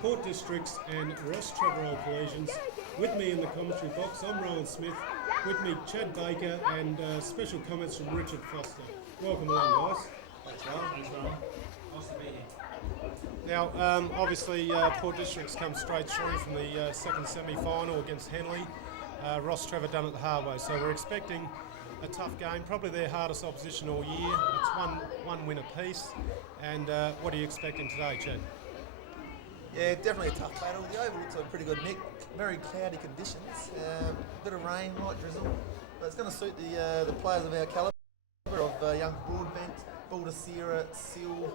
Port Districts and Ross Trevor Collisions. With me in the commentary box, I'm Rowan Smith. With me, Chad Baker, and special comments from Richard Foster. Welcome along, guys. Thanks, Rowan. Thanks, Rowan. Nice to be here. Now, obviously, Port Districts come straight through from the second semi-final against Henley. Ross Trevor done it the hard way, so we're expecting a tough game, probably their hardest opposition all year. It's one win apiece. And what are you expecting today, Chad? Yeah, definitely a tough battle. The oval looks like pretty good, Nick. Very cloudy conditions, bit of rain, light drizzle, but it's going to suit the players of our calibre of young Broadbent, Baldacera, Seal,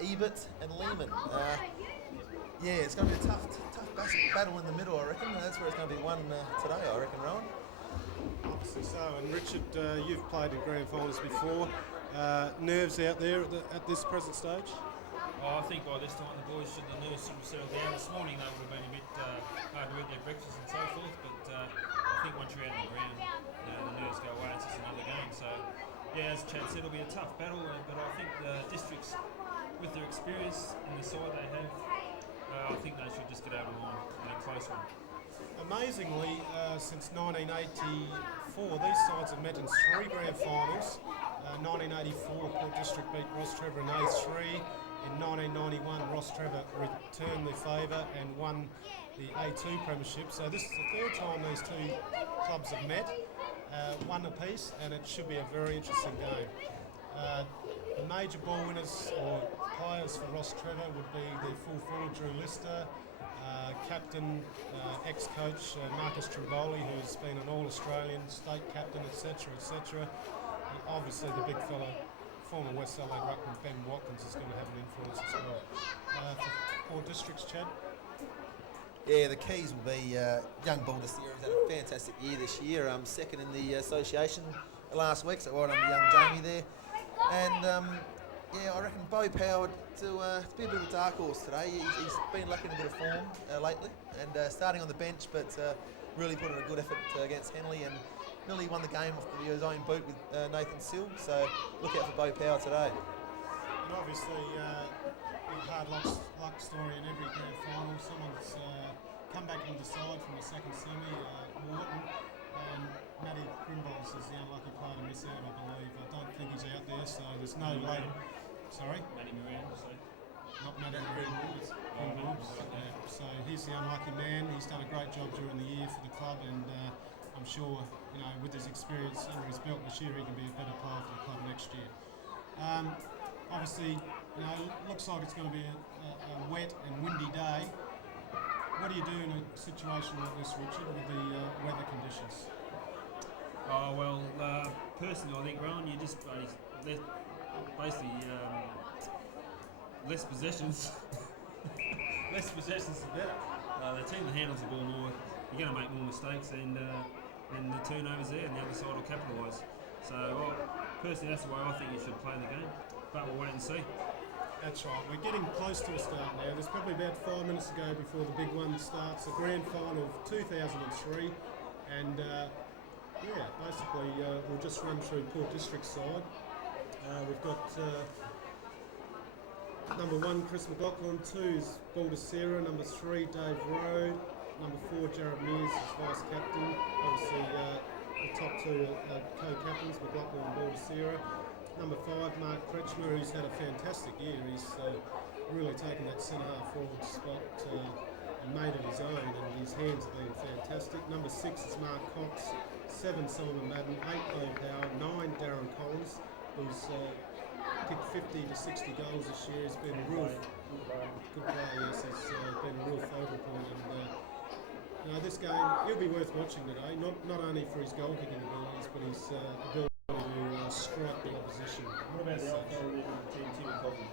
Ebert and Lehman. Yeah, it's going to be a tough battle in the middle, I reckon. That's where it's going to be won today, I reckon, Rowan. Obviously so. And Richard, you've played in grand finals before. Nerves out there at this present stage? I think by this time the boys should have settled down. This morning they would have been a bit hard to eat their breakfast and so forth, but I think once you're out on the ground, the nerves go away. It's just another game. So, yeah, as Chad said, it'll be a tough battle, but I think the Districts, with their experience and the side they have, I think they should just get over the line in a close one. Amazingly, since 1984, these sides have met in 3 grand finals. 1984, Port District beat Ross Trevor in A3. In 1991, Ross Trevor returned the favour and won the A2 Premiership. So this is the third time these two clubs have met, one apiece, and it should be a very interesting game. The major ball winners or players for Ross Trevor would be the full forward Drew Lister, captain, ex-coach Marcus Trivoli, who's been an All-Australian, state captain, etc., etc. And obviously the big fella, former West Adelaide ruckman Ben Watkins, is going to have an influence as well. For Port Districts, Chad? Yeah, the keys will be young Baldacera. He's had a fantastic year this year, second in the association last week, so well done to young Jamie there. And yeah, I reckon Bo Power to be a bit of a dark horse today. He's been lacking a bit of form lately, and starting on the bench, but really put in a good effort against Henley and nearly won the game off his own boot with Nathan Sill. So look out for Bo Power today. And obviously, big hard luck story in every grand final. Someone's come back and decide from the second semi, Morton, and Matty Grimballs is the unlucky player to miss out, I believe. I don't think he's out there, so there's no late. Sorry? Matty Moran, so. Not Matty Moran. So he's the unlucky man. He's done a great job during the year for the club, and I'm sure, with his experience under his belt this year, he can be a better player for the club next year. Obviously, looks like it's going to be a wet and windy day. What do you do in a situation like this, Richard, with the weather conditions? Oh, well, personally I think, Rowan, you just basically less possessions. Less possessions the better. The team that handles the ball more, you're going to make more mistakes, and the turnovers there, and the other side will capitalise. So, personally, that's the way I think you should play the game. But we'll wait and see. That's right. We're getting close to a start now. There's probably about 5 minutes to go before the big one starts, the grand final of 2003. And basically we'll just run through Port District side. We've got number 1, Chris McLaughlin. 2 is Baldacera. Number 3, Dave Rowe. Number 4, Jared Mears is vice captain. Obviously, the top 2 are co-captains, McLaughlin and Baldacera. Number 5, Mark Kretschmer, who's had a fantastic year. He's really taken that centre-half forward spot and made it his own, and his hands have been fantastic. Number 6 is Mark Cox. 7, Simon Madden. 8, Bo Power. 9, Darren Collins, who's kicked 50 to 60 goals this year. He's been a real good player. Yes, he's been a real focal point, and this game, he'll be worth watching today. Not only for his goal kicking abilities, but his ability to strike the opposition. What about the outfield team, Tim and Coffey?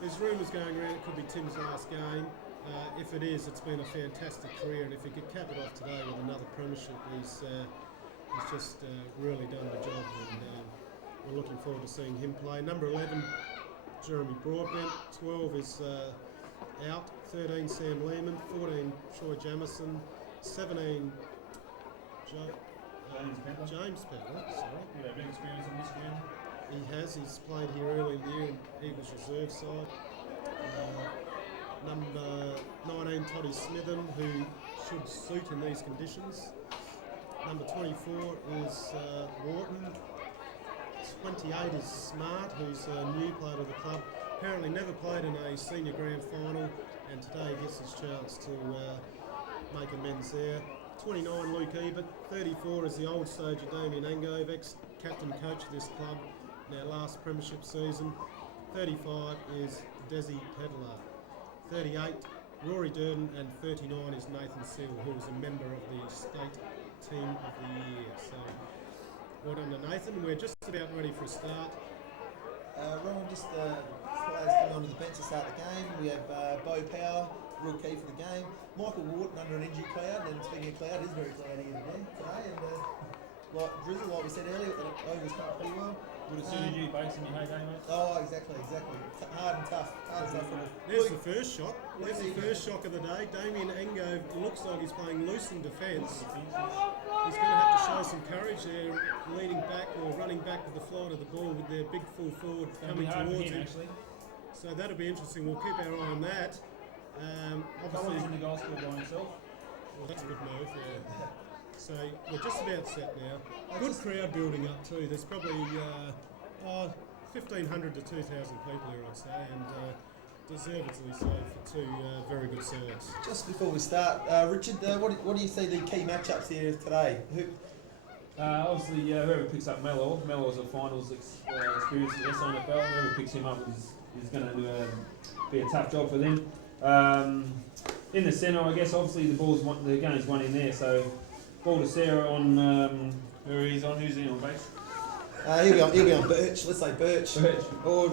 There's rumours going around it could be Tim's last game. If it is, it's been a fantastic career, and if he could cap it off today with another premiership, he's just really done the job, and we're looking forward to seeing him play. Number 11, Jeremy Broadbent. 12 is out. 13, Sam Lehman. 14, Troy Jamison. 17, James Pepper. Sorry. You have any experience on this ground? He has. He's played here early in the year in Eagles reserve side. Toddy Smitham, who should suit in these conditions. Number 24 is Wharton. 28 is Smart, who's a new player to the club. Apparently never played in a senior grand final, and today gets his chance to make amends there. 29 Luke Ebert. 34 is the old soldier Damien Angove, ex-captain coach of this club in our last Premiership season. 35 is Desi Pedler. 38 Rory Durden, and 39 is Nathan Seal, who is a member of the state team of the year. So well done to Nathan. We're just about ready for a start. Ron, just players coming onto the bench to start the game. We have Bo Power, real key for the game. Michael Wharton under an injury cloud, and speaking of cloud, it is very cloudy in there today. And like drizzle, like we said earlier, the overs come pretty well. Would have suited you based on your heyday, mate. Oh, exactly. Hard and tough. There's the first shot. There's the first shock of the day. Damien Angove looks like he's playing loose in defence. He's going to have to show some courage there, leading back or running back with the flight of the ball with their big full forward coming towards him. Actually. So that'll be interesting. We'll keep our eye on that. Obviously, in the goal scorer by himself. Well, that's a good move, yeah. So we're just about set now. Good crowd building up too. There's probably 1,500 to 2,000 people here, I'd say, and deservedly so for two very good sides. Just before we start, Richard, what do you see the key matchups here today? Obviously, whoever picks up Mello's a finals experience at SNFL. Whoever picks him up is going to be a tough job for them. In the centre, I guess, obviously the game's one in there, so ball to Sarah on who's he on base? He'll be on Birch. Let's say Birch. Or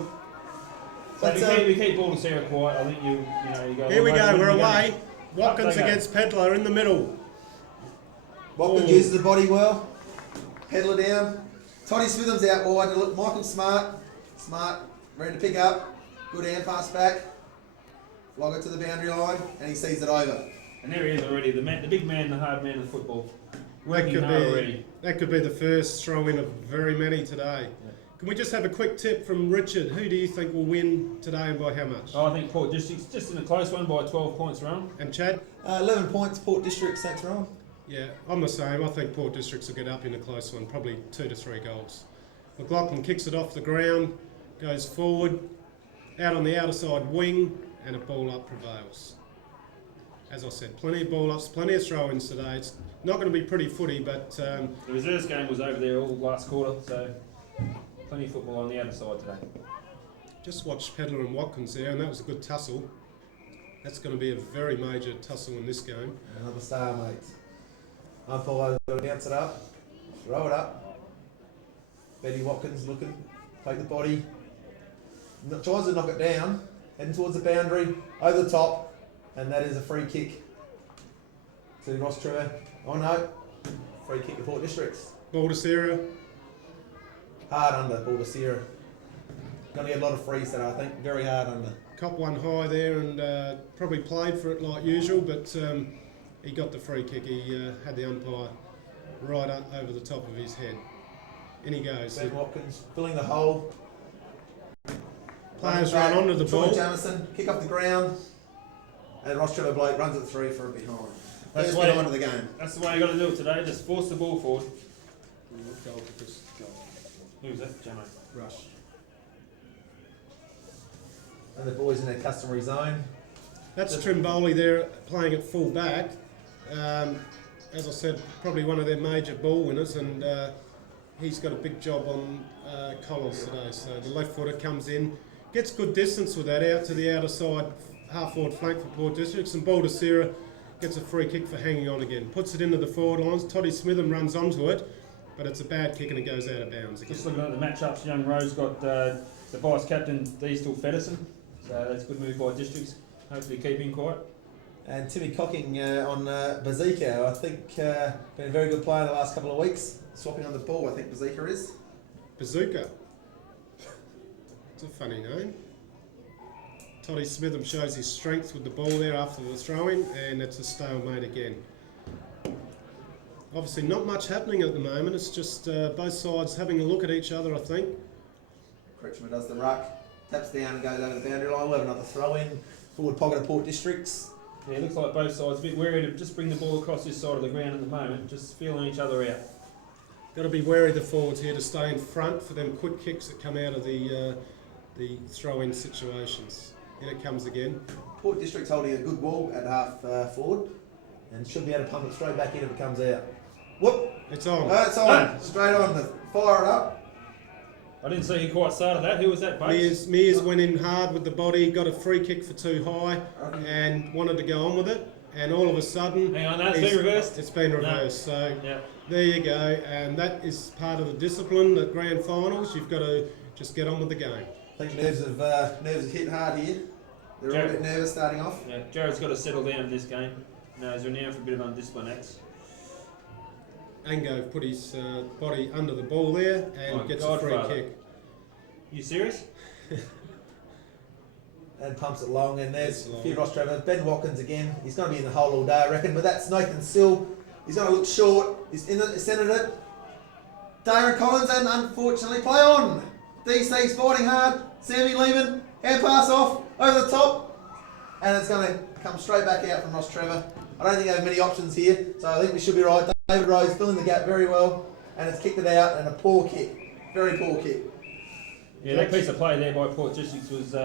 we keep ball to Sarah quiet. I think you go. Here we go. We're away. Watkins against Pedler in the middle. Watkins uses the body well. Pedler down. Toddy Smitham's out wide. Look, Michael Smart, ready to pick up. Good hand pass back. Flog it to the boundary line, and he sees it over. And there he is already, the big man, the hard man of football. That could be the first throw-in of very many today. Yeah. Can we just have a quick tip from Richard? Who do you think will win today and by how much? I think Port District's just in a close one by 12 points, Ron. And Chad? 11 points, Port District, thanks, Ron. Yeah, I'm the same. I think Port Districts will get up in a close one, probably 2 to 3 goals. McLaughlin kicks it off the ground, goes forward, out on the outer side wing, and a ball up prevails. As I said, plenty of ball ups, plenty of throw-ins today. It's not going to be pretty footy, but the reserves game was over there all last quarter, so plenty of football on the outer side today. Just watched Pedler and Watkins there, and that was a good tussle. That's going to be a very major tussle in this game. Another star, mate. Umpire got to bounce it up, throw it up. Betty Watkins looking, take the body, tries to knock it down, heading towards the boundary, over the top, and that is a free kick to Ross Trevor. Oh no, free kick to Port Districts. Baldacera. Hard under, Baldacera. Going to get a lot of frees today, I think. Very hard under. Cop one high there and probably played for it like usual, but he got the free kick. He had the umpire right up over the top of his head. In he goes. Ben Watkins filling the hole. Players run onto the Troy ball. Jamison, kick off the ground. And Ross Trevor Blake runs it through for a behind. That's First the way- behind of the game. That's the way you got to do it today. Just force the ball forward. Who's that? Jamo. Rush. And the boys in their customary zone. That's Trimboli there playing at full back. As I said, probably one of their major ball winners, and he's got a big job on Collins today. So the left footer comes in, gets good distance with that out to the outer side, half forward flank for Port Districts, and Baldacera gets a free kick for hanging on again. Puts it into the forward lines. Toddy Smitham runs onto it, but it's a bad kick and it goes out of bounds again. Just looking at the matchups, Young Rose got the vice captain, Diestel Fedderson. So that's a good move by Districts. Hopefully keep him quiet. And Timmy Cocking on Bazika, I think been a very good player the last couple of weeks. Swapping on the ball, I think Bazika is. Bazooka. It's a funny name. Toddy Smitham shows his strength with the ball there after the throw-in, and it's a stalemate again. Obviously not much happening at the moment. It's just both sides having a look at each other, I think. Kretschmer does the ruck, taps down and goes over the boundary line. We'll have another throw in. Forward pocket of Port Districts. Yeah, it looks like both sides a bit wary to just bring the ball across this side of the ground at the moment, just feeling each other out. Got to be wary of the forwards here to stay in front for them quick kicks that come out of the throw-in situations. Here it comes again. Port District's holding a good ball at half forward and should be able to pump it straight back in if it comes out. Whoop! It's on. It's on. Straight on. Fire it up. I didn't see you quite started that. Who was that, Bates? Mears went in hard with the body, got a free kick for too high, and wanted to go on with it. And all of a sudden, Hang on, that's been reversed. It's been reversed. No. So Yeah. there you go. And that is part of the discipline at grand finals. You've got to just get on with the game. I think nerves have hit hard here. They're all a bit nervous starting off. Yeah, Jared's got to settle down in this game. No, he's renowned for a bit of undisciplined acts. Ango put his body under the ball there and gets a free kick. You serious? And pumps it long, and there's Ross Trevor. Ben Watkins again. He's going to be in the hole all day, I reckon. But that's Nathan Sill. He's going to look short. He's in it, centred it. Darren Collins, and unfortunately, play on. DC's fighting hard. Sammy Lehman, air pass off, over the top. And it's going to come straight back out from Ross Trevor. I don't think they have many options here, so I think we should be right. David Rose filling the gap very well, and it's kicked it out, and a poor kick. Very poor kick. Yeah, that piece of play there by Port Districts was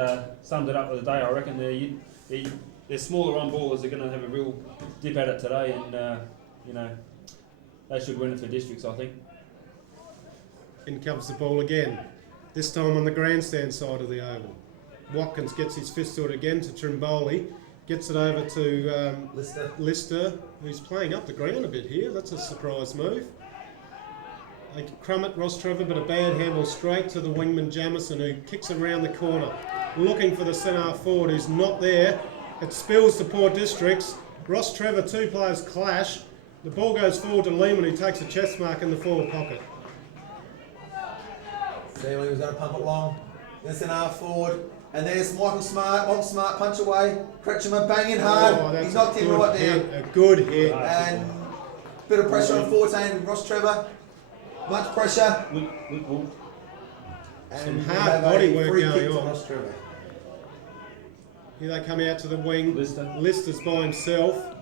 summed it up of the day. I reckon their smaller on ballers are going to have a real dip at it today, and you know, they should win it for Districts, I think. In comes the ball again. This time on the grandstand side of the oval. Watkins gets his fist to it again to Trimboli. Gets it over to Lister, who's playing up the ground a bit here. That's a surprise move. They crumb it, Ross Trevor, but a bad handle straight to the wingman Jamison, who kicks it around the corner, looking for the centre forward, who's not there. It spills to Port Districts. Ross Trevor, two players clash. The ball goes forward to Lehman, who takes a chest mark in the forward pocket. Sealy was going to pump it long. This in half forward. And there's Michael Smart. Michael Smart punch away. Kretschmer banging hard. He's knocked him right down. A good hit. And bit of pressure on 14 with Ross Trevor. Much pressure. Some hard body work going on. Ross Trevor. Here they come out to the wing. Lister's by himself.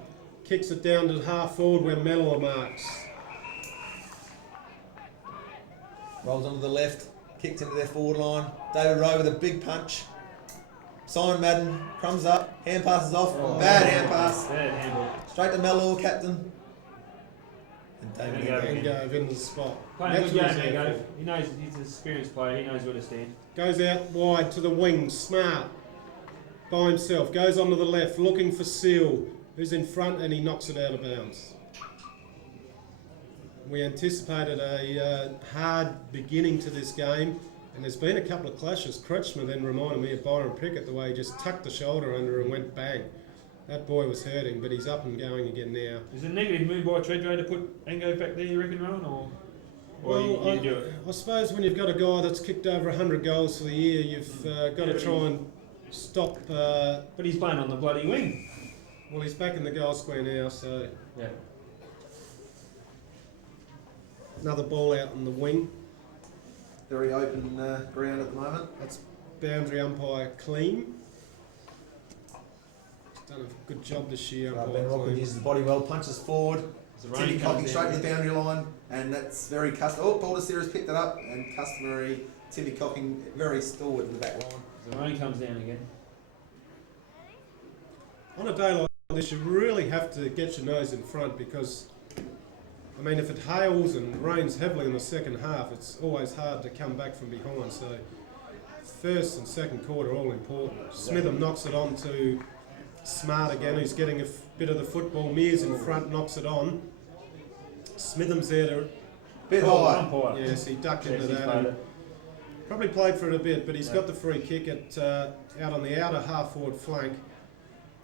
Kicks it down to half forward where Mellor marks. Rolls onto the left. Kicked into their forward line. David Rowe with a big punch. Simon Madden crumbs up. Hand passes off. Bad hand pass. Bad handle. Straight to Mellor, captain. And David Go into the spot. Playing a good game, there, Go. He knows, he's an experienced player. He knows where to stand. Goes out wide to the wing. Smart. By himself. Goes onto the left. Looking for Seal, who's in front, and he knocks it out of bounds. We anticipated a hard beginning to this game, and there's been a couple of clashes. Kretschmer then reminded me of Byron Pickett, the way he just tucked the shoulder under and went bang. That boy was hurting, but he's up and going again now. Is it a negative move by Treadway to put Ango back there, you reckon, Rowan? Or you do it? I suppose when you've got a guy that's kicked over 100 goals for the year, you've got to try and stop... but he's playing on the bloody wing. Well, he's back in the goal square now, so... Yeah. Another ball out in the wing. Very open ground at the moment. That's boundary umpire Clean. He's done a good job this year. Ben Rockwood uses the body well, punches forward. Timmy cocking straight to the boundary line, and that's very customary. Oh, Boulder Series picked it up, and customary Timmy cocking very stalwart in the back line. The rain comes down again. On a day like this, you really have to get your nose in front because, I mean, if it hails and rains heavily in the second half, it's always hard to come back from behind. So, first and second quarter are all important. Smitham knocks it on to Smart again, who's getting a bit of the football. Mears in front, knocks it on. Smitham's there to... Bit high. Umpire. Yes, he ducked into that. Probably played for it a bit, but he's got the free kick at out on the outer half-forward flank.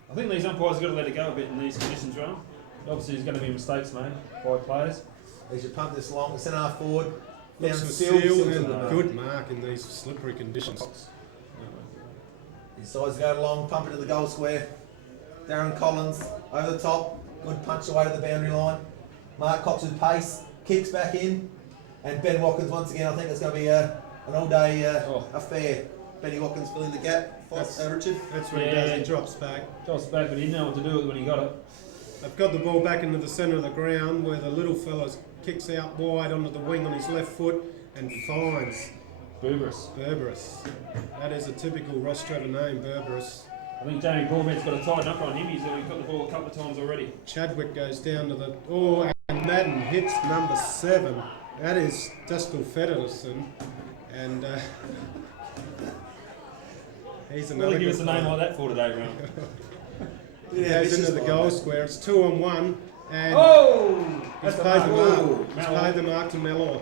I think these umpires have got to let it go a bit in these conditions, Ron. Obviously, there's going to be mistakes made by players. They should pump this long, centre half forward. Looks Down for Seal, Seal Seal's and got the good mark in these slippery conditions. His sides go along, pump into the goal square. Darren Collins over the top, good punch away to the boundary line. Mark Cox with pace, kicks back in, and Ben Watkins once again. I think it's going to be an all-day affair. Benny Watkins filling the gap, Richard. That's what he does, he drops back. Drops back, but he didn't know what to do with it when he got it. They've got the ball back into the centre of the ground where the little fella kicks out wide onto the wing on his left foot and finds Berberus. That is a typical Ross Trevor name, Berberus. I think Jamie Broadbent's got to tighten up on him. He's got the ball a couple of times already. Chadwick goes down to the... Oh, and Madden hits number 7. That is Dustin Fedderson. And he's another... Really give us a name like that for today, Ron. He goes into the goal square. It's 2-on-1. And he's that's paid the mark. He's Mallow. paid the mark to Mellor.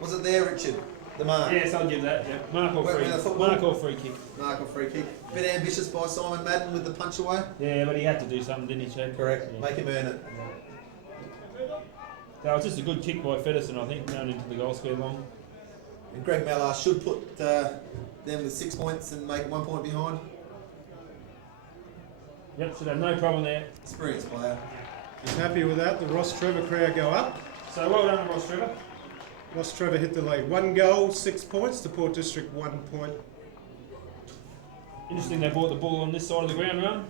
Was it there, Richard? The mark? Yes, I'll give that. Yeah. Mark or free kick. Mark or free kick. Bit ambitious by Simon Madden with the punch away. Yeah, but he had to do something, didn't he, Chad? Correct. Yeah. Make him earn it. That was just a good kick by Fedderson, I think, down into the goal square long. And Greg Mallard should put them with 6 points and make 1 point behind. Yep, should have no problem there. Experienced player. He's happy with that. The Ross Trevor crowd go up. So well done to Ross Trevor. Ross Trevor hit the lead. 1 goal, 6 points. To Port District, 1 point. Interesting they brought the ball on this side of the ground, Ron.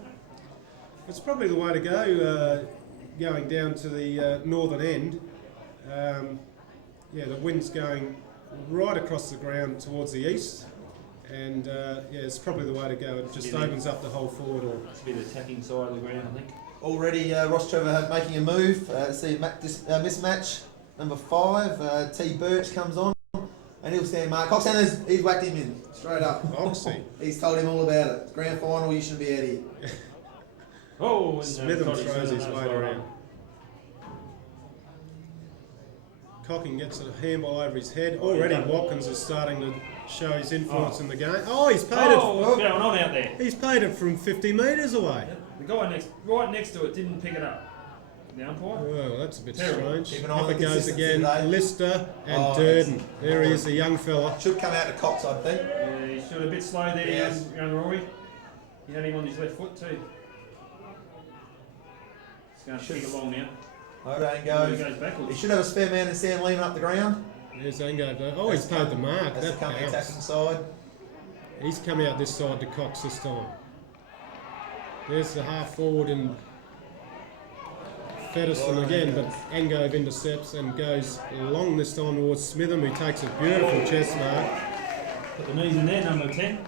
It's probably the way to go, going down to the northern end. The wind's going right across the ground towards the east. And it's probably the way to go. It just opens up the whole forward. It's a bit of the attacking side of the ground, I think. Already Ross Trevor making a move. See mismatch. Number 5, T. Birch comes on. And he'll stand Mark Cox. And he's whacked him in. Straight up. Oxy. He's told him all about it. Grand final, you shouldn't be out here. And Smitham throws his weight around. Cocking gets a handball over his head. Already Watkins is starting to show his influence in the game. Oh, he's paid it. What's going on out there? He's paid it from 50 metres away. The guy right next to it didn't pick it up. The umpire? Well, that's a bit Terrible. strange. Keep an eye on Up the it goes consistency again. today. Lister and Durden. There he is, the young fella. Should come out to Cox, I think. Yeah, he stood a bit slow there, Yes. young Rory. He had him on his left foot too. He's going to kick along now. O'Dane He goes. goes backwards. He should have a spare man in Sam Lehman up the ground. There's Ango. Oh, he's paid the mark. That's the That coming attacking counts. side. He's come out this side to Cox this time. There's the half forward and Fedderson again, but Angove intercepts and goes long this time towards Smitham, who takes a beautiful chest mark. Put the knees in there, number 10.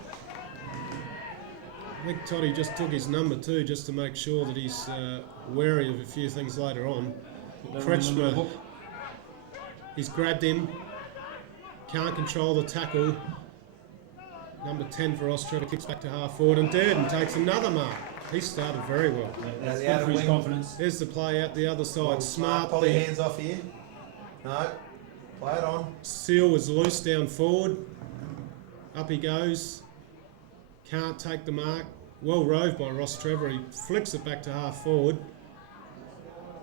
I think Toddy just took his number 2 just to make sure that he's wary of a few things later on. Kretschmer, he's grabbed him, can't control the tackle. Number 10 for Ross Trevor kicks back to half forward and Durden takes another mark. He started very well. That's the good outer for his wing. confidence. There's the play out the other side. Smart. Pull your The hands off here. No. Play it on. seal was loose down forward. Up he goes. Can't take the mark. Well rove by Ross Trevor. He flicks it back to half forward.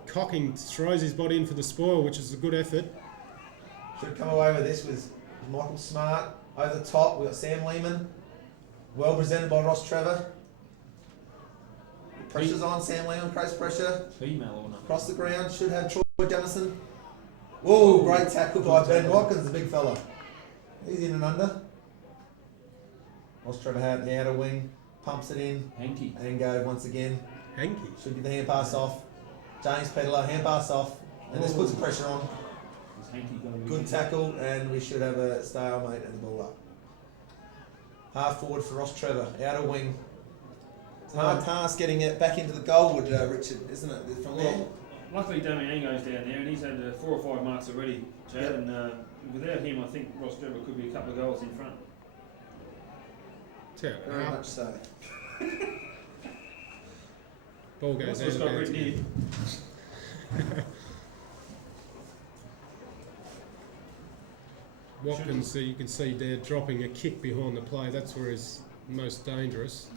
Cocking throws his body in for the spoil, which is a good effort. Should come away with this with Michael Smart. Over the top, we've got Sam Lehman. Well presented by Ross Trevor. Pressure's on, Sam Lehman, creates pressure. Female or not? Across the ground, should have Troy Jamison. Whoa, great tackle by Ben Watkins, the big fella. He's in and under. Ross Trevor had the outer wing, pumps it in, Hanky. and go once again. Hanky. Should get the hand pass off. James Pedler, hand pass off. And this puts some pressure on. Is Hanky going to be Good tackle, and we should have a stalemate and the ball up. Half forward for Ross Trevor, outer wing. It's a hard task getting it back into the goalwood, Richard, isn't it? From there. Well, luckily Damien goes down there and he's had 4 or 5 marks already, Chad, Yep. and without him I think Ross Trevor could be a couple of goals in front. Very much so. Ball goes That's out what's of got bounds written again. here. Watkins, you can see there dropping a kick behind the play. That's where he's most dangerous.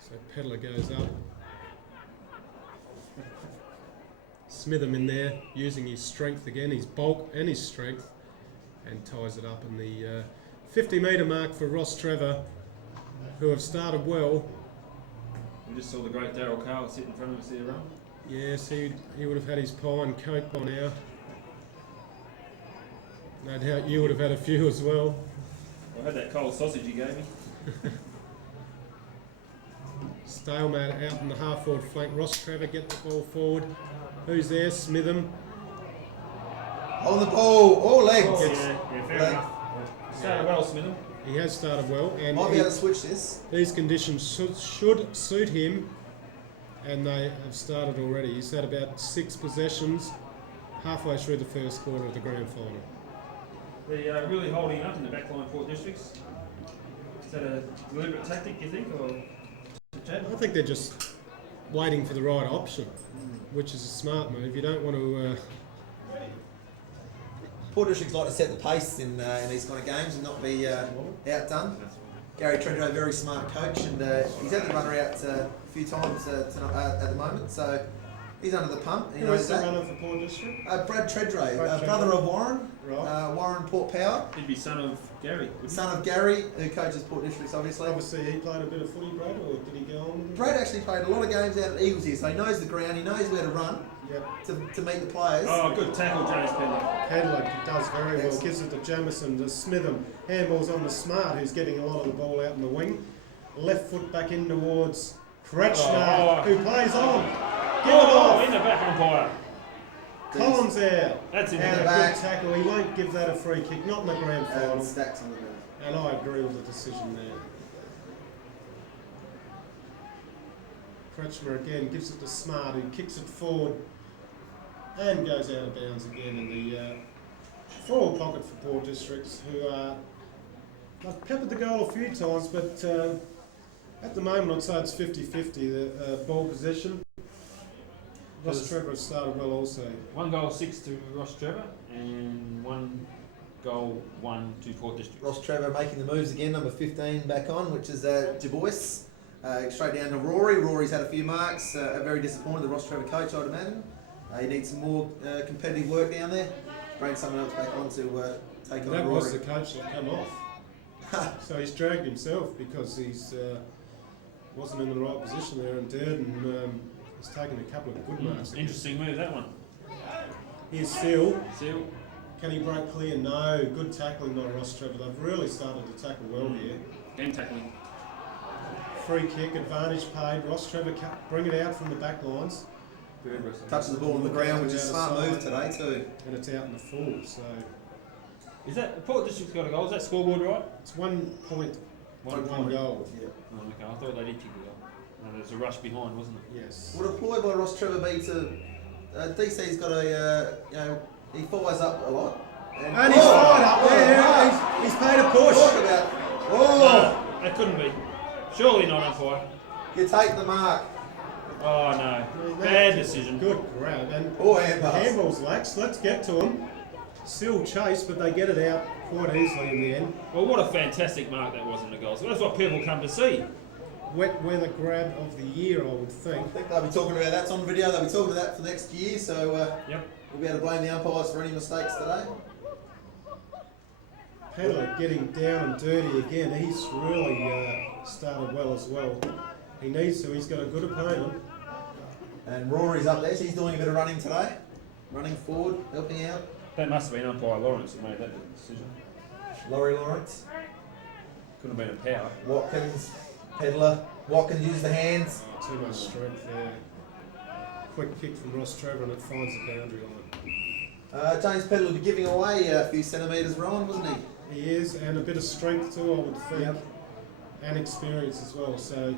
So Pedler goes up. Smitham in there, using his strength again, his bulk and his strength, and ties it up in the 50-metre mark for Ross Trevor, who have started well. We just saw the great Daryl Carl sit in front of us there, Ron. Yes, he would have had his pie and coke by now. No doubt you would have had a few as well. I had that cold sausage you gave me. Stalemate out in the half-forward flank. Ross Trevor get the ball forward. Who's there? Smitham. On the ball, all legs. Yeah, fair Leg. enough. Started well, Smitham. He has started well, and Might be able to switch this. these conditions should suit him, and they have started already. He's had about 6 possessions halfway through the first quarter of the grand final. They're really holding up in the backline Port Districts. Is that a deliberate tactic, you think, or I think they're just waiting for the right option, which is a smart move. You don't want to. Port Districts like to set the pace in these kind of games and not be outdone. Gary Tredro, very smart coach, and he's had the runner out a few times at the moment, so he's under the pump. He Who knows is the that. runner for Port District? Brad Tredro, Brad brother Tredro. of Warren, Right. Warren Port Power, he'd be son of Gary? wouldn't he? son of Gary, who coaches Port Districts, obviously. Obviously, he played a bit of footy, Brad, or did he go on with it? Brad actually played a lot of games out at Eagles here, so he knows the ground, he knows where to run Yep. to meet the players. Oh, good tackle, James Pendler. Hadley does very well. Excellent. Gives it to Jamison, to Smitham. Handballs on the Smart, who's getting a lot of the ball out in the wing. Left foot back in towards Kretschmer, who plays on. Give it off. In the back umpire. Collins out. That's in And the a back. good tackle. He won't give that a free kick, not in the grand final. And stacks on the ground. And I agree with the decision there. Kretschmer again gives it to Smart, who kicks it forward and goes out of bounds again in the forward pocket for Port Districts, who they've peppered the goal a few times, but at the moment I'd say it's 50-50, the ball possession. Ross Trevor has started well also. 1 goal 6 to Ross Trevor, and 1 goal 1 to Port Districts. Ross Trevor making the moves again, number 15 back on, which is Du Bois. Straight down to Rory. Rory's had a few marks. Very disappointed, the Ross Trevor coach, I'd imagine. He needs some more competitive work down there. Bring someone else back on to take on That Rory. was the coach that come off. So he's dragged himself because he's wasn't in the right position there, and Durden has taken a couple of good marks. Interesting move, that one. Here's Seal. Seal. Can he break clear? No. Good tackling by Ross Trevor. They've really started to tackle well here. Game tackling. Free kick, advantage paid. Ross Trevor bring it out from the back lines, Good wrestle. Touches the ball on the ground, which is a smart move today too. and it's out in the full. So Is that Port District's got a goal? Is that scoreboard right? it's 1 point to 1 point. goal. Yeah. Oh, okay, I thought they did kick the goal. No, there was a rush behind, wasn't it? Yes. Would a ploy by Ross Trevor be to DC's got a he fires up a lot. And he's fired up there. He's paid a push. Talk about No, that couldn't be. Surely not umpire. you take the mark. Oh no, bad decision. Good grab. And Or hand pass. handball's lax. Let's get to him. Still chase, but they get it out quite easily in the end. Well, what a fantastic mark that was in the goal. So that's what people come to see. Wet weather grab of the year, I would I think. think they'll be talking about that's on video. They'll be talking about that for next year. So Yep. we'll be able to blame the umpires for any mistakes today. Pedler getting down and dirty again. He's really started well as well. He needs to. He's got a good opponent. And Rory's up there. So he's doing a bit of running today, running forward, helping out. That must have been umpire Lawrence who made that decision. Laurie Lawrence, Couldn't have been a power. Watkins, Pedler. Watkins use the hands. Too much strength there. Quick kick from Ross Trevor and it finds the boundary line. James Pedler will be giving away a few centimetres, Rowan, wasn't he? He is, and a bit of strength too, I would think. Yep. And experience as well. So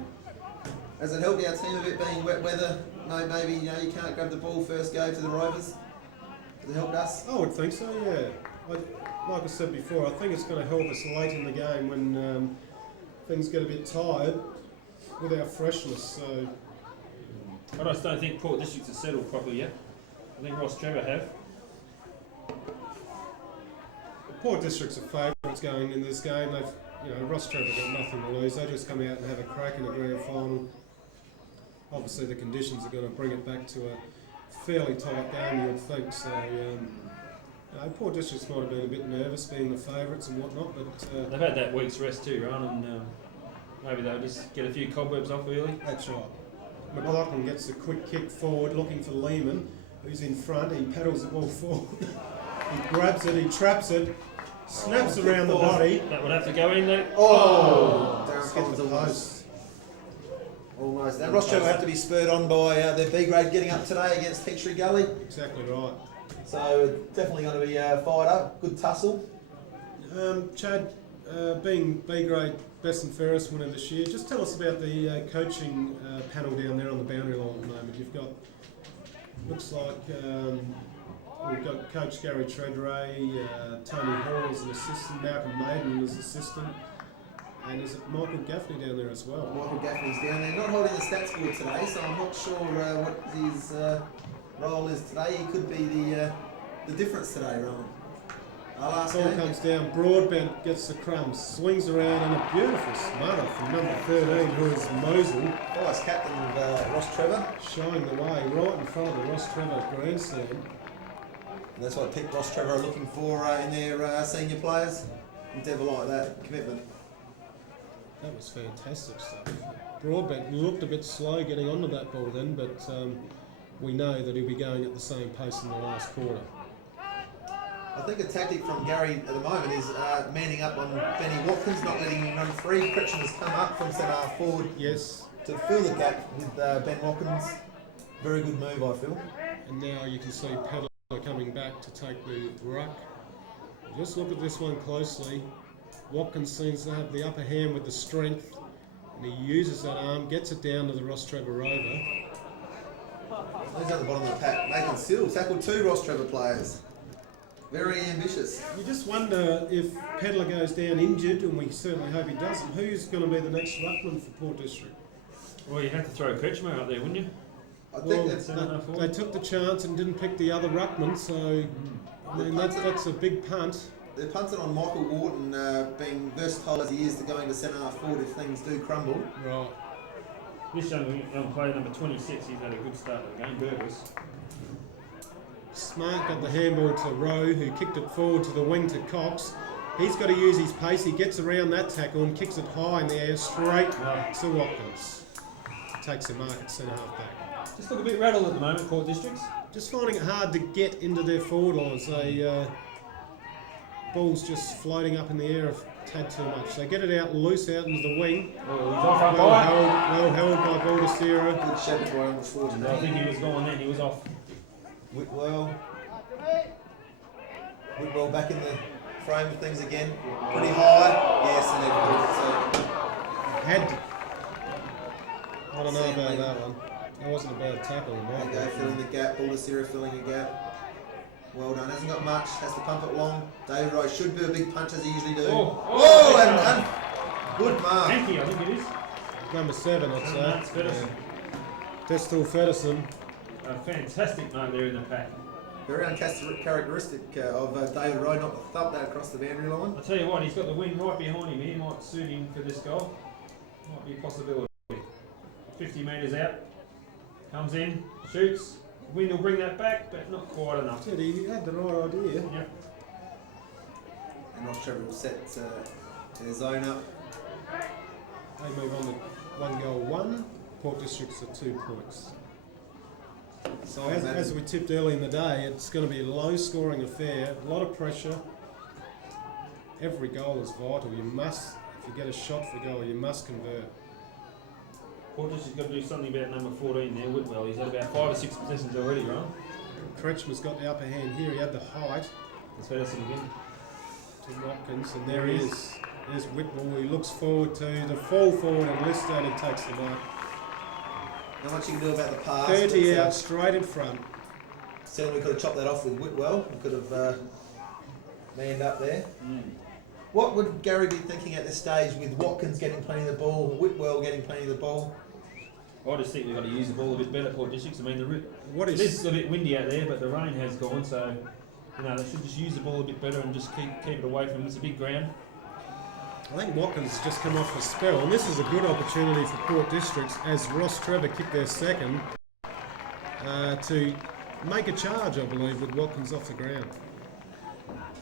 Has it helped our team a bit being wet weather? No, maybe you can't grab the ball first go to the Rovers. Has it helped us? I would think so, yeah. Like I said before, I think it's going to help us late in the game when things get a bit tired with our freshness. So I just don't think Port Districts has settled properly yet. I think Ross Trevor have. the Port Districts are favourites going in this game. Ross Trevor got nothing to lose. They just come out and have a crack in the grand final. Obviously, the conditions are going to bring it back to a fairly tight game, you would think. So, Port Districts might have been a bit nervous being the favourites and whatnot, but They've had that week's rest too, Ron, and maybe they'll just get a few cobwebs off early. that's right. McLaughlin gets a quick kick forward, looking for Lehman, who's in front. He paddles the ball forward. He grabs it, he traps it, Snaps around the body. That would have to go in though. Oh! Darren Hit Collins the almost. post. Almost. And Ross Trevor have to be spurred on by their B grade getting up today against Peachtree Gully. Exactly right. So definitely going to be fired up. Good tussle. Chad, being B grade best and fairest winner this year, just tell us about the coaching panel down there on the boundary line at the moment. You've got, looks like we've got Coach Gary Treadray, Tony Hall as an assistant, Malcolm Maiden as assistant, and is it Michael Gaffney down there as well? Michael Gaffney's down there. Not holding the stats board today, so I'm not sure what his role is today. He could be the difference today, Rowan. Ball comes down, Broadbent gets the crumbs, swings around, and a beautiful smother from number 13, who is Mosul, Vice captain of Ross Trevor. showing the way right in front of the Ross Trevor grandstand. And that's what Pete Ross Trevor are looking for in their senior players. Endeavour like that, commitment. That was fantastic stuff. Broadbent looked a bit slow getting onto that ball then, but we know that he'll be going at the same pace in the last quarter. I think a tactic from Gary at the moment is manning up on Benny Watkins, not letting him run free. Critchin has come up from centre half forward Yes, to fill the gap with Ben Watkins. Very good move, I feel. and now you can see Pedler coming back to take the ruck. Just look at this one closely. Watkins seems to have the upper hand with the strength, and he uses that arm, gets it down to the Ross Trevor rover. Who's at the bottom of the pack? Nathan Sill tackled 2 Ross Trevor players. Very ambitious. You just wonder if Pedler goes down injured, and we certainly hope he doesn't, who's going to be the next ruckman for Port District? Well, you'd have to throw Kretschmer out there, wouldn't you? I think Well, that's they took the chance and didn't pick the other ruckman, so I mean that's a big punt. they're punted on Michael Wharton being versatile as he is to going to centre half forward if things do crumble. Right. This young player, number 26, he's had a good start to the game, Burgess. Smart got the handball to Rowe, who kicked it forward to the wing to Cox. He's got to use his pace. He gets around that tackle and kicks it high in the air, straight to Watkins. Takes a mark at centre half back. Just look a bit rattled at the moment, Port Districts. Just finding it hard to get into their forward lines. They ball's just floating up in the air a tad too much. They get it out loose out into the wing. Oh, he's off up Well high. held by Baldacera. Good shepherd by number 14. I think he was gone then, he was off. Whitwell back in the frame of things again. Pretty high. Yes, and they've pulled it. So Had. I don't know about that one. That wasn't a bad tackle in my there you go, filling the gap. Baldacera filling a gap. Well done. Hasn't got much. Has to pump it long. David Rowe should do a big punch as he usually do. Oh, And good mark. Hanky, I think it is. Number 7, I'd say. That's Feddersen. Destal Feddersen. A fantastic note there in the pack. Very uncharacteristic of David Rowe not to thump that across the boundary line. I'll tell you what, he's got the wind right behind him here, might suit him for this goal. Might be a possibility. 50 metres out, comes in, shoots. Wind will bring that back, but not quite enough. Said he had the right idea. Yep. And Ross Trevor will set their zone up. They move on to 1 goal 1. Port District's at 2 points. So as we tipped early in the day, it's going to be a low-scoring affair. A lot of pressure. Every goal is vital. You must, if you get a shot for goal, you must convert. Port District's got to do something about number 14 there, Whitwell. He's had about 5 or 6 possessions already, right? Kretschmer's got the upper hand here. He had the height It's Feddersen again. to Watkins, and there he is. There's Whitwell. He looks forward to the fall forward, and Lister takes the mark. Not much you can do about the pass. 30 but, out, straight in front. certainly we could have chopped that off with Whitwell. We could have manned up there. What would Gary be thinking at this stage with Watkins getting plenty of the ball, Whitwell getting plenty of the ball? I just think we've got to use the ball a bit better, Port Districts. I mean, What it is is a bit windy out there, but the rain has gone, so they should just use the ball a bit better and just keep it away from him. It's a big ground. I think Watkins has just come off a spell, and this is a good opportunity for Port Districts, as Ross Trevor kicked their second, to make a charge, I believe, with Watkins off the ground.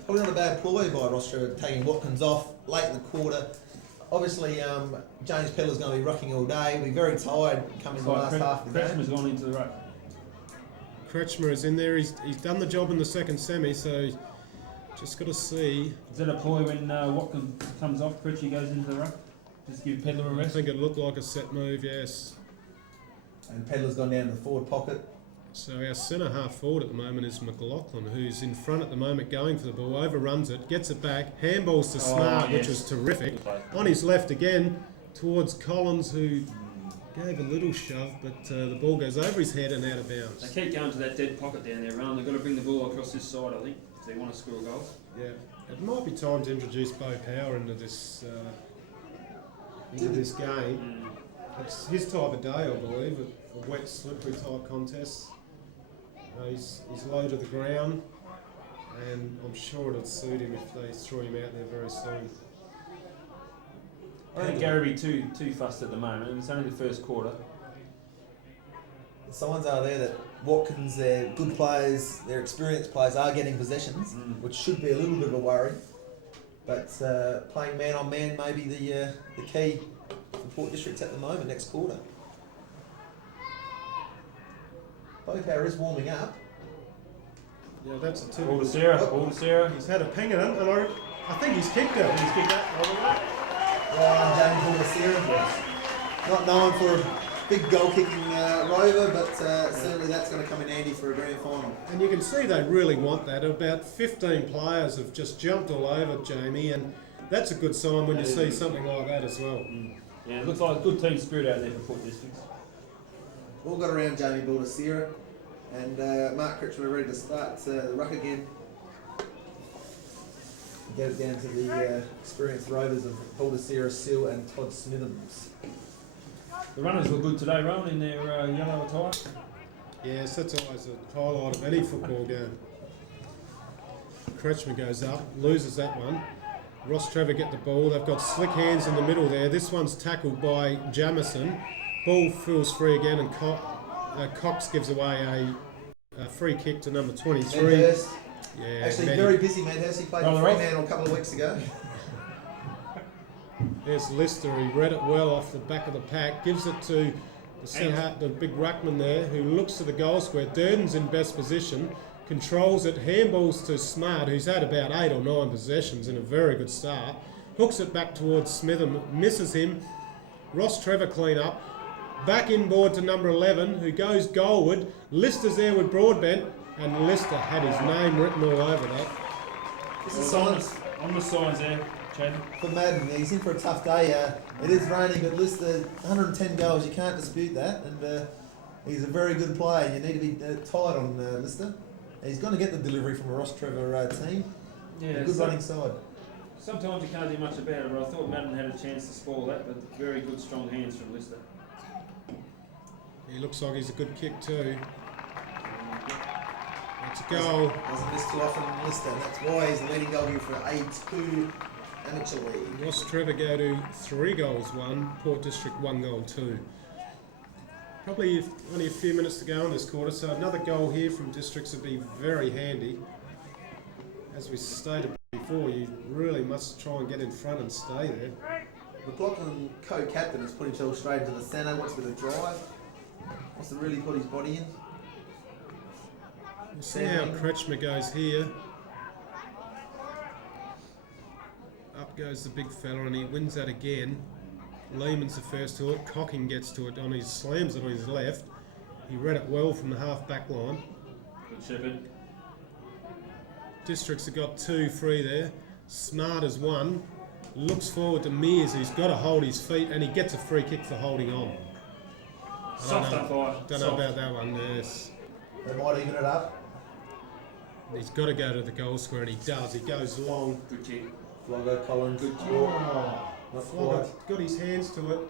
Probably not a bad ploy by Ross Trevor taking Watkins off late in the quarter. Obviously, James Pedler's going to be rucking all day. He'll be very tired coming the last half of the game. Kretschmer's gone into the ruck. Kretschmer is in there. He's done the job in the second semi, so Just got to see. Is that a ploy when Watkins comes off, Pritchie goes into the ruck? Just give Pedler a I rest? think it looked like a set move, yes. And Pedler's gone down to the forward pocket. So our centre half forward at the moment is McLaughlin, who's in front at the moment going for the ball, overruns it, gets it back, handballs to Smart, which was terrific. On his left again, towards Collins, who gave a little shove, but the ball goes over his head and out of bounds. They keep going to that dead pocket down there, Rowan. They've got to bring the ball across this side, I think, if they want to score a goal. Yeah, it might be time to introduce Bo Power into this game. It's his type of day, I believe, a wet, slippery type contest. He's low to the ground, and I'm sure it'd suit him if they threw him out there very soon. I think Gary be too fussed at the moment, and it's only the first quarter. The signs are there that Watkins, their good players, their experienced players are getting possessions, which should be a little bit of a worry. But playing man on man may be the key for Port Districts at the moment, next quarter. Power is warming up. Yeah, that's a Ball typical. to Sarah, ball to Sarah. He's had a ping at him, and I think he's kicked it. He's kicked that. James Baldacera, not known for a big goal kicking rover, but certainly that's going to come in handy for a grand final. And you can see they really want that. About 15 players have just jumped all over Jamie, and that's a good sign when you see something like that as well. Yeah, it looks like a good team spirit out there for Port Districts. All got around Jamie Baldacera, and Mark Critchmer ready to start the ruck again. Get it down to the experienced rovers of Baldacera, Sill and Todd Smithams. The runners look good today, Rowan, in their yellow attire. Yes, that's always a highlight of any football game. Kretschmer goes up, loses that one. Ross Trevor get the ball. They've got slick hands in the middle there. This one's tackled by Jamison. Ball feels free again, and Cox gives away a free kick to number 23. Medhurst. Yeah, Actually, Meddy. very busy Medhurst. He played for Fremantle a couple of weeks ago. There's Lister. He read it well off the back of the pack. Gives it to the centre, the big ruckman there, who looks to the goal square. Durden's in best position. Controls it. Handballs to Smart, who's had about 8 or 9 possessions in a very good start. Hooks it back towards Smitham. Misses him. Ross Trevor clean up. Back inboard to number 11, who goes goalward. Lister's there with Broadbent, and Lister had his name written all over that. This is silence On the signs there, Chad. for Madden. He's in for a tough day. It is raining, but Lister, 110 goals, you can't dispute that. And he's a very good player. You need to be tight on Lister. He's going to get the delivery from a Ross Trevor team. Yeah, A good running side. Sometimes you can't do much about it, but I thought Madden had a chance to spoil that, but very good, strong hands from Lister. He looks like he's a good kick too. It's a goal. Doesn't miss too often in Lister, and that's why he's the leading goal for A2 Amateur League. Ross Trevor go to 3 goals 1, Port District 1 goal 2. Probably only a few minutes to go in this quarter, so another goal here from Districts would be very handy. As we stated before, you really must try and get in front and stay there. McLaughlin, co-captain, has put himself straight into the centre, wants a bit of drive, wants to really put his body in. We'll see how Kretschmer goes here. Up goes the big fella, and he wins that again. Lehman's the first to it. Cocking gets to it on his, slams it on his left. He read it well from the half back line. Good Shepherd. Districts have got 2 free there. Smart as 1. Looks forward to Mears, who's got to hold his feet, and he gets a free kick for holding on. Soft up, Don't know about that one, yes. They might even it up. He's got to go to the goal square, and he does. He goes long. Good kick. Flogger, Collins, good kick. Not Flogger quite. got his hands to it.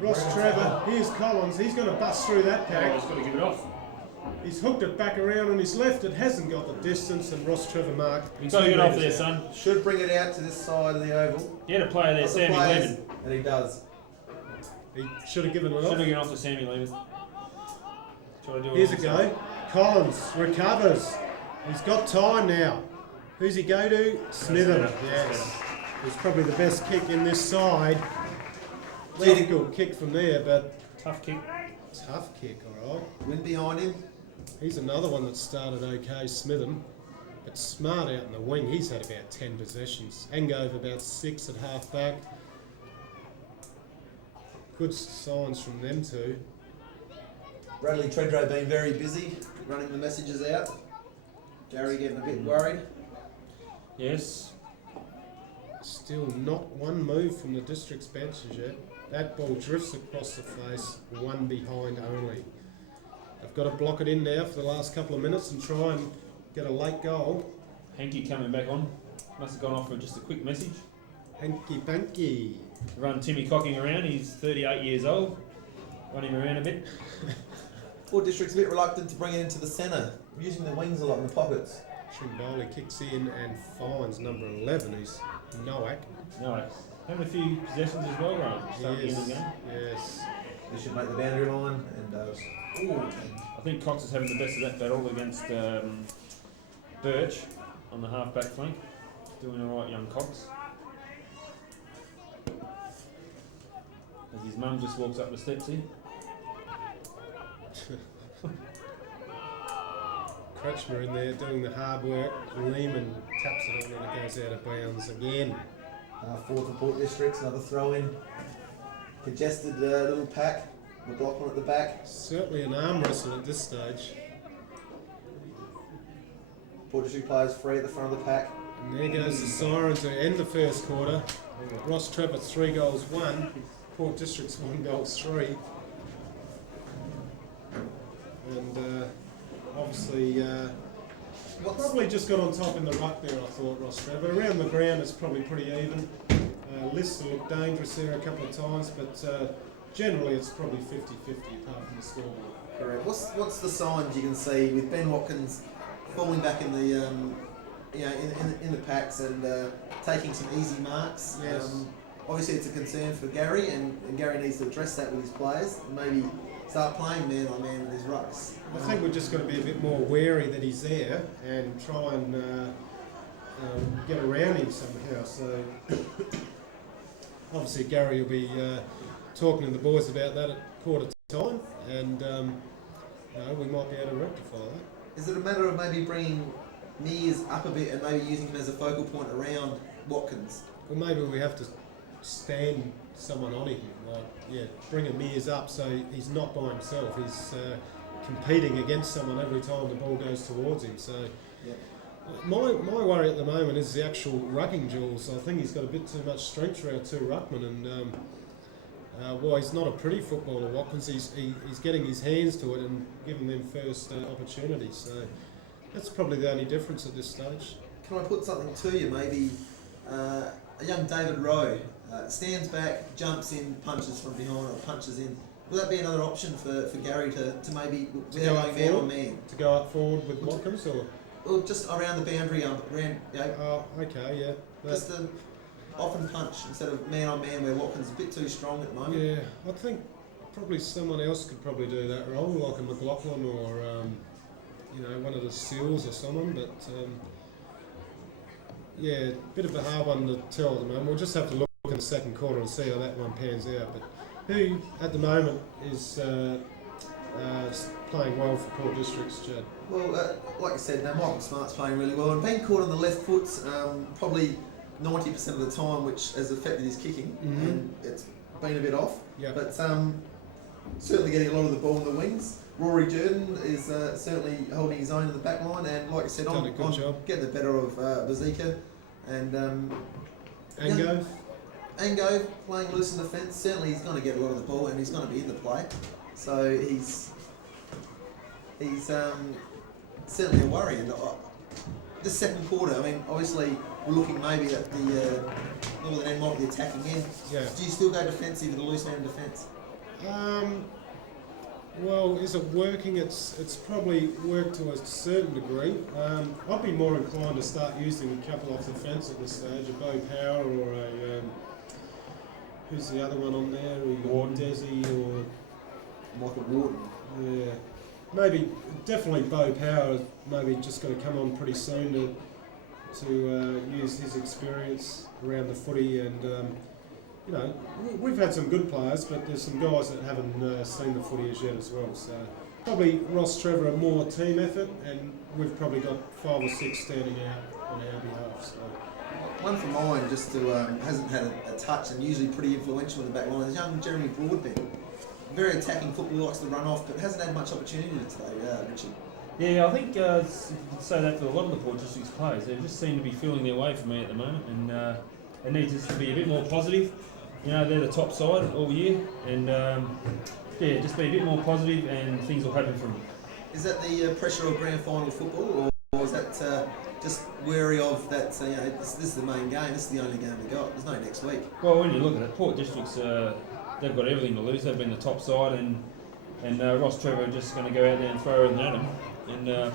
Ross Trevor, here's Collins. He's going to bust through that Oh, pack. he's got to give it off. He's hooked it back around on his left. It hasn't got the distance, and Ross Trevor marked. You've got to get off there, son. Should bring it out to this side of the oval. He had a player there, Got the Sammy players, Lehman. and he does. He should have given it Should have off. given off to Sammy Lehman. Try to do it Here's a off go. Collins recovers. He's got time now. Who's he go to? Smitham. Yes. It's probably the best kick in this side. Difficult kick from there, but Tough kick. tough kick, all right. Wind behind him. He's another one that started okay, Smitham. But Smart out in the wing, he's had about 10 possessions. Angove about 6 at half back. Good signs from them two. Bradley Tredrow being very busy, running the messages out. Gary getting a bit worried. Yes. Still not one move from the district's benches yet. That ball drifts across the face, one behind only. They've got to block it in now for the last couple of minutes and try and get a late goal. Hanky coming back on. Must have gone off for just a quick message. Hanky panky. Run Timmy Cocking around. He's 38 years old. Run him around a bit. Port District's a bit reluctant to bring it into the centre, using the wings a lot in the pockets. Trimboli kicks in and finds number 11, who's Nowak. No, having a few possessions as well, Ryan. Start the end of the game. Yes. They should make the boundary line and I think Cox is having the best of that battle against Birch on the half-back flank. Doing alright, young Cox. As his mum just walks up the steps here. Kretschmer in there doing the hard work. Lehman taps it on and it goes out of bounds again. fourth for Port Districts, another throw in. Congested little pack. McLaughlin at the back. Certainly an arm wrestle at this stage. Port District players free at the front of the pack. And there goes the siren to end the first quarter. Ross Trevor 3 goals 1. Port District's 1 goals 3. And obviously probably just got on top in the ruck there, I thought, Ross Trevor. Around the ground it's probably pretty even. Lister looked dangerous there a couple of times, but generally it's probably 50-50 apart from the scoreboard. Correct. What's the signs you can see with Ben Watkins falling back in the in the packs and taking some easy marks? Yes. Obviously it's a concern for Gary, and Gary needs to address that with his players and maybe start playing man on man with his rucks. I think we're just going to be a bit more wary that he's there and try and get around him somehow. So obviously Gary will be talking to the boys about that at quarter time, and we might be able to rectify that. Is it a matter of maybe bringing Mears up a bit and maybe using him as a focal point around Watkins? Well, maybe we have to stand someone on him, bring a Mears up so he's not by himself. He's competing against someone every time the ball goes towards him. So my worry at the moment is the actual rucking duels. I think he's got a bit too much strength for our two ruckmen, and while he's not a pretty footballer, Watkins, he's getting his hands to it and giving them first opportunities. So that's probably the only difference at this stage. Can I put something to you? Maybe a young David Rowe stands back, jumps in, punches from behind, or punches in. Will that be another option for Gary to maybe go up going man on man? To go up forward with Watkins, or? Well, just around the boundary, Oh, okay, yeah. Just a often punch instead of man on man, where Watkins is a bit too strong at the moment. Yeah, I think probably someone else could probably do that role, like a McLaughlin or one of the Seals or someone. But bit of a hard one to tell at the moment. We'll just have to look in the second quarter and see how that one pans out. But who at the moment is playing well for Port Districts, Jed? Well, like I said, Michael Smart's playing really well, and being caught on the left foot probably 90% of the time, which has affected his kicking, and it's been a bit off. Yeah. But certainly getting a lot of the ball in the wings. Rory Jordan is certainly holding his own in the back line, and like I said, Done a good job. getting the better of Bazika and Ango. playing loose in defence. Certainly he's going to get a lot of the ball, and he's going to be in the play. So he's certainly a worry. And this second quarter, I mean, obviously we're looking maybe at the northern end might be attacking end. Yeah. Do you still go defensive with a loose man in defence? Well, is it working? It's probably worked to a certain degree. I'd be more inclined to start using a couple off the fence at this stage, a Bo Power or a who's the other one on there? Warden. Desi or Michael Warden. yeah, maybe definitely Bo Power. Maybe just going to come on pretty soon to use his experience around the footy, and we've had some good players, but there's some guys that haven't seen the footy as yet as well. So Probably Ross Trevor a more team effort, and we've probably got 5 or 6 standing out on our behalf. So. One for mine, just to hasn't had a touch and usually pretty influential in the back line, is young Jeremy Broadbent. Very attacking football, likes to run off, but hasn't had much opportunity today, Richard. Yeah, I think you could say that for a lot of the Port District's players. They just seem to be feeling their way for me at the moment, and it needs us to be a bit more positive. You know, they're the top side all year, and just be a bit more positive, and things will happen for them. Is that the pressure of grand final football, or is that just wary of that? This is the main game. This is the only game we got. There's no next week. Well, when you look at it, Port District's they've got everything to lose. They've been the top side, and Ross Trevor are just going to go out there and throw everything at them. And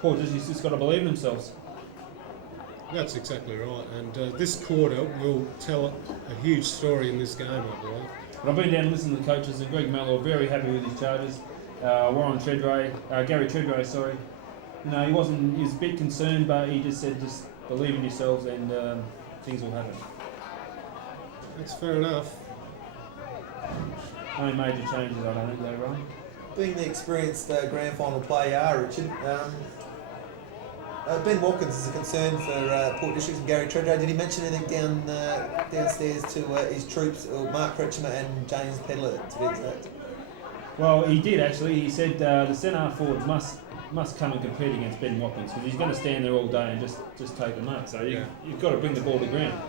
Port District's just got to believe in themselves. That's exactly right, and this quarter will tell a huge story in this game, I believe. But I've been down and listened to the coaches, and Greg Mello very happy with his charges. Gary Treadray, sorry. You know, he was a bit concerned, but he just said, just believe in yourselves, and things will happen. That's fair enough. No major changes, I don't think, later on. Being the experienced grand final player you are, Richard, Ben Watkins is a concern for Port District and Gary Treadray. Did he mention anything downstairs to his troops, or Mark Kretschmer and James Pedler, to be exact? Well, he did actually. He said the centre forward must come and compete against Ben Watkins, because he's going to stand there all day and just take the mark. So you've got to bring the ball to ground.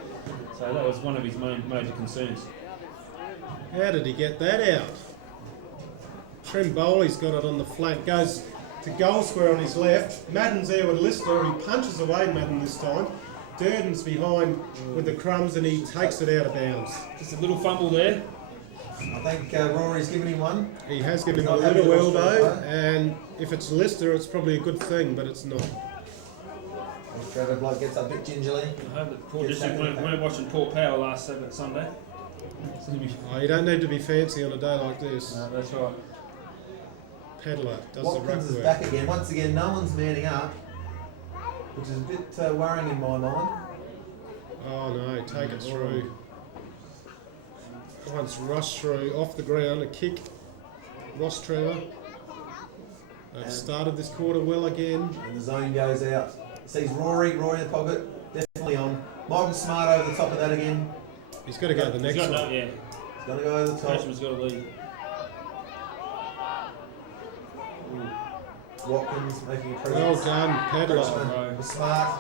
So that was one of his major concerns. How did he get that out? Trem Bowley's got it on the flank, goes to goal square on his left. Madden's there with Lister. He punches away Madden this time. Durden's behind with the crumbs, and he takes it out of bounds. Just a little fumble there. I think Rory's given him one. He has given him a little elbow, and if it's Lister, it's probably a good thing, but it's not. Trevor Bloke gets up a bit gingerly. I hope that Port District weren't watching Port Power last Sunday. You don't need to be fancy on a day like this. No, that's right. Pedler does Watkins the ruck is work. back again. Once again, no one's manning up, which is a bit worrying in my mind. Oh no, take it through. Once rush through, off the ground, a kick. Ross Trevor. They've started this quarter well again. And the zone goes out. Sees Rory in the pocket, definitely on. Michael Smart over the top of that again. He's got to go to the next one. Yeah. He's going to go over the top. Coachman's got to lead. Watkins making a presence. Well done, Pedler. Kretschmer, Smart.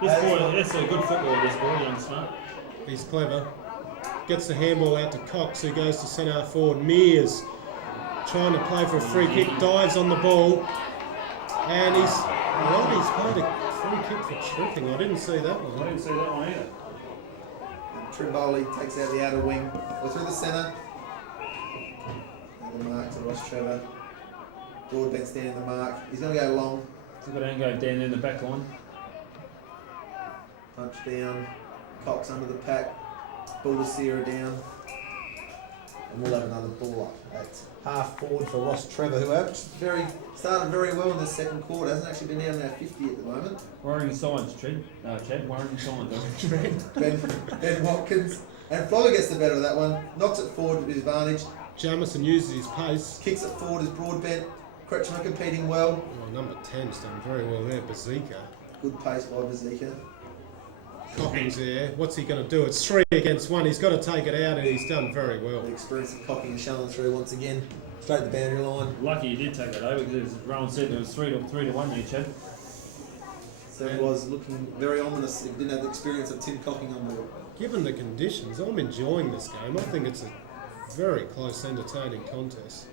This boy, that's a good footballer, this boy, young Smart. He's clever. Gets the handball out to Cox, who goes to centre forward. Mears trying to play for a free kick, dives on the ball, and he's played a free kick for tripping. I didn't see that one. I didn't see that one either. Trimboli takes out the outer wing. We're through the centre. Another mark to Ross Trevor. Broadbent standing the mark. He's going to go long. He's got to go down there in the back line. Punch down. Cox under the pack. Baldacera down. And we'll have another ball up at half forward for Ross Trevor, who started very well in the second quarter. Hasn't actually been down in our 50 at the moment. Worrying signs, Chad. Worrying signs. Ben Watkins. And Flogger gets the better of that one. Knocks it forward with his advantage. Jamison uses his pace. Kicks it forward as Broadbent. Kretschmer competing well. Oh, number 10's done very well there, Bazika. Good pace by Bazika. Cocking's there. What's he going to do? It's 3 against 1. He's got to take it out, and he's done very well. The experience of Cocking showing through once again. Straight to the boundary line. Lucky he did take that over, because as Rowan said, it was 3 to 1 there, Chad. So it was looking very ominous if he didn't have the experience of Tim Cocking on board. Given the conditions, I'm enjoying this game. I think it's a very close, entertaining contest.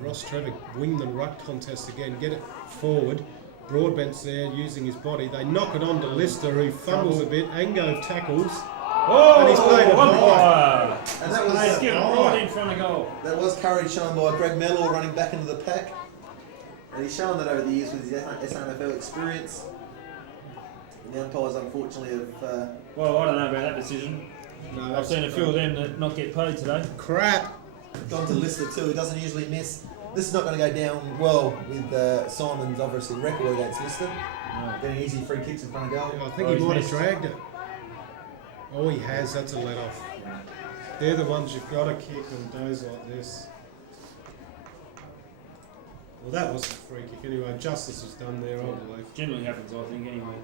Ross Trevor wing the ruck contest again, get it forward. Broadbent's there using his body. They knock it on to Lister, who fumbles a bit. Ango tackles. Oh, and he's played it high. And that was He's getting right in front of goal. That was courage shown by Greg Mellor running back into the pack. And he's shown that over the years with his SNFL experience. And the umpires, unfortunately, have... Well, I don't know about that decision. No, I've seen a few of them that not get paid today. Crap. gone to Lister too, who doesn't usually miss. This is not going to go down well with Simon's obviously record against Lister. No. Getting easy free kicks in front of goal. I think Oh, he he's might have missed. dragged it. Oh, he has. That's a let off. They're the ones you've got to kick on days like this. Well, that was a free kick anyway. Justice was done there, I believe. Generally happens, I think, anyway.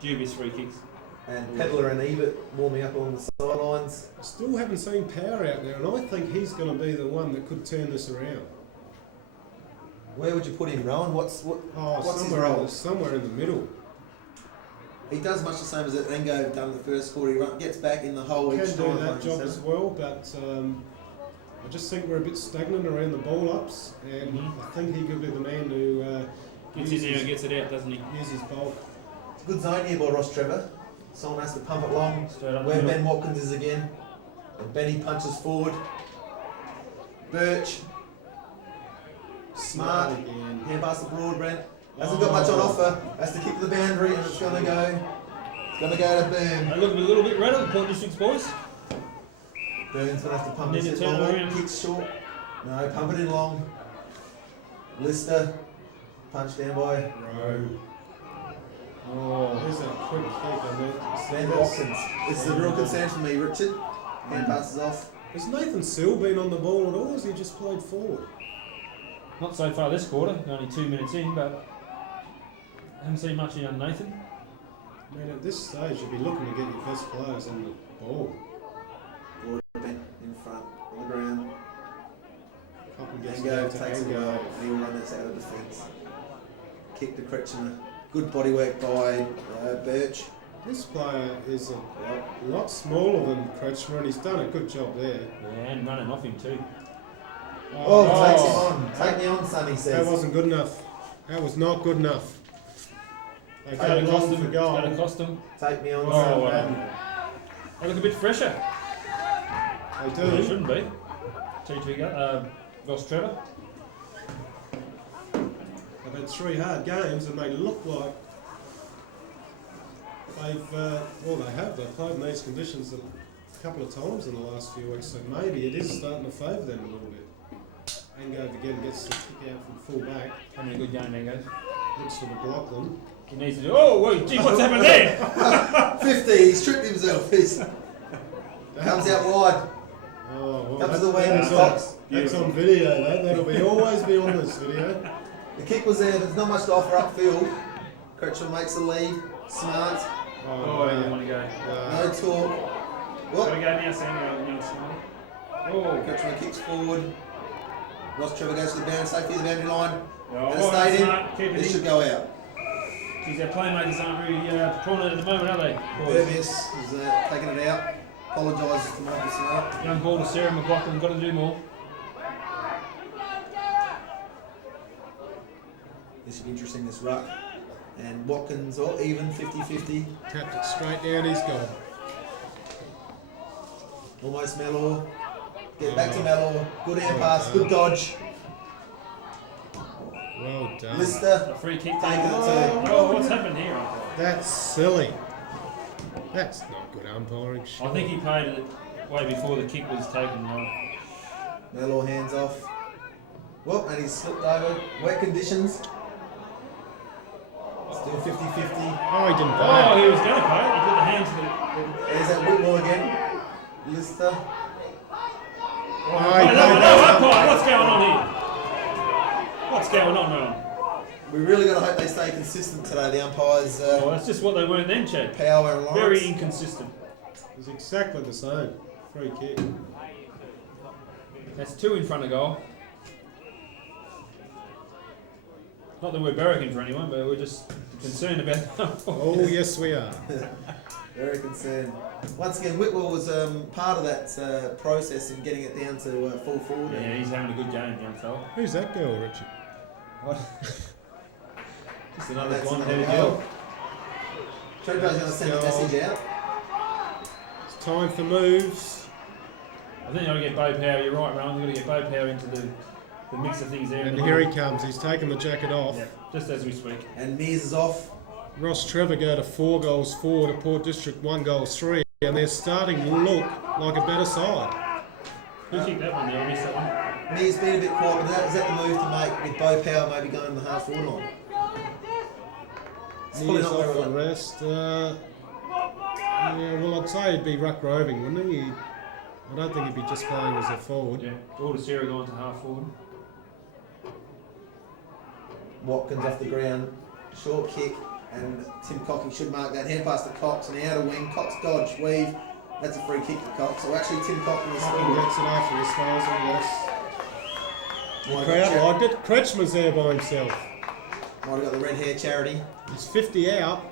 Dubious free kicks. And Pedler and Ebert warming up on the sidelines. I still haven't seen Power out there, and I think he's going to be the one that could turn this around. Where would you put him, Rowan? What's his role? Somewhere in the middle. He does much the same as Engo done the first quarter. He gets back in the hole Can each do time. that job as well, but I just think we're a bit stagnant around the ball ups, and I think he could be the man who Gets in there and gets it out, doesn't he? uses bulk. It's a good zone here by Ross Trevor. Someone has to pump it long. Straight up the Where middle. Ben Watkins is again. And Benny punches forward. Birch. Smart. Again. Hand pass to Broad, Brent. Hasn't got much on offer. Has to kick to the boundary and it's going to go. It's going to go to Boom. They look a little bit red, the Port District's boys. Boom's going to have to pump Need this to in turn long. around. Kicks short. No, pump it in long. Lister. Punch down by Rowe. Oh, there's that quick kick. I mean, Ben Watkins. It's the real concern for me, Richard. Hand passes off. Has Nathan Sill been on the ball at all, or has he just played forward? Not so far this quarter, only 2 minutes in, but haven't seen much of young Nathan. I mean, at this stage, you'd be looking to get your best players on the ball. Broad bent in front, on the ground. Up and gets Ango it takes to it well. Ango. He'll run this out of defence. Kick to Kretschmer. Good body work by Birch. This player is a lot smaller than Kretschmer, and he's done a good job there. Yeah, and running off him too. Oh, takes him on. Take me on, son, he That says. wasn't good enough. That was not good enough. They It's going got to cost long him. for It's going to goal. cost him. Take me on, Oh, son. wow. They look a bit fresher. They Well, they do. shouldn't be. T2 go. Ross Trevor. They've had 3 hard games, and they look like they've played in these conditions a couple of times in the last few weeks, so maybe it is starting to favour them a little bit. Ango again gets the kick out from full back, Having a good game, Mango. looks for McLaughlin. He needs to do. Oh, wait, gee, what's happened there? 50, he's tripped himself. He's comes out wide. Oh, well, Comes to the wing, that's stops. That's on video, that'll always be on this video. The kick was there, there's not much to offer upfield. Kretschmer makes the lead. Smart. Oh, yeah, you want to go. No talk. Got to Whoop. go now, Sam. You're smart. Oh, Kretschmer kicks forward. Ross Trevor goes to the boundary, safety of the boundary line. oh, And it stayed in. smart. Keep it This in. should go out. Geez, our playmakers aren't really prominent at the moment, are they? Boys? Burbius is taking it out. Apologises to Michael Smart. Young ball to Sarah McLaughlin, got to do more. This should be interesting, this ruck. And Watkins, even 50-50. Tapped it straight down, he's gone. Almost Mellor. Get back to Mellor. Good hand Well pass, done. good dodge. Well done. Lister. A free kick. Taking it Oh, to. what's happened here? That's silly. That's not good umpiring. I think he paid it way before the kick was taken. Mellor hands off. Well, and he's slipped over. Wet conditions. Still 50-50. Oh, he didn't Oh, pay. he was going to pay it. He put the hands to the. There's that Whitmore again. Lister. Oh, Hey, he no, paid no, that. umpire, what's going on here? What's going on, Ron? We really got to hope they stay consistent today. The umpires' Well, that's just what they weren't then, Chad. power and lines. Very inconsistent. It was exactly the same. Free kick. That's 2 in front of goal. Not that we're barracking for anyone, but we're just concerned about them. Oh, yes, we are. Very concerned. Once again, Whitwell was part of that process in getting it down to full forward. Yeah, he's having a good game, young fella. Who's that girl, Richard? Just another That's blonde-headed another girl. goal. Trevor's going to send a Goal. message out. It's time for moves. I think they've got to get Bo Power. You're right, Ron. They've got to get Bo Power into the mix of things there. And here he comes. He's taking the jacket off. Yeah, just as we speak. And Mears is off. Ross Trevor go to 4 goals 4 to Port District 1 goal 3, and they're starting to look like a better side. Who kicked that one there? I missed that one. Mears been a bit quiet, but is that the move to make with Bo Power maybe going the half forward line? It's probably He's not where off we the want. rest. Yeah, well, I'd say he'd be ruck roving, wouldn't he? I don't think he'd be just playing as a forward. Yeah, all the Sarah going to half forward. Watkins off the ground, short kick, and Tim Cocking should mark that. Hand pass to Cox and outer wing. Cox dodge, weave. That's a free kick to Cox. So actually, Tim Cocking is Cocking scored. gets it after his disposal, yes. The Might crowd have liked it. Kretschmer's there by himself. have got the red hair charity. He's 50 out.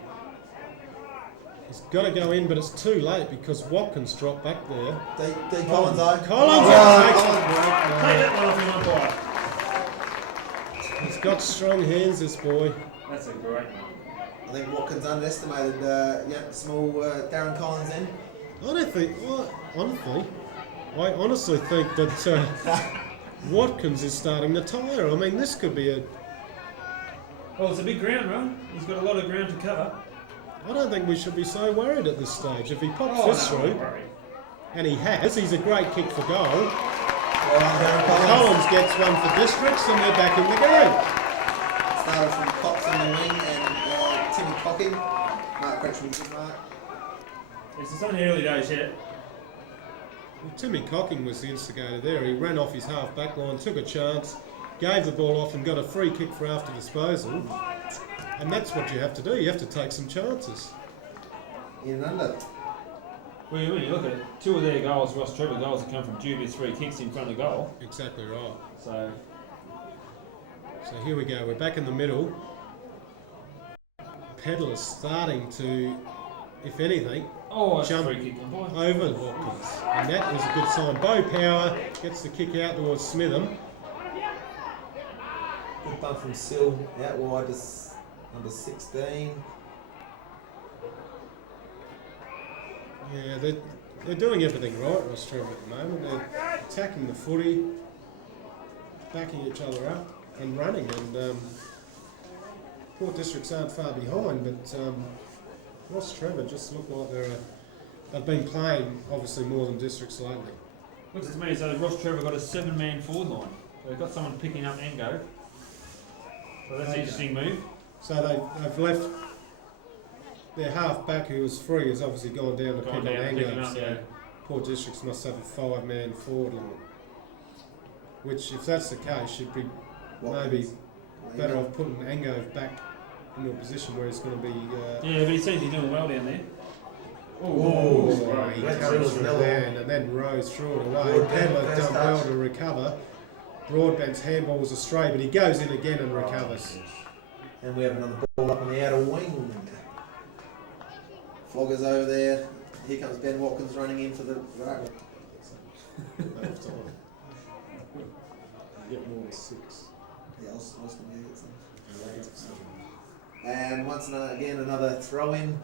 He's got to go in, but it's too late because Watkins dropped back there. D. Collins, though. Collins takes it. Take that one off him, umpire. He's got strong hands, this boy. That's a great one. I think Watkins underestimated small Darren Collins then. I don't think, I honestly think that Watkins is starting to tire. I mean, this could be a. Well, it's a big ground run. He's got a lot of ground to cover. I don't think we should be so worried at this stage. If he pops this through, don't worry. and he has, he's a great kick for goal. Well done, Darren Collins. Collins gets one for districts, and they're back in the game. Started from Cox on the wing and Timmy Cocking. Mark Kretschmer, good mark. It's only early days yet. Well, Timmy Cocking was the instigator there. He ran off his half-back line, took a chance, gave the ball off and got a free kick for after disposal. And that's what you have to do. You have to take some chances. In and under. Well, when you look at it, two of their goals, Ross Trevor goals, have come from dubious free kicks in front of goal. Exactly right. So, So here we go. We're back in the middle. Pedlar's starting to, if anything, that's jump a free kick, boy. over Watkins. And that is a good sign. Bo Power gets the kick out towards Smitham. Good bump from Sill out wide to number 16. Yeah, they're doing everything right, Ross Trevor, at the moment. They're attacking the footy, backing each other up and running. And Port Districts aren't far behind, but Ross Trevor just look like they've been playing obviously more than Districts lately. Looks to me as though Ross Trevor got a 7-man forward line. So they've got someone picking up and go. So that's an interesting move. So they've left their half back who was free has obviously gone down to pick on Ango. So Port Districts must have a 5-man forward line. Which, if that's the case, should be maybe better off putting Ango back into a position where he's going to be. Yeah, but he seems to be doing well down there. He Went comes through through his there and then Rose threw it away. Broadbent Pedler first done well touch. to recover. Broadbent's handball was astray, but he goes in again and recovers. And we have another ball up on the outer wing. Floggers over there. Here comes Ben Watkins running in for the right. Half time. Get more than 6. Yeah, I was going to get some. And once again, another throw in.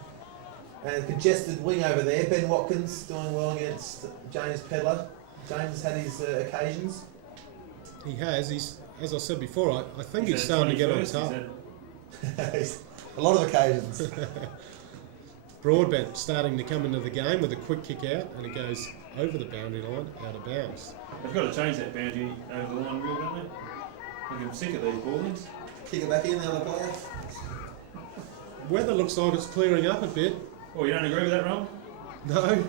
And congested wing over there. Ben Watkins doing well against James Pedler. James has had his occasions. He has. He's, as I said before, I think he's starting to get on top. A lot of occasions. Broadbent starting to come into the game with a quick kick out, and it goes over the boundary line, out of bounds. They've got to change that boundary over the line real, don't they? I'm sick of these ballings. Kick it back in, the other player. Weather looks like it's clearing up a bit. Oh, you don't agree with that, Ron? No.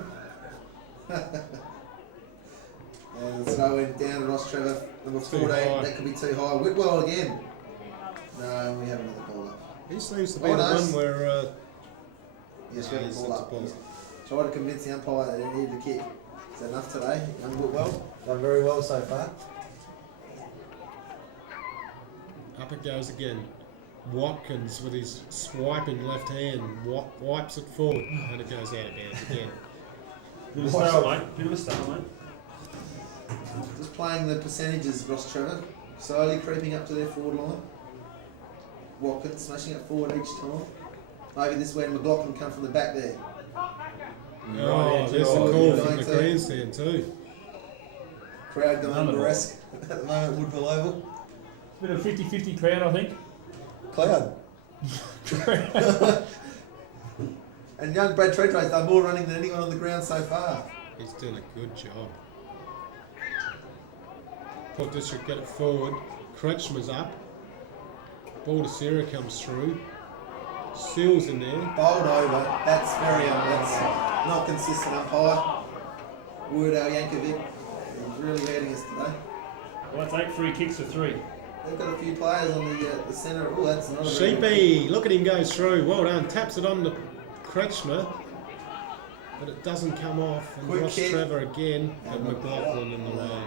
And throw in down to Ross Trevor, number Too 14. high. That could be too high. Whitwell again. No, we have another ball up. He seems to be Oh, the nice. one where. Yes, we have Yes, a ball it's a up. ball. Try to convince the umpire that he needed a kick. Is that enough today? Young Whitwell. Done very well so far. Up it goes again. Watkins with his swiping left hand wipes it forward, and it goes out of bounds again. Bit of a stalemate. Bit of a stalemate. Just playing the percentages, Ross Trevor. Slowly creeping up to their forward line. Watkins smashing it forward each time. Maybe this way McLaughlin come from the back there. Oh, there's a call Going from the to- grandstand too. Crowd going Another burlesque at the moment, Woodville Oval. Bit of 50-50 crowd, I think. Cloud. And young Brad Treadway's done more running than anyone on the ground so far. He's done a good job. Port District get it forward. Kretschmer's up. Ball to Sarah comes through. Seals in there. Bowled over. That's very that's not consistent umpire. Word Al Yankovic. He's really hurting us today. Well, that's 8 free kicks for 3. They've got a few players on the centre. Oh, that's another. Sheepy, look at him go through. Well done. Taps it on the Kretschmer, but it doesn't come off. And Quick Ross kick. Trevor again, and McLaughlin in the way.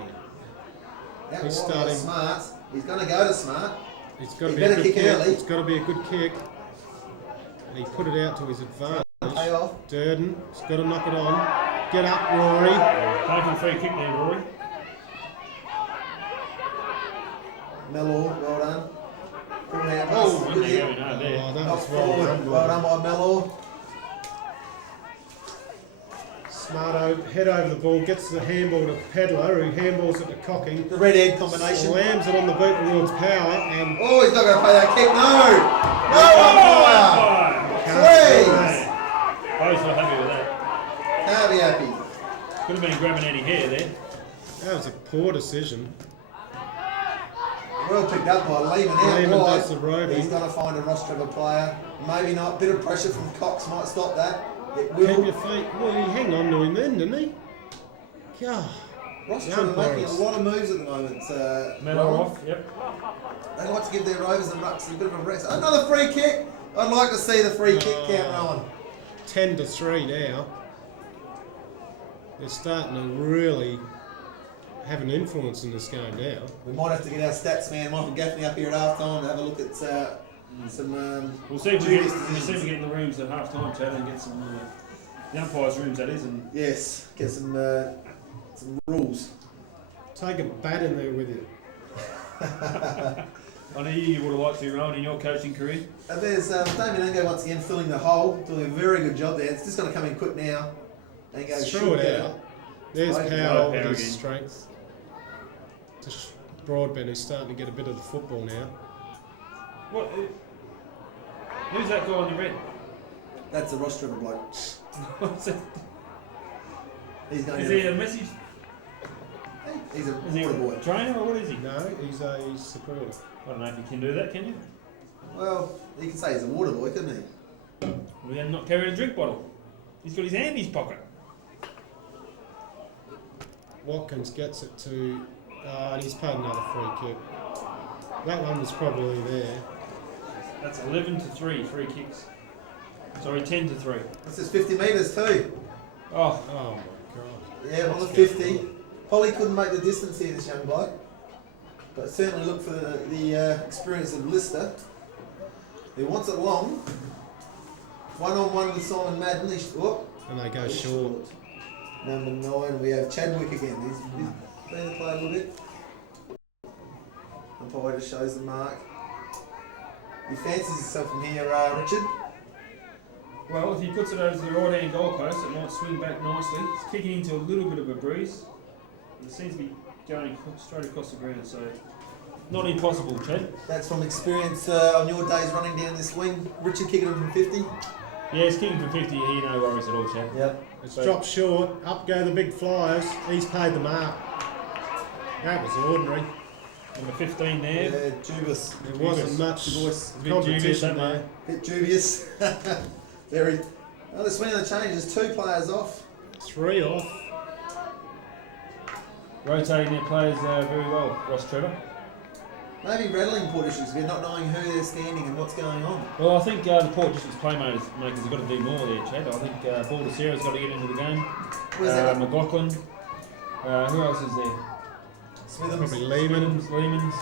That He's was starting. Smart. He's going to go to Smart. It's got to He be a better good kick kick. early. It's got to be a good kick. And he put it out to his advantage. Pay off. Durden, he's got to knock it on. Get up, Rory. Taking free kick there, Rory. Mello, well done. Full hand pass. Oh, Good when they hit. go in hard there. Oh, that Up was well forward. done. Well done by Mello. Smarto, head over the ball, gets the handball to Pedler, who handballs it to Cocking. The red egg combination. Slams it on the boot towards Power, and Oh, he's not going to play that kick. No! No umpire! Please! I was not happy with that. Can't be happy. Could have been grabbing Eddie hair there. that was a poor decision. Well picked up by Lehman out Lehman wide. does the roving. He's going to find a Ross Trevor player. Maybe not. Bit of pressure from Cox might stop that. It Keep will. your feet. Well, he hang on to him then, didn't he? God. Ross Young Trevor making a Boris. lot of moves at the moment. Mellow Rowan. off, yep. They like to give their Rovers and Rucks a bit of a rest. Another free kick. I'd like to see the free kick count, Rowan. 10-3 now. They're starting to really have an influence in this game now. We might have to get our stats man Michael Gaffney up here at half time to have a look at some. We'll see if we dubious get decisions. in the rooms at half time, Chad, and get some the umpires' rooms, that is. And Yes, get some rules. Take a bat in there with you. I know you would have liked to, Rowan, in your coaching career. And there's Damien Ango once again filling the hole, doing a very good job there. It's just going to come in quick now. Ango Throw should it get out. There's Right. Power with Power his again. strength. Just Broadbent is starting to get a bit of the football now. What? Who's that guy on the red? That's a Ross Trevor bloke. What's that? He's going Is to. he a message? He's Is he a water a boy. trainer or what is he? No, he's a supporter. I don't know if you can do that, can you? Well, you can say he's a water boy, couldn't he? We have not carrying a drink bottle. He's got his hand in his pocket. Watkins gets it to, and he's paid another free kick. That one was probably there. That's 11-3 free kicks. Sorry, 10-3. This is 50 metres too. Oh, Oh my god. Yeah, on the Let's 50. Holly couldn't make the distance here, this young bloke. But certainly look for the experience of Lister, who wants it long. 1-on-1 with Simon Madden. And they go short. Number 9, we have Chadwick again. He's been to play a little bit. Umpire just shows the mark. He fancies himself from here, Richard. well, if he puts it over to the right-hand goalpost, it might swing back nicely. It's kicking into a little bit of a breeze. It seems to be going straight across the ground, so not impossible, Chad. That's from experience on your days running down this wing. Richard kicking him from 50. Yeah, he's kicking for 50 here, no worries at all, Chad. Yep. It's So- dropped short. Up go the big flyers. He's paid the mark. That was ordinary. Number 15 there. Yeah, dubious. There wasn't Dubious. much Good voice. A bit dubious, competition that there. Bit dubious. Very. Well, the swing of the changes. 2 players off. 3 off. Rotating their players very well, Ross Trevor. Maybe rattling Port Districts, we're not knowing who they're standing and what's going on. Well, I think the Port District's playmakers have got to do more there, Chad. I think Baldacera's got to get into the game. Where's that? McLaughlin. Who else is there? Smithams. Probably Lehman. Lehman's.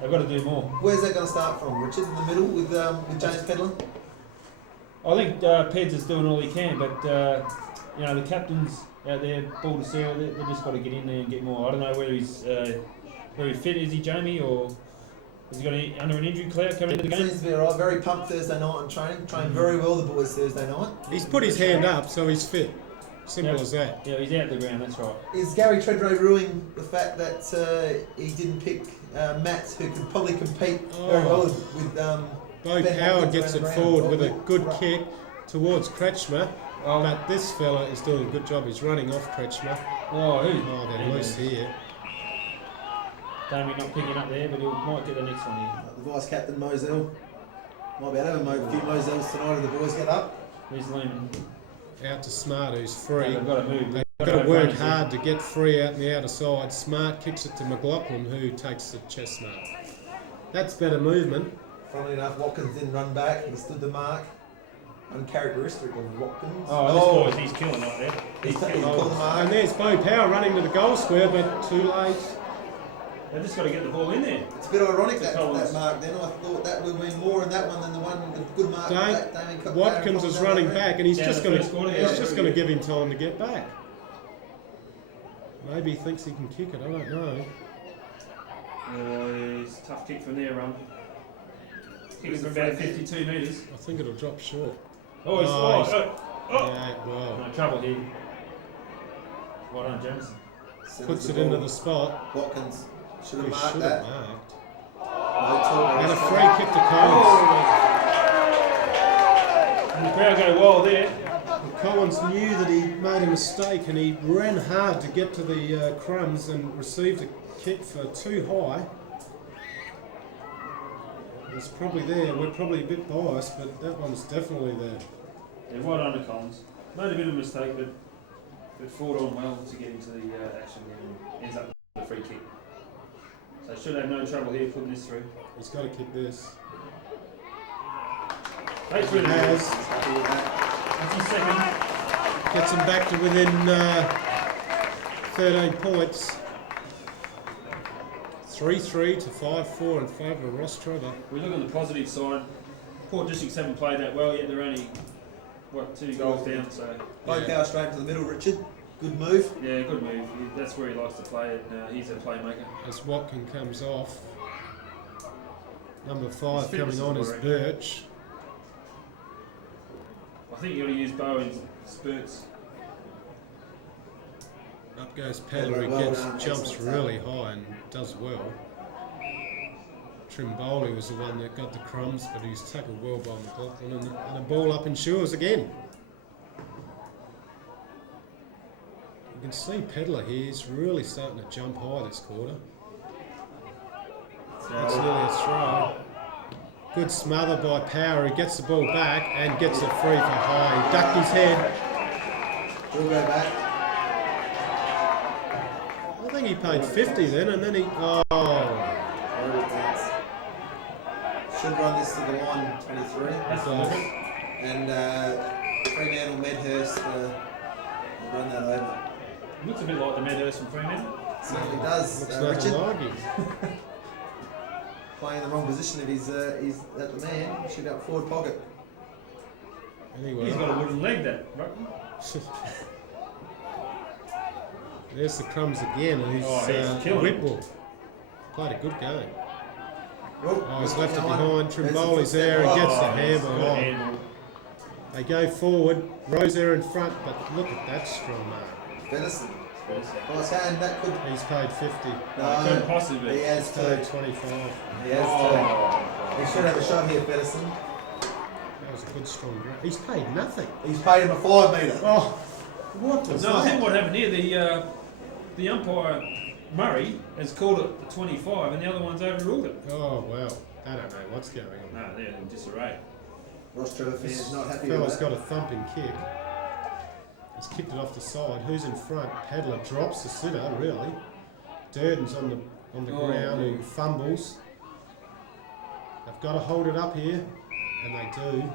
They've got to do more. Where's that going to start from? Richard in the middle with James Pedler. I think Peds is doing all he can, but the captains out there, Baldacera, they just got to get in there and get more. I don't know whether he's very fit. Is he, Jamie, or has he got under an injury cloud coming into the game? Seems to be alright. Very pumped Thursday night on training. Trained very well, the boys, Thursday night. He's put his hand up, so he's fit. Simple Yep. as that. Yeah, he's out the ground. That's right. Is Gary Treadray ruining the fact that he didn't pick Matt, who could probably compete very well with Bo Ben Power Watkins gets it around the forward ground. with a good kick towards Kretschmer. Oh, But this fella is doing a good job. He's running off Kretschmer. oh, who? Oh, they're loose here. Damien not picking up there, but he might get the next one here. the vice captain Moselle. Might be able to have a few Moselles tonight if the boys get up. Where's Lehman? Out to Smart, who's So free. they've got to move. got to work hard to get free out in the outer side. Smart kicks it to McLaughlin, who takes the chest mark. That's better movement. Funnily enough, Watkins didn't run back. He stood the mark. Uncharacteristic of Watkins. Oh, this boy, he's killing right there. He's pulled the mark. And there's Bo Power running to the goal square, but too late. They've just got to get the ball in there. It's a bit ironic that Collins. mark then. I thought that would have been more in that one than the good mark. Watkins is running back, and he's Yeah, just the going first quarter, to give him time to get back. Maybe he thinks he can kick it. I don't know. Oh, it's a tough kick from there, run. Kick from about 52 metres. I think it'll drop short. Oh, he's Yeah, well, no trouble here. Well done, Jamison. puts it into the spot. Watkins should have He marked should that. have marked. No talk. And a free kick to Collins. And the crowd go wild there. Collins knew that he made a mistake, and he ran hard to get to the crumbs and received a kick for too high. It's probably there. We're probably a bit biased, but that one's definitely there. Yeah, well done to Collins. Made a bit of a mistake, but fought on well to get into the action and ends up with a free kick. So should have no trouble here putting this through. He's got to kick this. Takes really Has. good. That's his second. Gets him back to within 13 points. 3-3 to 5-4 in favour of Ross Trevor. We look on the positive side. Port Districts haven't played that well yet. They're only 2 goals down. So Low power straight to the middle, Richard. Good move. yeah, good move. That's where he likes to play it. He's a playmaker. As Watkin comes off. Number 5 His coming on is fitness is Birch. I think you got to use Bow in spurts. Up goes Pedler, he Well done. jumps Excellent. really high and does well. Trimboli was the one that got the crumbs, but he's tackled well by McLaughlin, and a ball up in Shores again. You can see Pedler here, he's really starting to jump high this quarter. That's nearly a throw. Good smother by Power, he gets the ball back and gets it free for high. He ducked his head. We'll go back. I think he paid 50 then, and then he... Should run this to the line 23. That's the Does. limit. And Fremantle Medhurst run that over. Looks a bit like the Medhurst from Fremantle. Certainly does. Looks nothing Richard like him. playing in the wrong position if he's at the man. Shoot out forward pocket. Anyway. He's got a wooden leg, that right? There's the crumbs again, and he's killing it. Whitwell played a good game. Oh, He's left it going. behind. There's the Trimboli's there and footstep. gets the Good handle on. handball. They go forward. Rose there in front, but look at that strong mark. Venison. Nice hand. That could. He's paid 50. Couldn't No, possibly. he has Paid to. 25. He has to. He should have a shot here, Venison. That was a good strong grab. He's paid nothing. He's paid him a 5 metre. Oh, what was No, I think that? what happened here, the umpire Murray has called it the 25, and the other one's overruled it. Oh, wow. I don't know what's going on. No, they're in disarray. Ross Trevor fan is not happy Fella's with got that. a thumping kick. He's kicked it off the side. Who's in front? Pedler drops the sitter, really. Durden's on the Oh, ground yeah. who fumbles. They've got to hold it up here, and they do.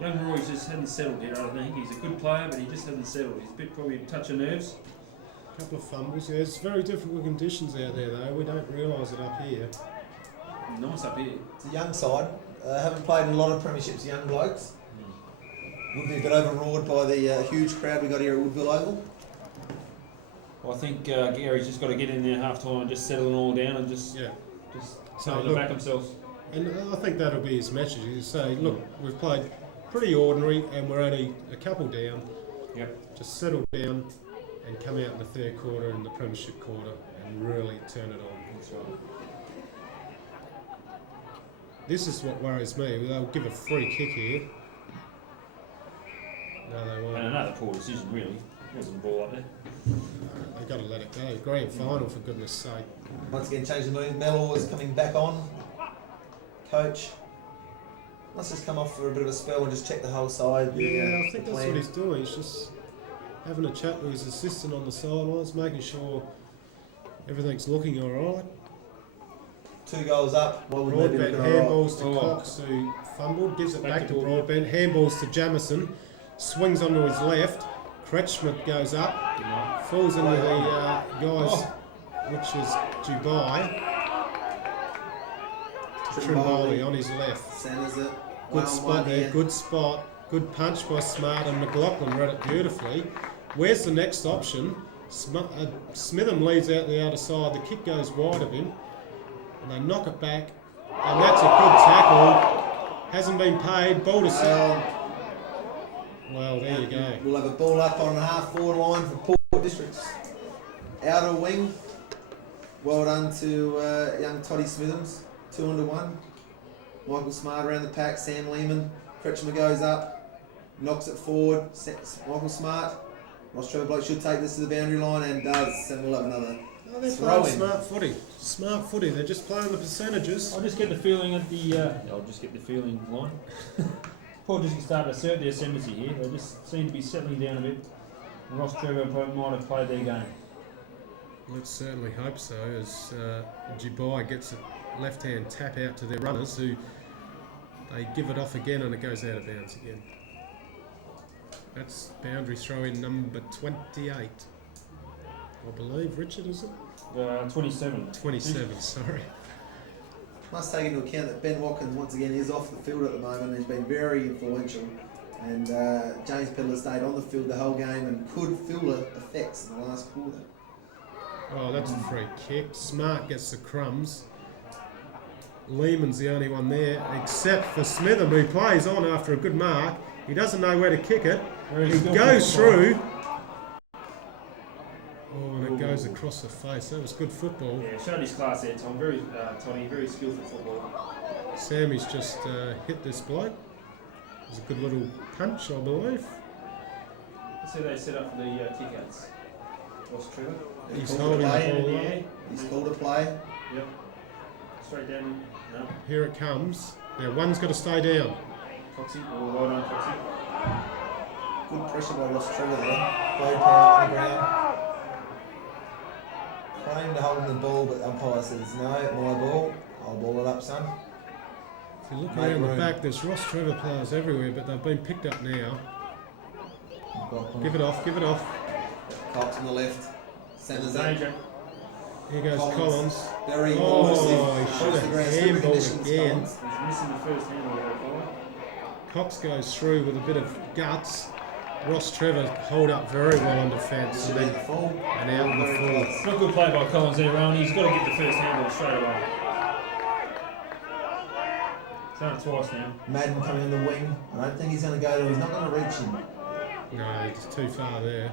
Young Roy just hadn't settled here, I think. He's a good player, but he just hasn't settled. He's a bit probably a touch of nerves. A couple of fumbles. Yeah, it's very difficult conditions out there, though. We don't realise it up here. Nice up here. It's a young side. Haven't played in a lot of premierships, young blokes. Would be a bit overawed by the huge crowd we got here at Woodville Oval. Well, I think Gary's just got to get in there half time and just settle it all down and just Yeah. tell them to look- back themselves. And I think that'll be his message. He'll say, look, we've played pretty ordinary and we're only a couple down. Yep. Just settle down and come out in the third quarter and the Premiership quarter and really turn it on. That's right. This is what worries me. They'll give a free kick here. No, they And won't. another poor decision, really. Wasn't the ball up there. They've got to let it go. Grand final, for goodness sake. Once again, change the mood. Mellor is coming back on. Coach. Let's just come off for a bit of a spell and just check the whole side. Yeah, I think the that's plan. what he's doing. He's just having a chat with his assistant on the sidelines, making sure everything's looking all right. 2 goals up. What would maybe Broadbent looking all right? handballs to Cox, who fumbled, gives it back to Broadbent. Handballs to Jamison, swings onto his left. Kretschmidt goes up, falls into the guys, which is Dubai. Trimboli on his left. Centers it. Good spot there, good spot. Good punch by Smart, and McLaughlin read it beautifully. Where's the next option? Smitham leads out the outer side. The kick goes wide of him, and they knock it back. And that's a good tackle. Hasn't been paid. Ball to well, there you go. We'll have a ball up on the half-forward line for Port Districts. Outer wing. Well done to young Toddy Smithams. 2-1. Michael Smart around the pack. Sam Lehman. Kretschmer goes up. Knocks it forward. Michael Smart. Ross Trevor Bloke should take this to the boundary line and does. And we'll have another They're throw playing in. smart footy. Smart footy. They're just playing the percentages. I just get the feeling at the. I'll just get the feeling line. Port District started to assert their ascendancy here. They just seem to be settling down a bit. And Ross Trevor might have played their game. Let's certainly hope so, as Dubai gets a left-hand tap out to their runners, who they give it off again and it goes out of bounds again. That's boundary throw in number 28. I believe, Richard, is it? 27. 27, sorry. Must take into account that Ben Watkins once again is off the field at the moment. He's been very influential, and James Pedler stayed on the field the whole game and could feel the effects in the last quarter. Oh, that's a free kick. Smart gets the crumbs. Lehman's the only one there, except for Smitham, who plays on after a good mark. He doesn't know where to kick it. He goes through. Oh, and it goes across the face. That was good football. Yeah, showed his class there, Tom. Very, Tony, very skillful footballer. Sammy's just hit this bloke. It was a good little punch, I believe. Let's see they set up for the kickouts. Ross Trevor. He's Called holding a the play. ball in up. the air. He's called a play. Yep. Straight down. No. Here it comes. Now one's got to stay down. Foxy. Oh, well done, Foxy. Good pressure by Ross Trevor there. Third power on the ground. Claim to holding the ball, but the umpire says no, my ball. I'll ball it up, son. If you look Make around the room. back, there's Ross Trevor players everywhere, but they've been picked up now. Give it off, give it off. Cox on the left. Centers it. Danger. Here goes Collins. Very Oh, elusive. he should Shows the have ground. Slippery handballed conditions, again. Collins. He's missing the first handle there, fella. Cox goes through with a bit of guts. Ross Trevor hold up very well on defence Should and be then the full. and out in the Very full. close. Not good play by Collins there, Rowan. He's got to get the first handle straight away. He's done it twice now. Madden coming in the wing. I don't think he's going to go to. He's not going to reach him. No, it's too far there.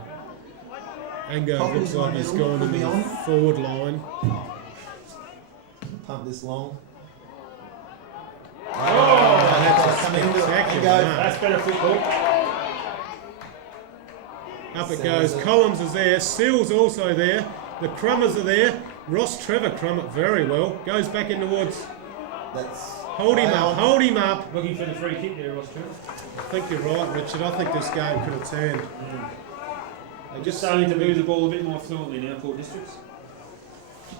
Ango Coppers looks like on he's middle, gone could into be the on. forward line. Pump this long. That's a coming into it. spectacular Ango. mark. That's better football. Up it Says goes. it. Collins is there. Seals also there. The Crummers are there. Ross Trevor crumb it very well. Goes back in towards. That's Hold him up. Hold him up. Looking for the free kick there, Ross Trevor. I think you're right, Richard. I think this game could have turned. They Just just starting to seem move the ball a bit more fluently now, Port Districts.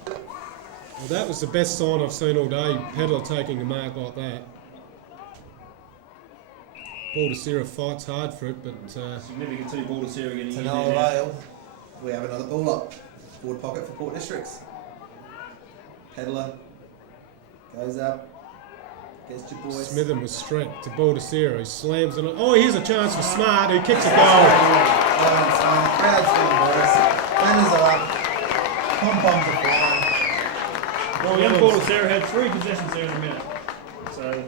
Well, that was the best sign I've seen all day. Pedler taking a mark like that. Baldacera fights hard for it, but Significant two ball to Sarah getting to in no there. avail. We have another ball up. Forward pocket for Port Districts. Pedler goes up. Gets your boys. Smitham was straight to Baldacera. He slams it. Oh, here's a chance for Smart, who kicks a goal. Crowd's getting worse. Banners are up. Pom-poms are flying. Well, young Paul Sarah had 3 possessions there in a minute. So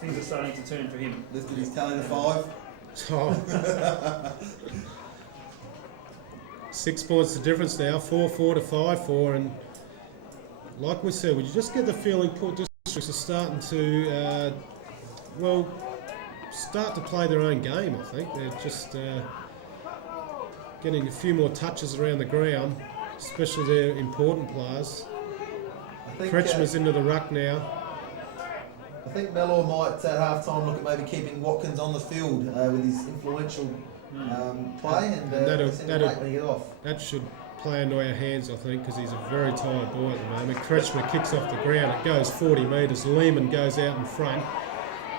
things are starting to turn for him. Lifted his tally to 5. Oh. 6 points the difference now. 4-4 to 5-4, and like we said, would you just get the feeling Port Districts are starting to, start to play their own game? I think they're just getting a few more touches around the ground, especially their important players. I think, Kretschmer's into the ruck now. I think Mellor might at half time look at maybe keeping Watkins on the field with his influential play, and that'll- send him late when he get off. That should play into our hands, I think, because he's a very tired boy at the moment. Kretschmer kicks off the ground. It goes 40 metres. Lehman goes out in front.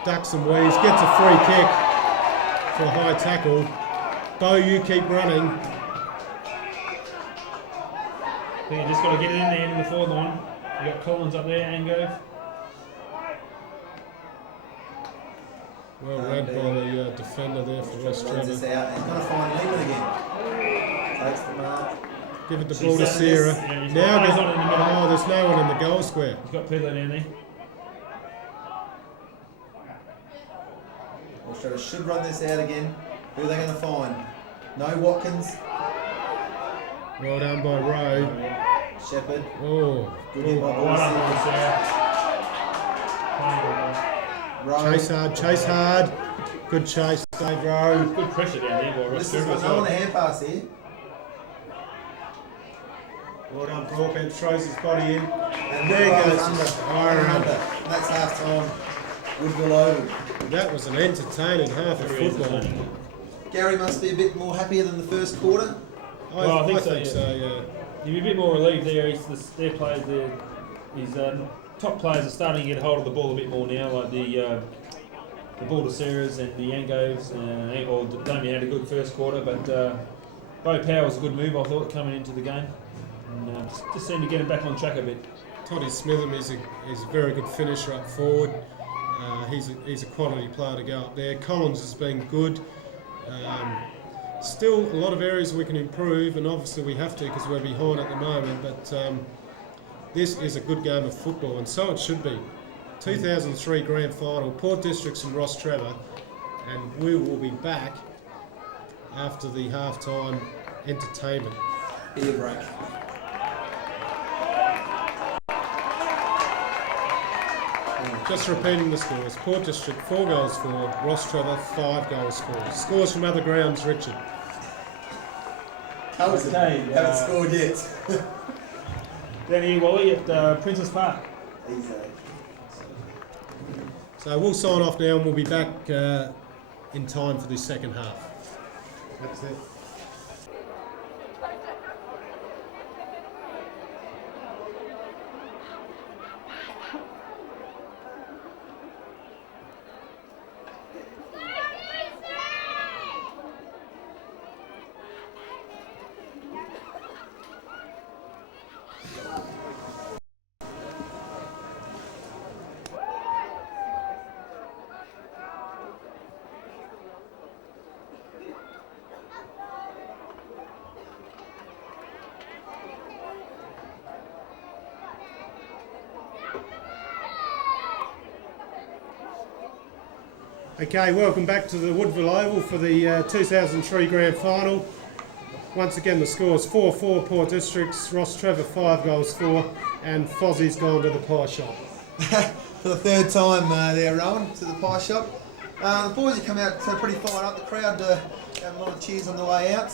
Ducks and weaves. Gets a free kick for a high tackle. Bo, you keep running. I think you just got to get it in there in the forward line. You got Collins up there, Angove. Well read by the defender there for West Runs Trevor. this out. He's going to find Lehman again. Takes the mark. Give it the ball to Sarah. Yeah, he's Now got goes, eyes on it in the middle. oh, there's no one in the goal square. He's got Peeler down there. Australia should run this out again. Who are they going to find? No Watkins. Well done by Rowe. Shepherd. Oh, Good hit by Well done, Ball. boys, Rowe. chase hard, chase hard. Good chase, Dave Rowe. Good pressure down there by Ross This is Trevor got as no one well. a hand pass here. Well done, Broadbent throws his body in. And There Rowe goes under. Iron. Under. And that's half time. Woodville Oval. That was an entertaining half of Very football. entertaining. Gary must be a bit more happier than the first quarter. Well, I think so, yeah. You'd be a bit more relieved there. Their players, his top players are starting to get hold of the ball a bit more now, like the Baldasaras and the Yangovs. Or Damien had a good first quarter, but Bo Power was a good move, I thought, coming into the game. And just seemed to get him back on track a bit. Toddy Smitham is a very good finisher up forward. He's a quality player to go up there. Collins has been good. Still a lot of areas we can improve, and obviously we have to because we're behind at the moment, but this is a good game of football, and so it should be. 2003 Grand Final, Port Districts and Ross Trevor, and we will be back after the half-time entertainment. Beer break. Just repeating the scores. Port District 4 goals for, Ross Trevor 5 goals for. Scores from other grounds, Richard. Carlton Okay, haven't scored yet. Down here, Wally, at Princess Park. Easy. So we'll sign off now and we'll be back in time for the second half. That's it. Okay, welcome back to the Woodville Oval for the 2003 Grand Final. Once again, the scores 4-4 Port Districts, Ross Trevor 5 goals for, and Fozzie's gone to the pie shop. For the third time there, Rowan, to the pie shop. The boys have come out pretty fired up. The crowd having a lot of cheers on the way out.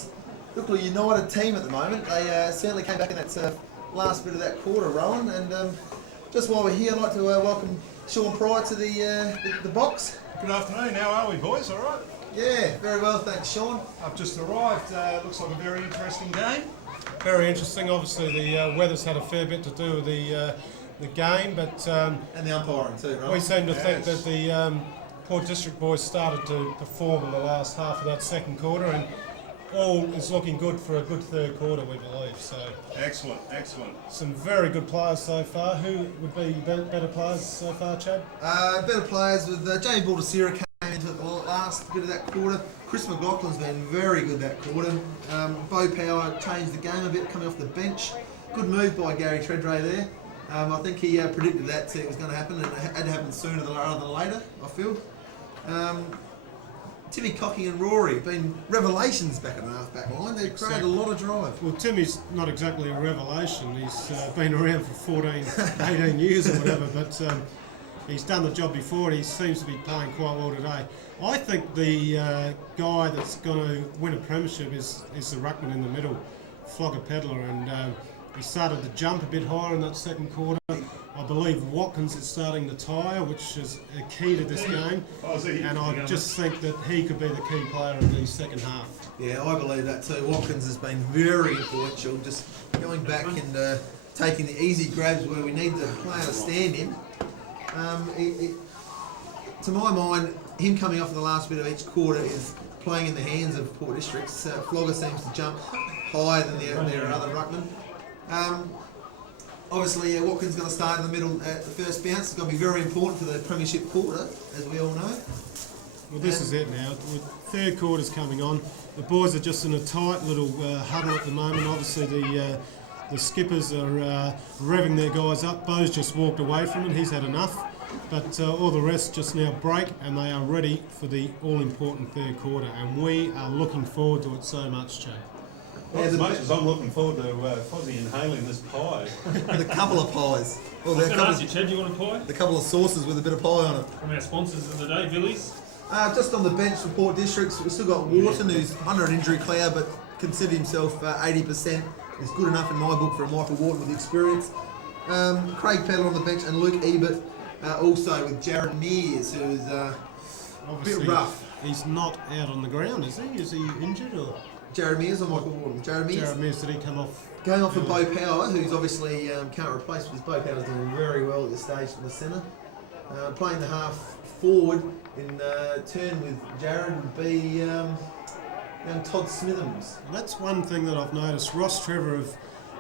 Look like a united team at the moment. They certainly came back in that last bit of that quarter, Rowan. And just while we're here, I'd like to welcome Sean Pryor to the box. Good afternoon, how are we boys, alright? Yeah, very well, thanks Sean. I've just arrived, looks like a very interesting game. Very interesting. Obviously, the weather's had a fair bit to do with the game, but And the umpiring too, right? we seem to think Yes. that the Port District boys started to perform in the last half of that second quarter, and all is looking good for a good third quarter, we believe. So, Excellent, excellent. some very good players so far. Who would be better players so far, Chad? Better players with Jamie Baldasira came into the last bit of that quarter. Chris McLaughlin's been very good that quarter. Bo Power changed the game a bit coming off the bench. Good move by Gary Treadray there. I think he predicted that it was going to happen, and it had to happen sooner rather than later, I feel. Timmy Cocking and Rory have been revelations back in the half-back line. They've created a lot of drive. Well, Timmy's not exactly a revelation. He's been around for 14, 18 years or whatever, but he's done the job before and he seems to be playing quite well today. I think the guy that's going to win a premiership is the ruckman in the middle, Flogger Pedler, and He started to jump a bit higher in that second quarter. I believe Watkins is starting to tire, which is a key to this game. And I just think that he could be the key player in the second half. Yeah, I believe that too. Watkins has been very influential, just going back and taking the easy grabs where we need the player to stand in. To my mind, him coming off in the last bit of each quarter is playing in the hands of Port Districts. Flogger seems to jump higher than their other ruckman. Obviously, Watkins is going to start in the middle at the first bounce. It's going to be very important for the Premiership quarter, as we all know. Well, this is it now. With third quarter's coming on, the boys are just in a tight little huddle at the moment. Obviously, the skippers are revving their guys up. Bo's just walked away from it. He's had enough. But all the rest just now break, and they are ready for the all-important third quarter. And we are looking forward to it so much, Chad. Well, as much as I'm looking forward to Fozzie inhaling this pie. With a couple of pies. Well, I was going to ask you, Chad, do you want a pie? a couple of sauces with a bit of pie on it. From our sponsors of the day, Billy's. Just on the bench for Port Districts, we've still got Wharton, who's under an injury cloud, but considered himself 80%. Is good enough in my book for a Michael Wharton with experience. Craig Peddle on the bench and Luke Ebert also with Jared Mears, who is a bit rough. He's not out on the ground, is he? Is he injured or? Jared Mears or Michael Wharton? Jared Mears. Jared Mears, did he come off? Going off for Bo Power, who's obviously can't replace because Bo Power's doing very well at this stage from the centre. Playing the half forward in turn with Jared would be young Todd Smithams. And that's one thing that I've noticed. Ross Trevor have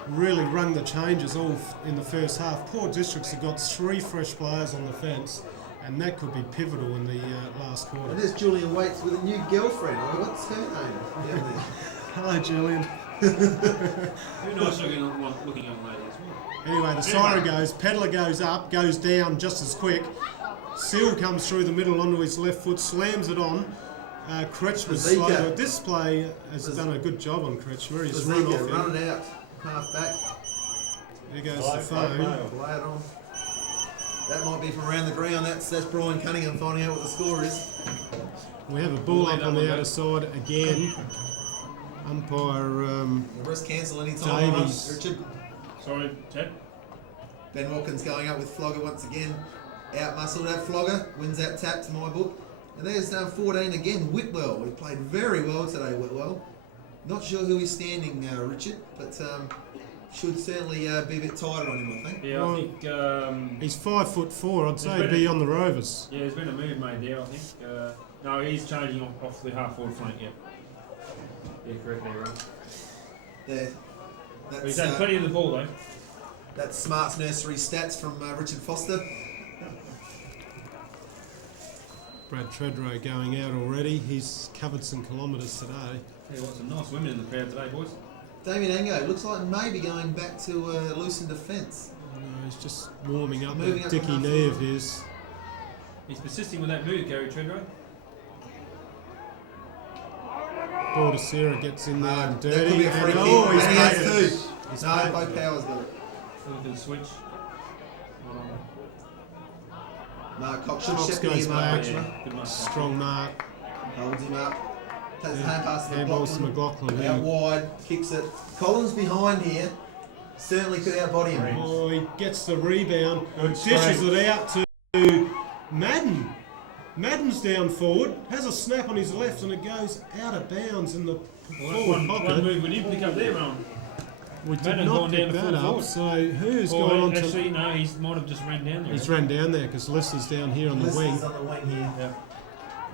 really rung the changes all in the first half. Port Districts have got 3 fresh players on the fence, and that could be pivotal in the last quarter. And there's Julian Waits with a new girlfriend. What's her name? Down there? Hello, Julian. Very nice looking young lady as well. Anyway, the siren goes, Pedler goes up, goes down just as quick. Seal comes through the middle onto his left foot, slams it on. Cretch was slow, but this play has done a good job on Cretch. Where he's run off running out, half back. There goes the phone. Play it on. That might be from around the ground. That's Brian Cunningham finding out what the score is. We have a ball up on the outer side again. Umpire The rest cancel any time. Davies. Richard. Sorry, Chad. Ben Watkins going up with Flogger once again. Out muscled out Flogger. Wins that tap to my book. And there's 14 again, Whitwell. We played very well today, Whitwell. Not sure who he's standing, Richard, but should certainly be a bit tighter on him, I think. Yeah, I think... he's 5'4". I'd say he'd be on the Rovers. Yeah, there's been a move made there, I think. No, he's changing off the half-forward flank, yeah. Yeah, correct there, right. There. But he's had plenty of the ball, though. That's Smart's nursery stats from Richard Foster. Brad Treadrow going out already. He's covered some kilometres today. Yeah, got some nice women in the crowd today, boys. Damien Ango looks like maybe going back to loosen defence. He's just warming up Moving that up dicky half knee of forward. his. He's persisting with that move, Gary Treadrow. Baldacera gets in there and That could dirty. be a free And kick. oh, he's And he has made two. it. He's No, made Bo it. Power's got it. Look at the switch. Mark Cox should Cox have stepped goes in Mark back. Richmond. Good mark. Strong mark. Holds him up. Takes the hand pass to Handballs to McLaughlin. McLaughlin. Out wide. Kicks it. Collins behind here. Certainly could outbody him. Oh, he gets the rebound. Good Dishes straight. it out to Madden. Madden's down forward. Has a snap on his left and it goes out of bounds in the Well, forward one pocket. move we didn't pick up there, Ron. We did Madden's not gone pick down to that full up. forward. So who's Or gone on to... actually, no, he might have just ran down there. He's ran down there because Lister's down here on the This wing. is on the wing here. Yeah.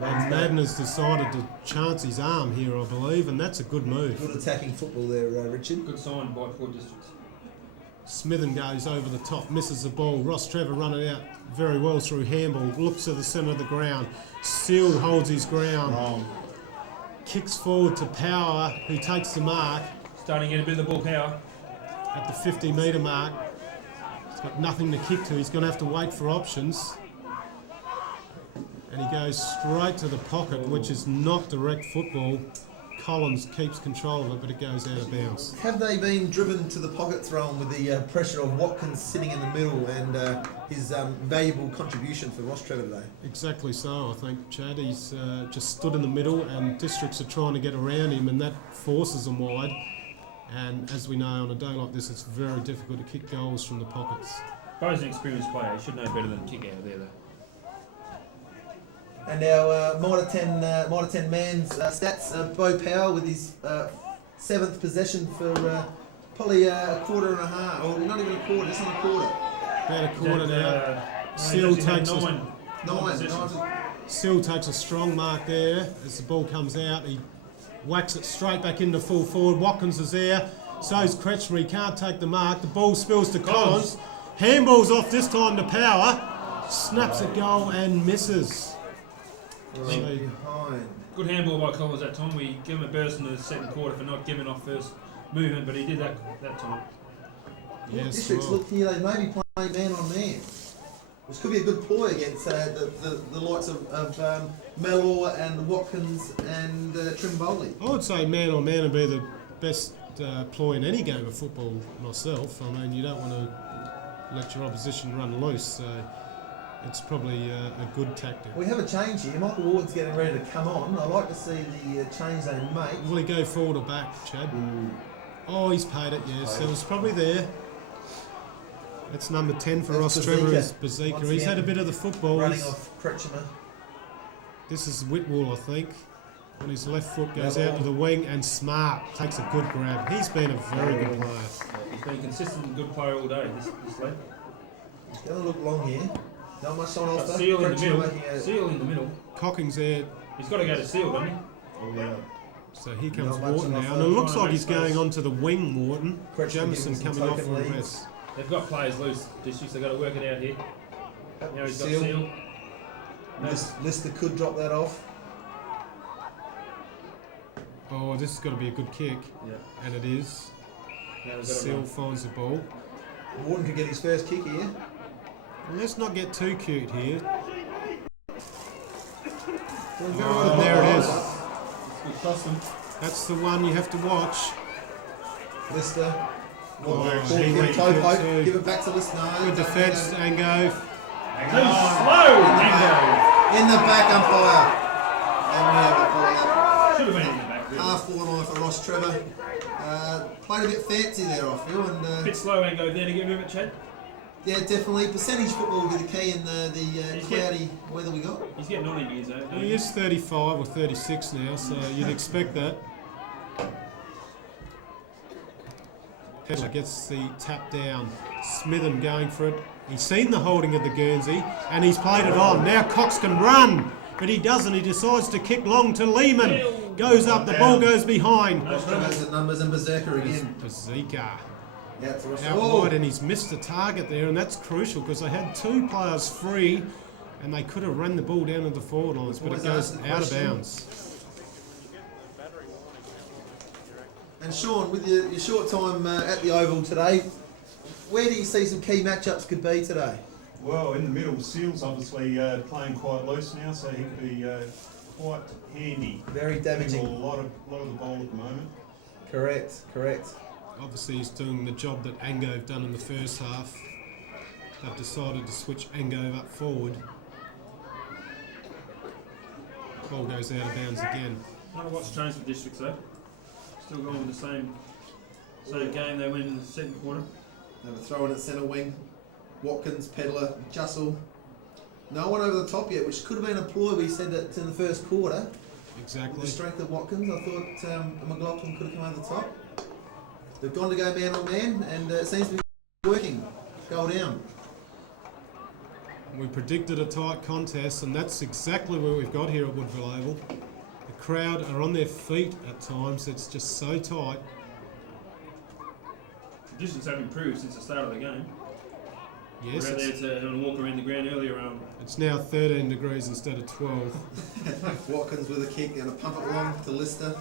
And Madden has decided to chance his arm here, I believe, and that's a good move. Good attacking football there, Richard. Good sign by Port Districts. Smithen goes over the top, misses the ball. Ross Trevor running out very well through handball, looks to the centre of the ground, still holds his ground, kicks forward to Power, who takes the mark Starting to get a bit of the ball power. at the 50-metre mark. He's got nothing to kick to, he's going to have to wait for options. And he goes straight to the pocket, which is not direct football. Collins keeps control of it, but it goes out of bounds. Have they been driven to the pocket thrown with the pressure of Watkins sitting in the middle and his valuable contribution for Ross Trevor today? Exactly so, I think, Chad. He's just stood in the middle and Districts are trying to get around him and that forces them wide. And as we know, on a day like this, it's very difficult to kick goals from the pockets. Bo's an experienced player. He should know better than kick out of there, though. And our Mitre 10 man's stats, Bo Powell with his 7th possession for probably a quarter and a half, or not even a quarter, just on a quarter. About a quarter now. Seal takes nine Nine. Seal takes a strong mark there as the ball comes out. He whacks it straight back into full forward. Watkins is there. So's Kretschmer. He can't take the mark. The ball spills to Collins. Handball's off this time to Power. Snaps a goal and misses. Right behind. Good handball by Collins that time. We give him a burst in the second quarter for not giving off first movement, but he did that time. Yes, Districts well. look here, they may be playing man on man. Which could be a good ploy against the likes of Mellor and Watkins and Trimboldi. I would say man on man would be the best ploy in any game of football myself. I mean, you don't want to let your opposition run loose, so it's probably a good tactic. We have a change here. Michael Ward's getting ready to come on. I'd like to see the change they make. Will he go forward or back, Chad? Oh, he's paid it, yes. So it was probably there. That's number 10 for Ross Trevor, is Bazika. He's had a bit of the football. Running off Kretschmer. This is Whitwall, I think. On his left foot goes out to the wing, and Smart takes a good grab. He's been a very good player. He's been a consistent and good player all day, this lad. He's going to look long here. Not much on offer. Seal in the Kretschmer middle. making a- Seal in the middle. Cocking's there. He's got to go to Seal, doesn't he? So here comes Not much Wharton on now. offer. And it looks Trying like to he's make going space. on to the wing, Wharton. Kretschmer Jamison giving some coming off token for a leads. rest. They've got players loose, districts. They've got to work it out here. Now he's got Seal. Seal. Lister could drop that off. Oh, this has got to be a good kick. Yeah. And it is. Now we've got to Seal run. finds the ball. Wharton could get his first kick here. Well, let's not get too cute here. Doing very Oh, well. there it is. Good cross them. That's the one you have to watch. Lister. Oh, Toe he went poke. good too. Give it back to Lister. No, Good defence, Ango. Too slow, Tango. In the back umpire. And we have a ball Should have been in the back, really. half forward line for Ross Trevor. Played a bit fancy there, I feel. And Bit slow, Ango, there to get rid of it, Chad. yeah, definitely. Percentage football will be the key in the He's cloudy weather we got. He's getting on in years, though. He is 35 or 36 now, so you'd expect that. Pedler gets the tap down. Smithen going for it. He's seen the holding of the Guernsey and he's played it on. Now Cox can run, but he doesn't. He decides to kick long to Lehman. Goes up, the ball goes behind. Ross Trevor has the numbers and Berserker again. Bazika Yeah, it's Ross out Oh, wide, and he's missed the target there, and that's crucial because they had two players free and they could have run the ball down to the forward lines, but it goes out of bounds. And Sean, with your short time at the Oval today, where do you see some key matchups could be today? Well, in the middle, Seal's obviously playing quite loose now, so he could be quite handy. Very Getting a damaging. lot of the ball at the moment. Correct. Obviously he's doing the job that Ango have done in the first half. They've decided to switch Ango up forward. Ball goes out of bounds again. Not a lot's changed for districts, though. Still going with the same game they win in the second quarter. They were throwing at centre wing. Watkins, Pedler, Jussel. No one over the top yet, which could have been a ploy we said that in the first quarter. With Exactly. the strength of Watkins, I thought McLaughlin could have come over the top. They've gone to go man on man, and it seems to be working. Goal down. We predicted a tight contest, and that's exactly what we've got here at Woodville Oval. The crowd are on their feet at times. It's just so tight. The districts have improved since the start of the game. Yes, We're out there to having a walk around the ground earlier. it's now 13 degrees instead of 12. Watkins with a kick and a pump it long to Lister.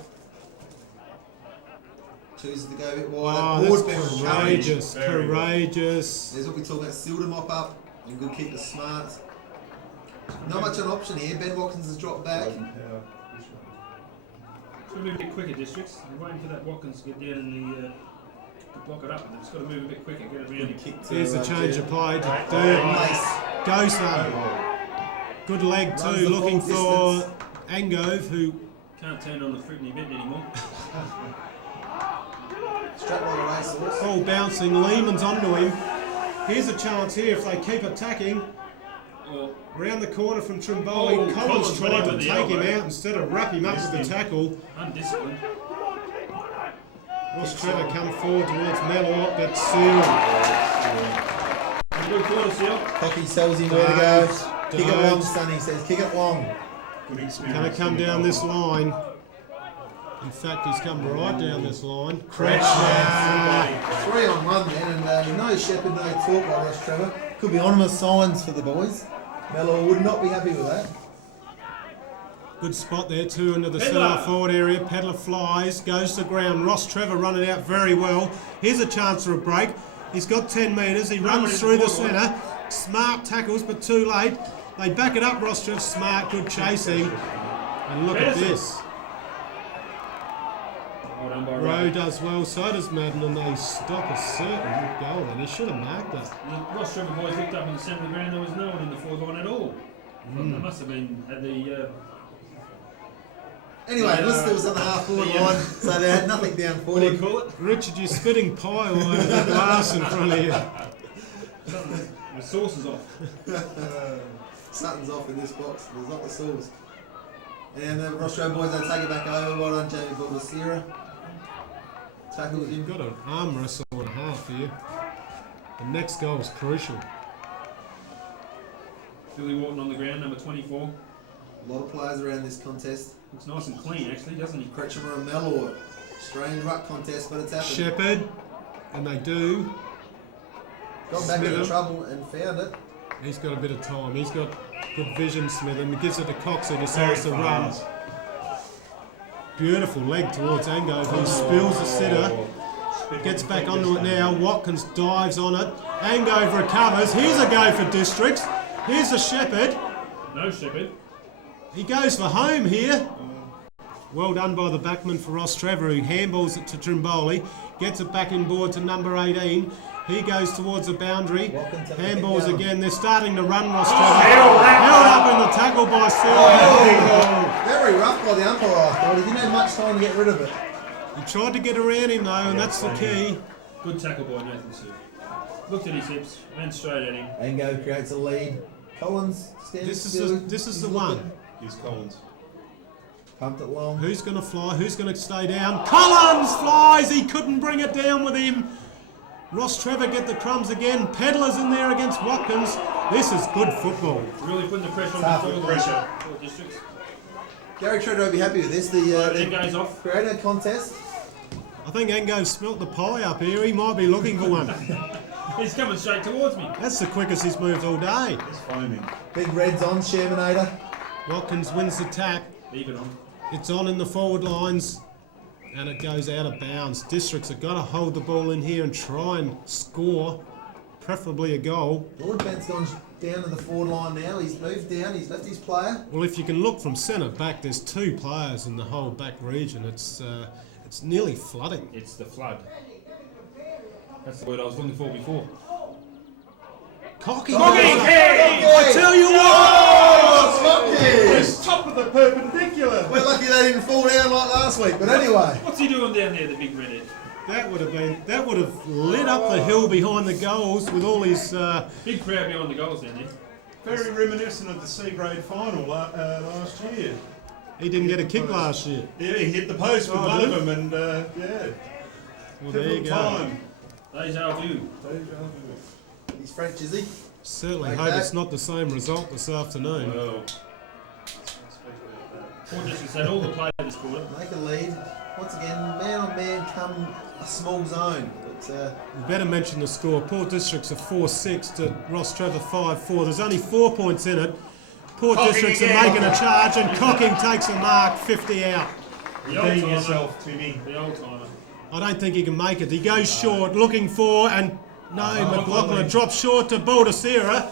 Chooses to go a bit Oh, wider. Board's been that's courage. courageous, Very good. courageous. There's what we talk about. Seal to mop up and good kick to Smart. Not much an option here. Ben Watkins has dropped back. It's going to move a bit quicker, districts. They're waiting for that Watkins to get down and to block it up. They've just got to move a bit quicker, get it around him. Kick to There's the change of play to Nice. Durden. Goso. Good leg Runs too, the looking full for Angove, who Can't turn on the fruit and he bent anymore. Straight like a racehorse. Ball bouncing, Lehman's onto him. Here's a chance here if they keep attacking. Well, Round the corner from Trimboli, Collins tried to take him out instead of wrap him up with the tackle. undisciplined. Ross Trevor come forward towards Mellor, but Seal. Good quarter, Seal. Cocky tells him where to go. Kick it long, Sonny says. Kick it long. Good experience. Can he come down this line? In fact, he's come right down this line. Kretschmer. 3-on-1 then, and no Shepherd, no talk by Ross Trevor. Could be ominous signs for the boys. Mellor would not be happy with that. Good spot there, two into the Pedler. centre forward area. Pedler flies, goes to the ground. Ross Trevor running out very well. Here's a chance for a break. He's got 10 metres. He runs through the centre. Smart tackles, but too late. They back it up, Ross Trevor. Smart, good chasing. And look at this. Well done by Rowe Rowe. does well, so does Madden, and they stop a certain goal. And he should have marked that. The Ross Trevor boys looked up in the centre of the ground. There was no one in the forward line at all. They must have been had the. Anyway, Lister was on the half forward line, so they had nothing down What do you forward. call it? Richard, you're spitting pie all over the glass in front of you. The sauce is off. Something's off in this box. There's not the sauce. And the Ross Trevor boys, they take it back over. Well done, Jamie Baldacera. Tackles him. You've got an arm wrestle and a half here. The next goal is crucial. Billy Walton on the ground, number 24. A lot of players around this contest. Looks nice and clean, actually, doesn't he? Kretschmer and Mellor. Strange ruck contest, but it's happened. Shepherd, and they do. Got back into Smith. trouble and found it. He's got a bit of time. He's got good vision, Smith, and he gives it to Cox, who decides to run. Beautiful leg towards Ango, who spills the sitter. Gets back onto it now. Watkins dives on it. Ango recovers. Here's a go for Districts. Here's a Shepherd. No Shepherd. He goes for home here. Well done by the backman for Ross Trevor, who handballs it to Trimboli. Gets it back inboard to number 18. He goes towards the boundary. Handballs again. They're starting to run, Ross Trevor. Held up in the tackle by Seal. Very rough by the umpire, I thought. He didn't have much time to get rid of it. He tried to get around him though, and that's the key. Good tackle by Nathan Sue. Looked at his hips, went straight at him. Ango creates a lead. Collins stands This still. is He's the looking. one. Here's Collins. Pumped it long. Who's going to fly? Who's going to stay down? Collins flies. He couldn't bring it down with him. Ross Trevor get the crumbs again. Pedler's in there against Watkins. This is good football. Really putting the pressure on Tough the forward pressure. line. Forward districts. Gary Treader will be happy with this. Then The goes off. creator contest. I think Ango smelt the pie up here. He might be looking for one. He's coming straight towards me. That's the quickest he's moved all day. He's foaming. Big Reds on, Shermanator. Watkins wins the tap. Leave it on. It's on in the forward lines. And it goes out of bounds. Districts have got to hold the ball in here and try and score, preferably a goal. Broadbent's gone down to the forward line now. He's moved down. He's left his player. Well, if you can look from centre back, there's two players in the whole back region. It's nearly flooding. It's the flood. That's the word I was looking for before. Cocky! I tell you what! It's top of the perpendicular. We're lucky they didn't fall down like last week. But anyway, What's he doing down there, the big redhead? That would have lit up the hill behind the goals with all his. Big crowd behind the goals down there. Very reminiscent of the C grade final last year. He didn't get a kick last year. Yeah, he hit the post with Oh, one did of them, and yeah. Well, there you go. Time. Deja vu. he's French, is he? Certainly Like hope that. it's not the same result this afternoon. Well, Port District's had all the play this quarter. Make a lead. Once again, man on man, come a small zone. But We better mention the score. Port Districts are 4-6 to Ross Trevor 5-4. There's only 4 points in it. Port Cocking Districts again. are making a charge, and Cocking takes a mark, 50 out. The old Being timer. yourself, Timmy. The old timer. I don't think he can make it. He goes short, looking for, and no, McLaughlin McLaughlin. drops short to Baldacera.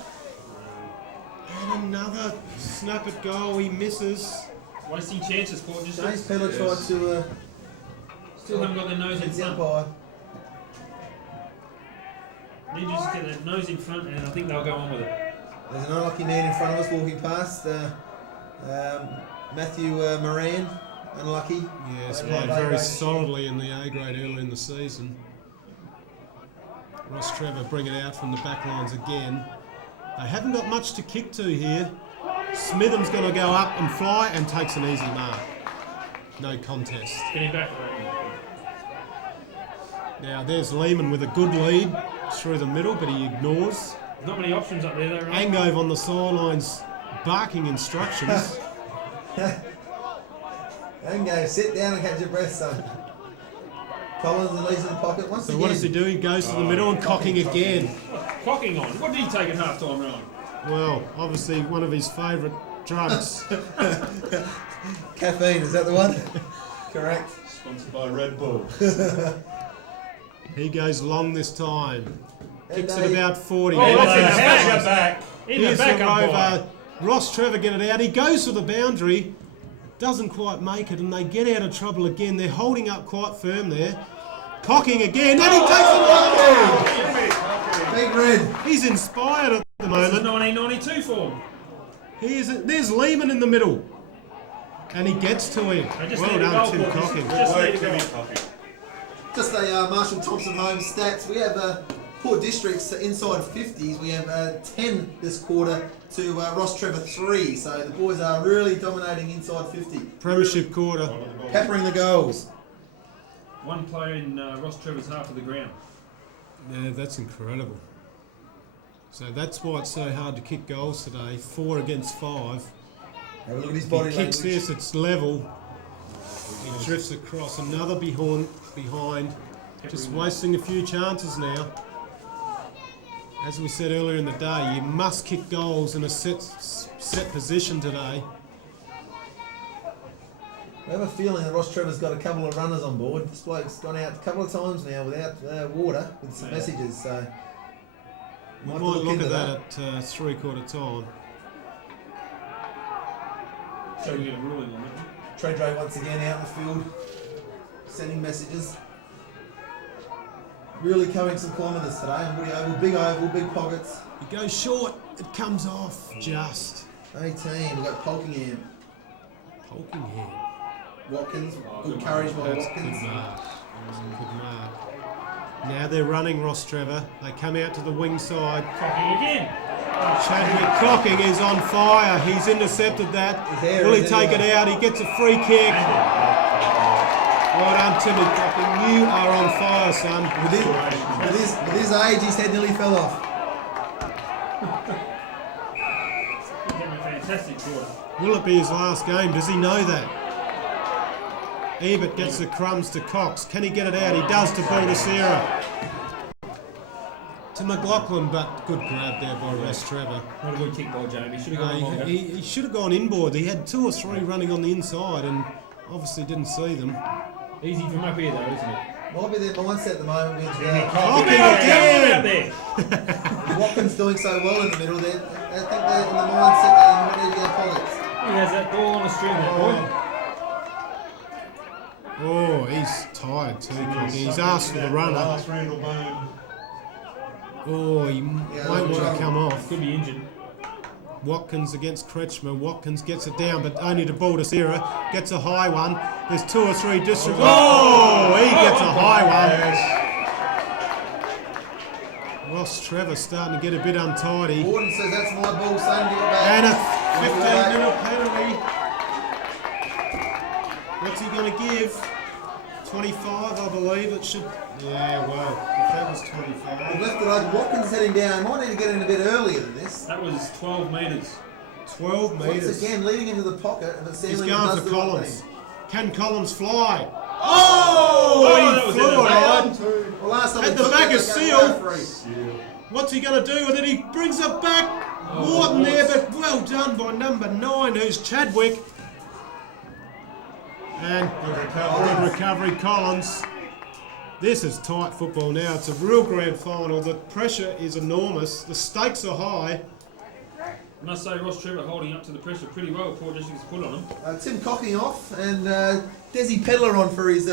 And another snap at goal, he misses. Wasting chances, Port James District. Pedler tried to Still haven't got their nose in hit the front. umpire. Need to just get their nose in front, and I think they'll go on with it. There's an unlucky man in front of us walking past. Matthew Moran, unlucky. Yes, Yeah, played they very range. solidly in the A grade early in the season. Ross Trevor bring it out from the back lines again. They haven't got much to kick to here. Smitham's going to go up and fly and takes an easy mark. No contest. Getting back. Now there's Lehman with a good lead through the middle, but he ignores. Not many options up there, though, right? Angove on the sidelines barking instructions. Ango, sit down and catch your breath, son. Collins and leaves in the pocket once So again. what does he do? He goes to the middle and cocking again. Cocking on. What did he take at half time, Rowan? Well, obviously one of his favourite drugs. Caffeine, is that the one? Correct. Sponsored by Red Bull. He goes long this time. Kicks And at they- about 40. Oh, Here's that's in the the back. In the Here's the back, umpire. rover. Ross Trevor get it out. He goes for the boundary. Doesn't quite make it, and they get out of trouble again. They're holding up quite firm there. Cocking again, and he takes it. Big Red. He's inspired at the This is moment. 1992 form. There's Lehman in the middle. And he gets to him. They just Well need a done, goal, Tim Paul. Cocking. Just need a Timmy goal. Coffee. Just a Marshall Thompson home stats. We have 4 districts inside 50s. We have 10 this quarter to Ross Trevor 3. So the boys are really dominating inside 50. Premiership quarter. Peppering the goals. One player in Ross Trevor's half of the ground. Yeah, that's incredible. So that's why it's so hard to kick goals today. 4 against 5. Have a look at his He body kicks language. this, it's level. He drifts across, another behind. Just wasting a few chances now. As we said earlier in the day, you must kick goals in a set position today. I have a feeling that Ross Trevor's got a couple of runners on board. This bloke's gone out a couple of times now without water with some messages. So We might might have to look into at that at 3/4 time. So we get a ruling on it. Treadray once again out in the field, sending messages. Really covering some kilometres today on Woody Oval, big pockets. He goes short, it comes off just. 18, we've got Polkingham. Polkingham. Watkins, good courage by That's a Watkins. good mark. That was a good mark. Now they're running Ross Trevor. They come out to the wing side. Cocking again. Chadwick Cocking is on fire. He's intercepted that. there, Will he he's take it there. out? He gets a free kick. Well done, Timmy Cocking. You are on fire, son. With his age, his head nearly fell off. He's having a fantastic quarter. Will it be his last game? Does he know that? Ebert gets the crumbs to Cox. Can he get it out? He does to Baldacera. To McLaughlin, but good grab there by Ross Trevor. Not a good kick by Jamie. Should have gone longer. He should have gone inboard. He had 2 or 3 running on the inside and obviously didn't see them. Easy from up here, though, isn't it? Might be their mindset at the moment with Cocking Out again! there. Watkins doing so well in the middle there. I think they're in the mindset that they might need to get pockets. He has that ball on a string, that boy. Oh, he's tired too, Cocking. He's asked for the runner. Last Randall Bone. Oh, he won't want to come off. Could be injured. Watkins against Kretschmer. Watkins gets it down, but only to Baldacera. Gets a high one. There's 2 or 3 district. Oh, he gets a high one. Ross Trevor starting to get a bit untidy. Gordon says that's my ball, son, give it back. And a 15-minute penalty. What's he going to give? 25, I believe it should. Yeah, well, if that was 25. He left it open. Watkins heading down. Might need to get in a bit earlier than this. That was 12 metres. 12 Once metres. again, leading into the pocket, and it's He's Sealing going does for the right Collins. thing. Can Collins fly? Oh, that He was flew in the it back. on. Well, last time At we the took back it, of they Seal. gave away free. What's he going to do with it? He brings it back. Wharton there, but well done by number 9, who's Chadwick. And good recovery, Collins. This is tight football now. It's a real grand final. The pressure is enormous. The stakes are high. I must say, Ross Trevor holding up to the pressure pretty well. Poor District's put on him. Tim Cocking off, and Desi Pedler on for his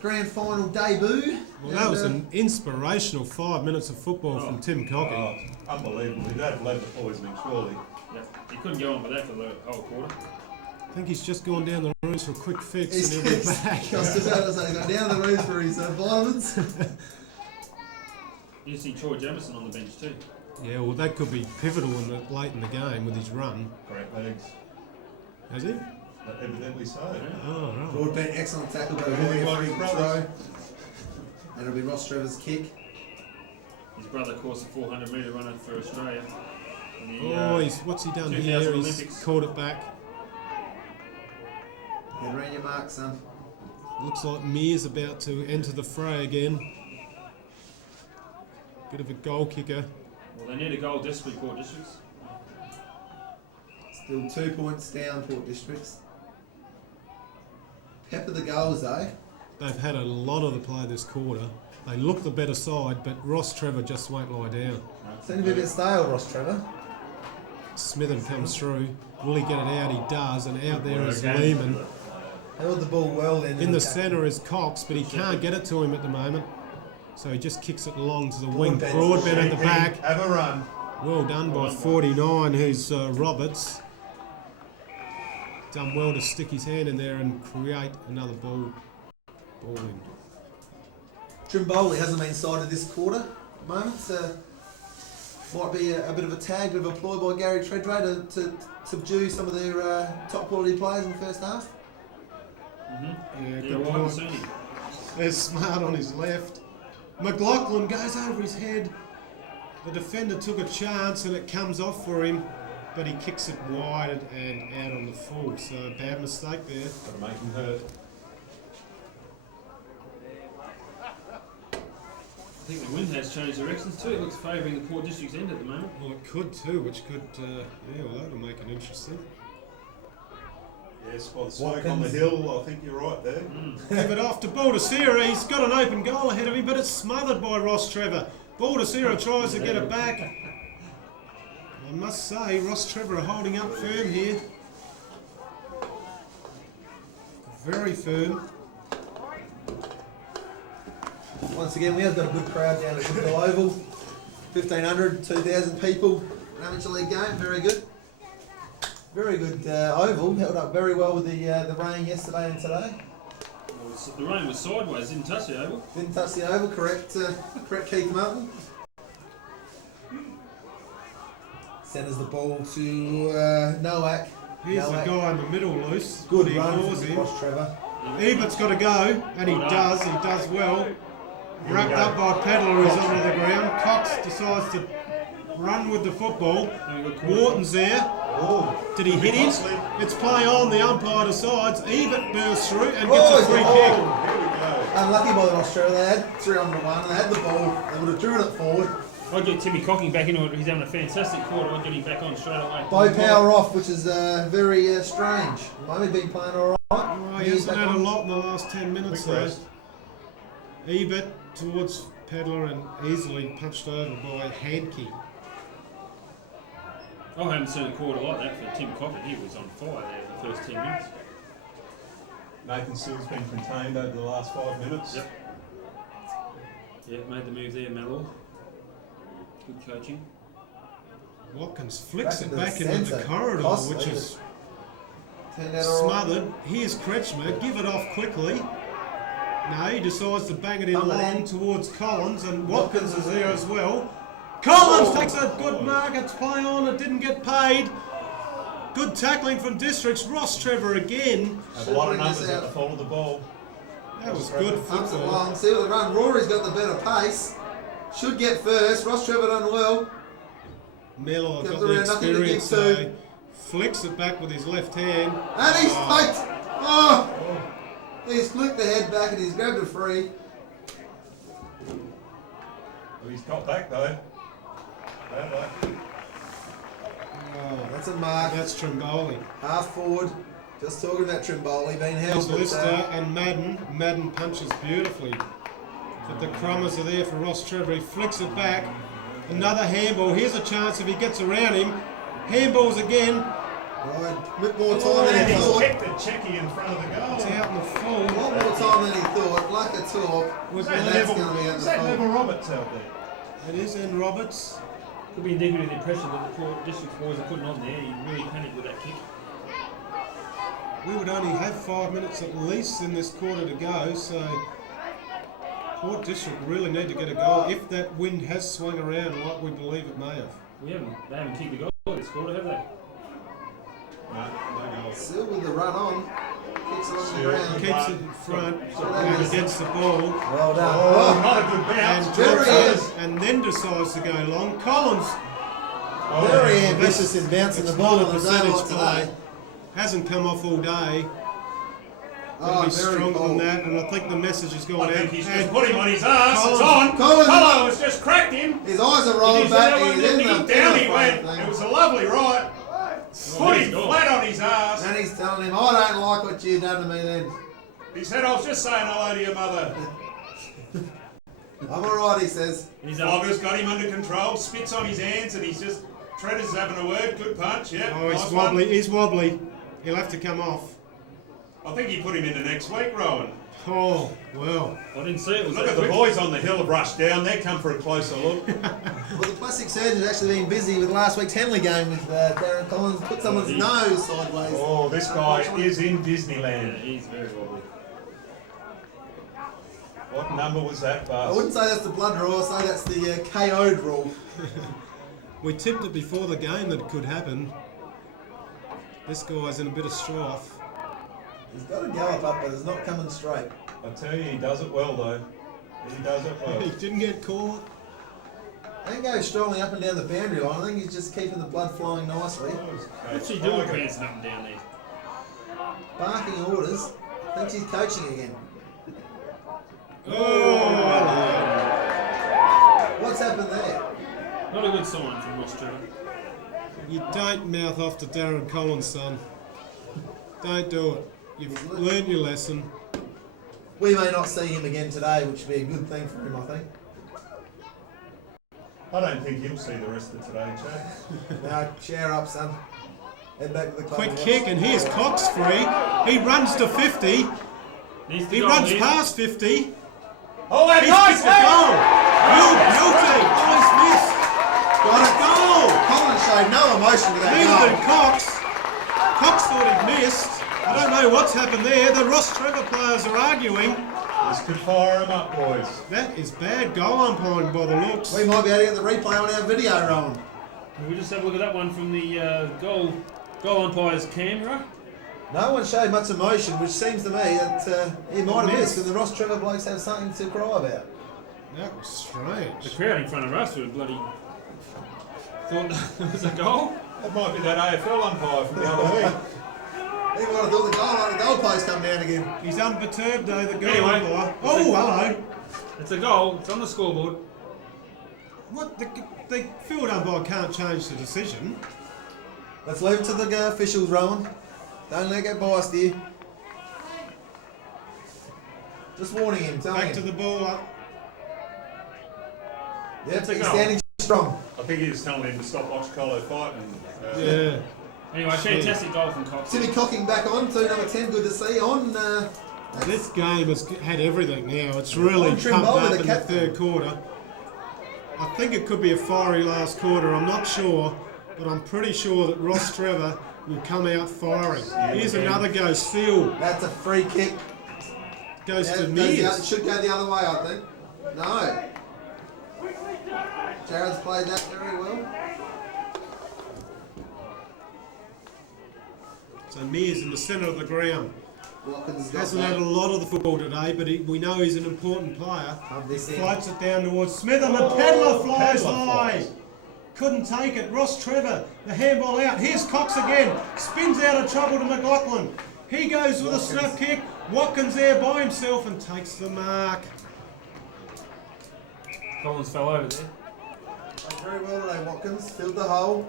grand final debut. Well, that was an inspirational 5 minutes of football from Tim Cocking. Oh, unbelievable. He'd have led the poisoning, surely. Yeah, he couldn't go on with that for the whole quarter. I think he's just gone down the rooms for a quick fix He's and he'll be back. I was just about to say, he's gone down the road for his vitamins. You see Troy Jamison on the bench too. Yeah, well, that could be pivotal late in the game with his run. Great legs. Has he? Evidently so. Oh, right. Broadbent, excellent tackle by They're Harry, like free his throw. brothers. And it'll be Ross Trevor's kick. His brother, of course, a 400 metre runner for Australia. In the, Oh, what's he done 2000 here? He's Olympics. caught it back. Get around your mark, son. Looks like Mears about to enter the fray again. Bit of a goal kicker. Well, they need a goal desperately, Port Districts. Still 2 points down, Port Districts. Pepper the goals, though. They've had a lot of the play this quarter. They look the better side, but Ross Trevor just won't lie down. Seems a bit stale, Ross Trevor. Smithen comes through. Will he get it out? He does. And out there is Okay. Lehman. Held the ball well then. In the centre is Cox, but he can't get it to him at the moment. So he just kicks it along to the wing. Broadbent in the back. Have a run. Well done by 49, who's Roberts. Done well to stick his hand in there and create another ball in. Trimboli hasn't been sighted this quarter at the moment. Might be a bit of a tag, bit of a ploy by Gary Treadway to subdue some of their top quality players in the first half. Yeah, Yeah, good well, point. Sunny. There's Smart on his left. McLaughlin goes over his head. The defender took a chance and it comes off for him, but he kicks it wide and out on the full. So bad mistake there. Got to make him hurt. I think the wind has changed directions too. It looks favouring the Port District's end at the moment. Well, it could too, which could, well, that'll make it interesting. Yes, by the smoke on the hill, I think you're right there. Give it off to Baldacera. He's got an open goal ahead of him, but it's smothered by Ross Trevor. Baldacera tries to get it back. I must say, Ross Trevor are holding up firm here. Very firm. Once again, we have got a good crowd down at Woodville Oval. 1,500, 2,000 people. An amateur league game, very good. Very good oval, held up very well with the rain yesterday and today. Well, the rain was sideways, didn't touch the oval. Didn't touch the oval, correct Keith Martin. Centres the ball to Nowak. Here's the Nowak. guy in the middle loose. Good He run ignores from him. Ross Trevor. Ebert's got to go, and he does well. Wrapped up by Pedler, who's onto the ground. Cox decides to run with the football. Wharton's there. Oh, Did he hit him? It's play on, the umpire decides. Ebert bursts through and gets Oh, a free he's- kick. Here we go. unlucky by the Ross Trevor. They had 3-1. They had the ball. They would have driven it forward. I'd get Timmy Cocking back into it. He's having a fantastic quarter. I'd get him back on straight away. Bow power off, which is very strange. Only been playing all right. Oh, he He's hasn't back had a on. lot in the last 10 minutes Quick though. rest. Ebert towards Pedler and easily punched over by Handke. I haven't seen a quarter like that for Tim Cocker. He was on fire there in the first 10 minutes. Nathan Steele's been contained over the last 5 minutes. Yep. Yeah, made the move there, Mallow. Good coaching. Watkins flicks Back it into back the into the centre. corridor, Costly. which is Turned out all right. smothered. Here's Kretschmer, give it off quickly. No, he decides to bang it in Come long on. towards Collins, and Watkins is there as well. Collins Oh. takes a good mark, it's play on, it didn't get paid. Good tackling from Districts. Ross Trevor again. Have a lot of Bring this numbers at out. the fall of the ball. That was good Pumps it football. long. See the run. Rory's got the better pace. Should get first. Ross Trevor done well. Miller Comes got the around, nothing to give experience, to. so flicks it back with his left hand. And he's faked. Oh! He's flicked the head back and he's grabbed a free. Well, he's got back though. Bad luck. Oh, That's a mark. that's Trimboli. Half forward. Just talking about Trimboli being held. There's but, Lister and Madden. Madden punches beautifully. But the crummers are there for Ross Trevor. He flicks it back. Another handball. Here's a chance if he gets around him. Handballs again. right, a bit more time than And he he's thought. kicked it cheeky in front of the It's goal. out in the A full. lot more time than he thought. Like a talk. Was Is that And that's going to be Neville, at is the that full. Neville Roberts out there? It is in Roberts. Could be indicative of the impression that the Port District boys are putting on there. He really panicked with that kick. We would only have 5 minutes at least in this quarter to go, so Port District really need to get a goal if that wind has swung around like we believe it may have. They haven't kicked the goal this quarter, have they? No goal. Still with the run on. Kicks it on the ground. Keeps it in front and against the ball. Well done. Oh, not a good bounce. And There drops he it is. and then decides to go long. Collins, Very ambitious in bouncing the it's ball not a on the percentage daylight play. today. Hasn't come off all day. Gotta Oh, be very stronger than cold. that, and I think the message has gone I out. think he's just And put him on his ass. It's Collins- on. Collins- Colo has just cracked him. His eyes are Did rolling you see back. that one? He's in the Down he went. thing. It was a lovely ride. Put him flat on his ass. And he's telling him, I don't like what you done to me then. He said, I was just saying hello to your mother. I'm alright, he says. Flogger's got him under control, spits on his hands, and he's just... Treader's having a word. Good punch, yeah. Oh, he's nice wobbly. one. He's wobbly. He'll have to come off. I think he put him into next week, Rowan. Oh, well. I didn't see it. Was Look that at the quick? boys on the hill have rushed down. They come for a closer look. Well, the plastic surgeon's actually been busy with last week's Henley game with Darren Collins. Put someone's nose sideways. Oh, this guy is in Yeah, Disneyland. he's very wobbly. What number was that, I Buzz? wouldn't say that's the blood rule, I'd say that's the KO'd rule. We tipped it before the game that it could happen. This guy's in a bit of strife. He's got a gallop up, but it's not coming straight. I tell you, he does it well, though. He does it well. He didn't get caught. I think goes strolling up and down the boundary line. I think he's just keeping the blood flowing nicely. What's he doing prancing up and down there? Barking orders. Thinks he's coaching again. Oh, What's happened there? Not a good sign from Ross Trevor. you don't mouth off to Darren Collins, son. Don't do it. You've learnt your lesson. We may not see him again today, which would be a good thing for him, I think. I don't think he'll see the rest of today, Chad. Now, cheer up, son. Head back to the club. Quick and watch. kick, and here's Cox free. He runs to 50. Needs to He go runs here. past 50. Oh, that He's nice kicked a goal. Guilty. Oh, he's missed. Got it. Goal. Collins showed no emotion to that Neither goal. did Cox. Cox thought he'd missed. I don't know what's happened there. The Ross Trevor players are arguing. This could fire him up, boys. That is bad goal umpiring by the looks. We might be able to get the replay on our video, Rowan. Can we just have a look at that one from the goal umpire's camera? No one showed much emotion, which seems to me that he might have missed, and the Ross Trevor blokes have something to cry about. That was strange. The crowd in front of us would bloody thought that was a goal. That might be that AFL umpire from the other week. He might have thought the goalpost come down again. He's unperturbed though, the goal Anyway, umpire. Oh, hello. It's a goal. It's on the scoreboard. What? The field umpire can't change the decision. Let's leave it to the officials, Rowan. Don't let it get biased here. Just warning him, telling Back to him. the ball up. Yep, It's a he's goal. standing strong. I think he was telling him to stop watch Colo fight. And, Yeah. Anyway, fantastic goal from Cox. Timmy Cocking back on, to number 10, good to see. On, This game has had everything now. It's really On trim pumped bowler, up the in captain. the third quarter. I think it could be a fiery last quarter. I'm not sure, but I'm pretty sure that Ross Trevor will come out firing. Here's another go. Steal that's a free kick. goes Yeah, to it goes the Mears. other- should go the other way, I think. No. Jared's played that very well. So Mears in the centre of the ground. Watkins got Hasn't had a that. lot of the football today, but we know he's an important player. Pump this in. Floats it down towards Smith, and the Pedler flies Pedler high. flies. Couldn't take it. Ross Trevor, the handball out. Here's Cox again. Spins out of trouble to McLaughlin. He goes with a snap kick. Watkins there by himself and takes the mark. Collins fell over there. Played very well today, Watkins. Filled the hole.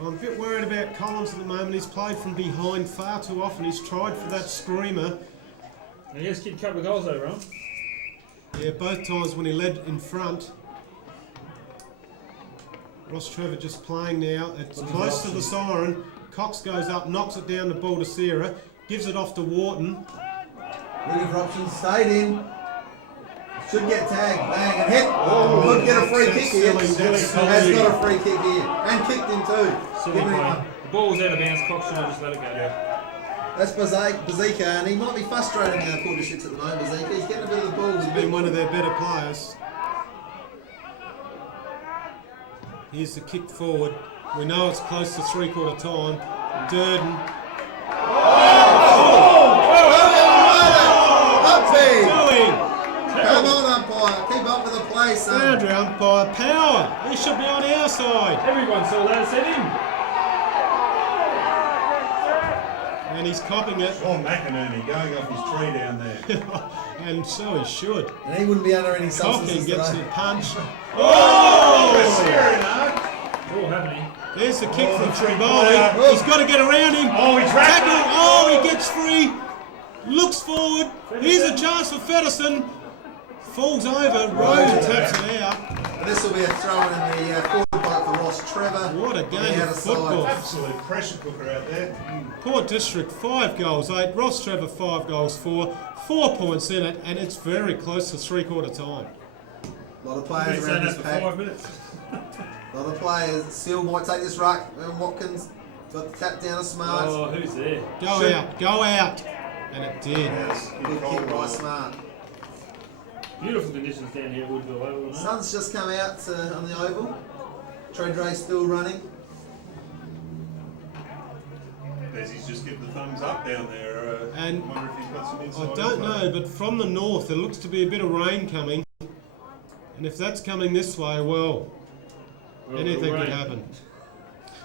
I'm a bit worried about Collins at the moment. He's played from behind far too often. He's tried for that screamer. And he has kicked a couple of goals though, Ron. Yeah, both times when he led in front. Ross Trevor just playing now. It's close to the siren. Cox goes up, knocks it down to Baldacera, gives it off to Wharton. Looking for options. Stayed in. Should get tagged. Bang and hit. Oh, could get a free that's kick here. silly, that's Has silly. got a free kick here. And kicked him too. Silly Giving him play. one. The ball was out of bounds. Cox should have just let it go. That's Bazika, and he might be frustrating Port Districts at the moment, Bazika. He's getting a bit of the balls. He's been one of their better players. Here's the kick forward. We know it's close to three-quarter time. Durden. Come on, umpire. Keep up with the play, son. Boundary umpire. Power. He should be on our side. Everyone saw that, said him. And he's copping it. Sean McInerney going off his tree down there. And so he should. And he wouldn't be under any Cocking substances gets today. the punch. Oh, Oh, haven't he? There's the kick from the Trimboli. player. He's got to get around him. Oh, he tracked Tackle. him. Oh, he gets free. Looks forward. Here's a chance for Fedderson. Falls over. Rose taps it out. And this will be a throw in the forward poke for Ross Trevor. What a On game the of outer football. side. Absolute pressure cooker out there. Port District 5 goals 8. Ross Trevor 5 goals 4. 4 points in it, and it's very close to three-quarter time. A lot of I've players been saying around that this for pack. 5 minutes. A lot of players. Seal might take this ruck. And Watkins got the tap down to Smart. Oh, who's there? Go out. Go out. And it did. Yes, Good kick by Smart. Beautiful conditions down here at Woodville Oval. Sun's just come out on the oval. Treadray's still running. He's just getting the thumbs up down there. And I wonder if he's got some inside I don't info. know, but from the north there looks to be a bit of rain coming. And if that's coming this way, well, anything could happen.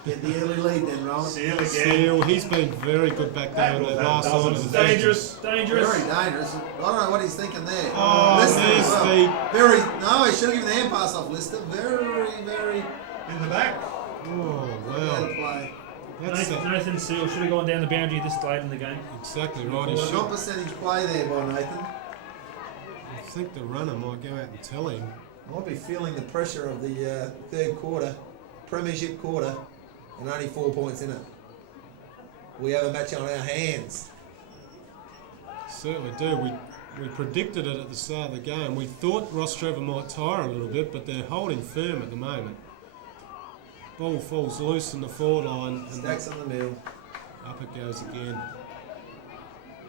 Get the early lead then, Rowan. Seal again. Seal, he's been very good back there on the last side of the field. Dangerous, dangerous. Very dangerous. I don't know what he's thinking there. Oh, Lister as there's well. the... Very. No, he should have given the hand pass off Lister. Very In the back. Oh, bad well. play. That's Nathan Seal should have gone down the boundary this late in the game. exactly right. He should. Shot percentage play there by Nathan. I think the runner might go out and tell him. Might be feeling the pressure of the third quarter, Premiership quarter, and only 4 points in it. We have a match on our hands. Certainly do. We predicted it at the start of the game. We thought Ross Trevor might tire a little bit, but they're holding firm at the moment. Ball falls loose in the forward line, and Stacks on the middle. up it goes again.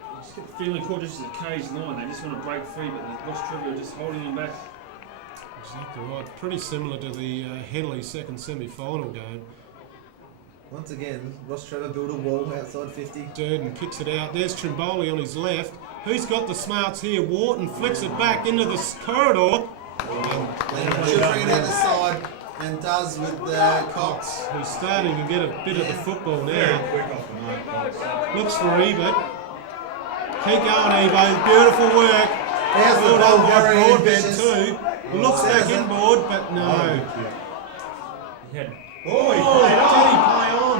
I just get the feeling Port District is a cage line. They just want to break free, but Ross Trevor are just holding them back. Exactly right. Pretty similar to the Henley second semi-final game. Once again, Ross Trevor built a wall outside 50. Durden kicks it out. There's Trimboli on his left. Who's got the smarts here? Wharton flicks it back into the corridor. Should bring it out the side, and does with Cox. Who's starting to get a bit of the football Very now. quick off the mark. Cox. Looks for Ebert. Keep going, Ebert. Beautiful work. There's the Well ball, done by very Broadbent ambitious. too. Looks back inboard, but no. He had, Oh, he Oh, played did on. he play on?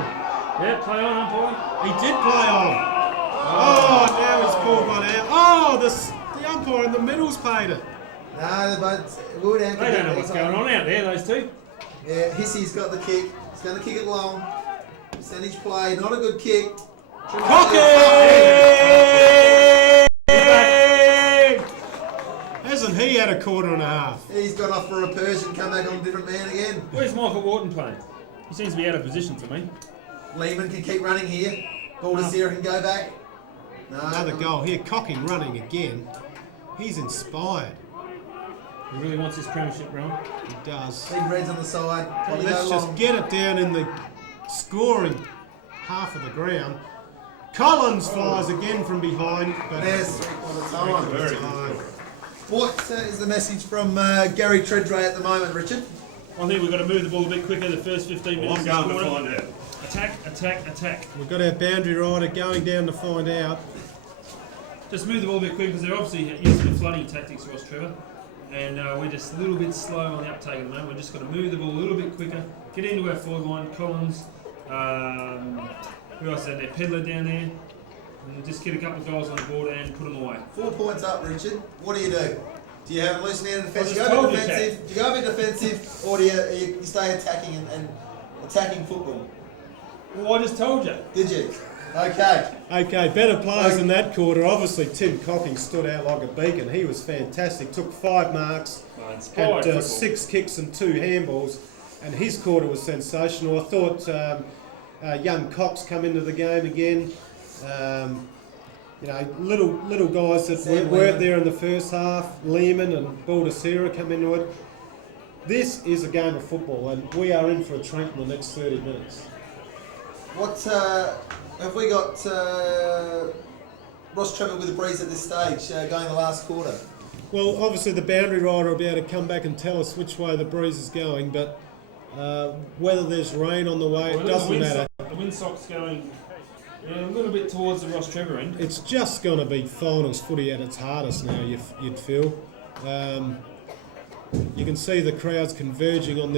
yeah, play on, umpire. He did play on. Oh, now he's pulled one out. Oh, the umpire in the middle's paid it. No, but Wood and They don't know what's going on out there, those two. Yeah, Hissy's got the kick. He's going to kick it long. Percentage play, not a good kick. Cocking! Hasn't he had a quarter and a half? He's gone off for a Persian, come back on a different man again. Where's Michael Wharton playing? He seems to be out of position for me. Lehman can keep running here. Baldessera can go back. No, Another goal here. Cocking running again. He's inspired. He really wants his premiership run. He does. Big Reds on the side. Probably Let's go just long. get it down in the scoring half of the ground. Collins flies again from behind, but There's 3/4 time. Very good. time. What is the message from Gary Treadray at the moment, Richard? I think we've got to move the ball a bit quicker the first 15 Well, minutes I'm of going this to quarter. find out. Attack, attack, attack. We've got our boundary rider going down to find out. Just move the ball a bit quicker because they're obviously using the flooding tactics, Ross Trevor. And we're just a little bit slow on the uptake at the moment. We're just got to move the ball a little bit quicker. Get into our forward line. Collins. Who else is down there? Pedler down there. And just get a couple of goals on the board and put them away. 4 points up, Richard. What do you do? Do you have loosen out defence? I Do you just go a told bit you, defensive? Do you go a bit defensive, or do you stay attacking and attacking football? Well, I just told you. Did you? Okay. Okay, better players in that quarter. Obviously, Tim Cocking stood out like a beacon. He was fantastic. Took 5 marks, Inspired had football. 6 kicks and 2 handballs, and his quarter was sensational. I thought young Cox come into the game again. You know, little guys that Sam weren't Lehman. there in the first half, Lehman and Baldacera come into it. This is a game of football, and we are in for a treat in the next 30 minutes. What have we got? Ross Trevor with a breeze at this stage, going the last quarter. Well, obviously the boundary rider will be able to come back and tell us which way the breeze is going, but whether there's rain on the way, it doesn't matter. The windsock's going a little bit towards the Ross Trevor end. It's just going to be finals footy at its hardest now, you'd feel. You can see the crowds converging on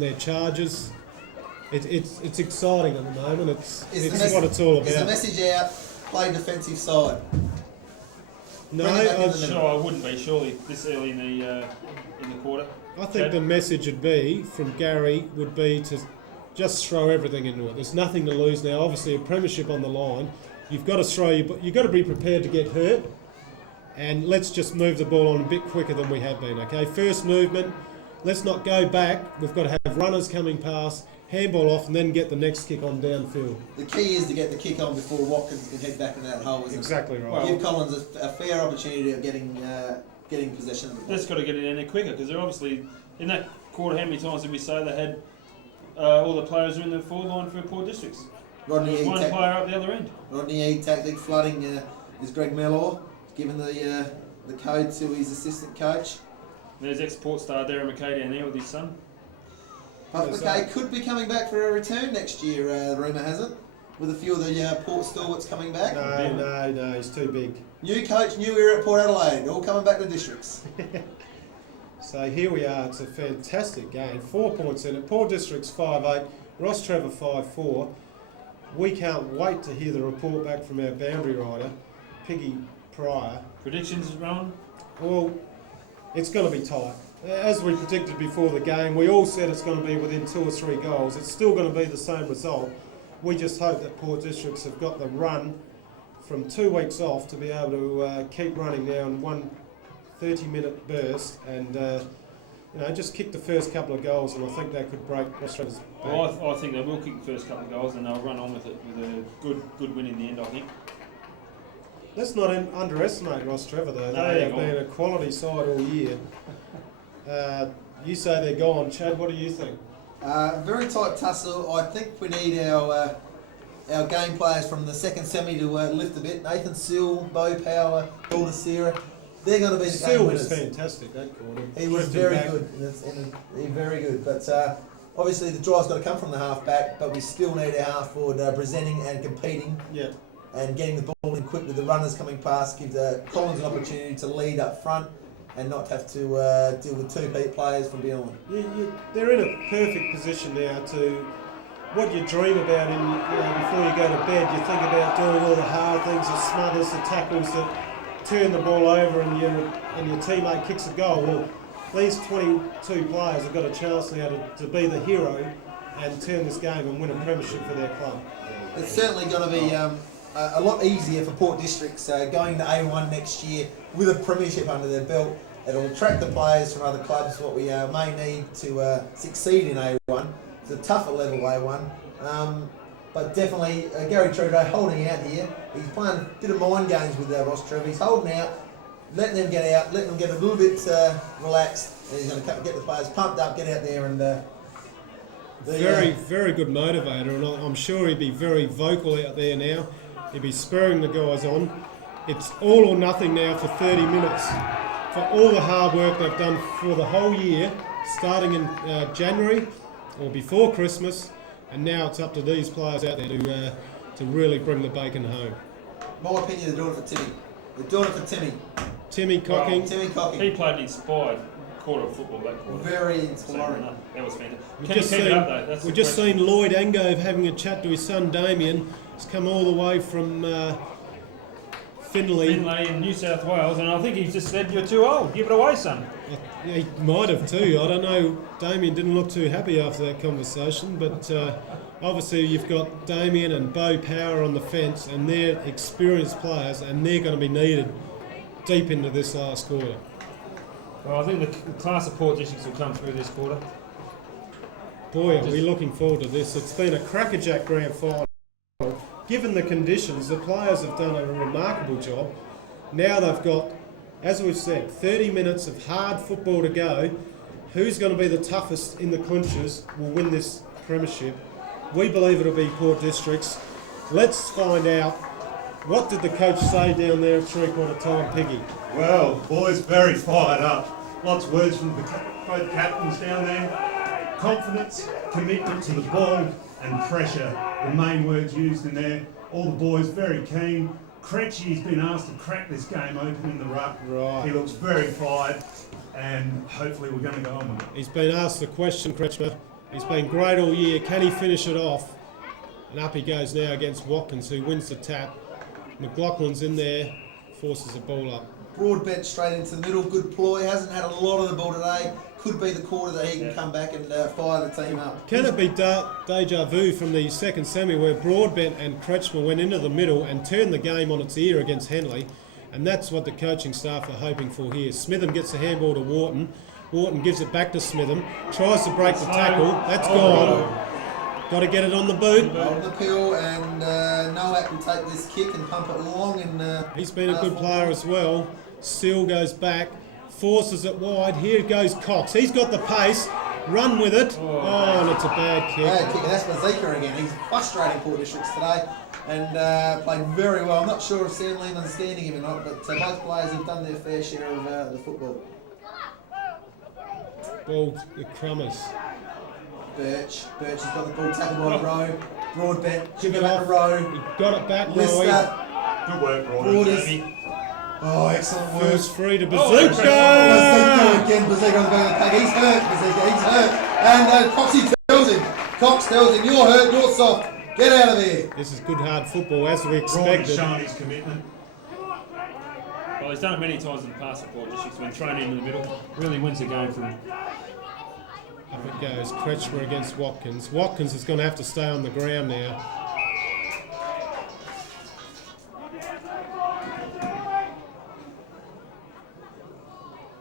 their charges. It's exciting at the moment. It's what it's all Is the about. message out? Play defensive side. No, Bring it back I, into the Sure, I wouldn't be surely this early in the quarter. I think the message would be from Gary would be to just throw everything into it. There's nothing to lose now. Obviously, a premiership on the line. You've got to throw. You've got to be prepared to get hurt, and let's just move the ball on a bit quicker than we have been. Okay, first movement. Let's not go back. We've got to have runners coming past, handball off, and then get the next kick on downfield. The key is to get the kick on before Watkins can head back in that hole. Isn't Exactly right. Well, Give Collins a fair opportunity of getting possession of the ball. That's got to get it in there quicker because they're obviously in that quarter. How many times did we say they had all the players are in the forward line for Port Districts? Rodney There's E. one player up the other end. Rodney E. tactic flooding is Greg Mellor, given the code to his assistant coach. There's ex-Port star Darren McKay down there with his son. Puff Yes, McKay could be coming back for a return next year, the rumour has it, with a few of the Port stalwarts coming back. No, he's too big. New coach, new era at Port Adelaide, all coming back to districts. So here we are. It's a fantastic game. 4 points in it. Port Districts 5-8, Ross Trevor 5-4. We can't wait to hear the report back from our boundary rider, Piggy Pryor. Predictions, Rowan? Well, it's going to be tight. As we predicted before the game, we all said it's going to be within 2 or 3 goals. It's still going to be the same result. We just hope that Port Districts have got the run from 2 weeks off to be able to keep running now in one 30-minute burst and just kick the first couple of goals, and I think that could break Australia's back. Well, I think they will kick the first couple of goals and they'll run on with it with a good win in the end, I think. Let's not underestimate Ross Trevor though. No, They they're have been a quality side all year. You say they're gone. Chad, what do you think? Very tight tussle. I think we need our game players from the second semi to lift a bit. Nathan Sill, Bo Power, Baldacera. They're going to be the game Still was winners. fantastic that quarter. He was Drifting very back. good. He's very good. But obviously the drive's got to come from the half back, but we still need our half forward presenting and competing Yeah. and getting the ball in quick with the runners coming past. Gives Collins an opportunity to lead up front and not have to deal with 2 players from beyond. They're in a perfect position now to what you dream about before you go to bed. You think about doing all the hard things, the smothers, the tackles that turn the ball over and your teammate kicks a goal. Well, these 22 players have got a chance now to be the hero and turn this game and win a premiership for their club. It's certainly going to be a lot easier for Port Districts going to A1 next year with a premiership under their belt. It'll attract the players from other clubs, what we may need to succeed in A1. It's a tougher level A1. But definitely Gary Trudeau holding out here. He's playing a bit of mind games with Ross Trevor. He's holding out, letting them get out, letting them get a little bit relaxed. And he's going to get the players pumped up, get out there and... Very good motivator, and I'm sure he'd be very vocal out there now. He'd be spurring the guys on. It's all or nothing now for 30 minutes. For all the hard work they've done for the whole year, starting in January or before Christmas, and now it's up to these players out there to really bring the bacon home. My opinion, they're doing it for Timmy. They're doing it for Timmy. Timmy Cocking. Timmy Cocking. He played an inspired quarter of football that quarter. Very So, inspiring. that was fantastic. We've Can you just keep it seen- up though? That's We've the just question. seen Lloyd Angove having a chat to his son Damien. He's come all the way from Finley. Finlay in New South Wales, and I think he's just said, "You're too old. Give it away, son." Yeah, he might have too. I don't know. Damien didn't look too happy after that conversation, but obviously you've got Damien and Bo Power on the fence, and they're experienced players, and they're going to be needed deep into this last quarter. Well, I think the class of Port Districts will come through this quarter. Boy, are we looking forward to this. It's been a crackerjack grand final. given the conditions, the players have done a remarkable job. Now they've got, as we've said, 30 minutes of hard football to go. Who's going to be the toughest in the clinches will win this premiership. We believe it'll be Port Districts. Let's find out. What did the coach say down there at three-quarter time, Piggy? Well, boys, very fired up. Lots of words from both captains down there. Confidence, commitment to the ball, and pressure. The main words used in there. All the boys very keen. Cretchy's been asked to crack this game open in the ruck. Right. He looks very fired, and hopefully we're going to go on with it. He's been asked the question, Kretschmer. He's been great all year. Can he finish it off? And up he goes now against Watkins, who wins the tap. McLaughlin's in there, forces the ball up. Broadbent straight into the middle, good ploy, hasn't had a lot of the ball today. Could be the quarter that he can come back and fire the team up. Can it be deja vu from the second semi where Broadbent and Kretschmer went into the middle and turned the game on its ear against Henley? And that's what the coaching staff are hoping for here. Smitham gets the handball to Wharton. Wharton gives it back to Smitham, tries to break the tackle. That's gone. Got to get it on the boot. On the pill, and Nowak will take this kick and pump it along. And he's been a good player as well. Seal goes back, forces it wide. Here goes Cox. He's got the pace. Run with it. Oh, and it's a bad kick. Bad kick, and that's Mazika again. He's frustrating Port Districts today and played very well. I'm not sure if Sam Lehman's standing him or not, but both players have done their fair share of the football. Ball, the Crummers. Birch has got the ball tackled by Rowe. Broadbent, Give give it it back off. to Rowe. He got it back, Lister. Roy. Good work, Brian. Broaders. Oh, excellent work. First free to Bazooka Bazooka. again, Bazooka on the back of the pack. He's hurt, Bazooka, he's hurt. And Coxie tells him. Cox tells him, you're hurt, you're soft. Get out of here. This is good hard football as we Brian has expected. shown his commitment. Well, he's done it many times in the past at Port Districts when thrown into the middle. Really wins the game for him. Up it goes, Kretschmer against Watkins. Watkins is going to have to stay on the ground now.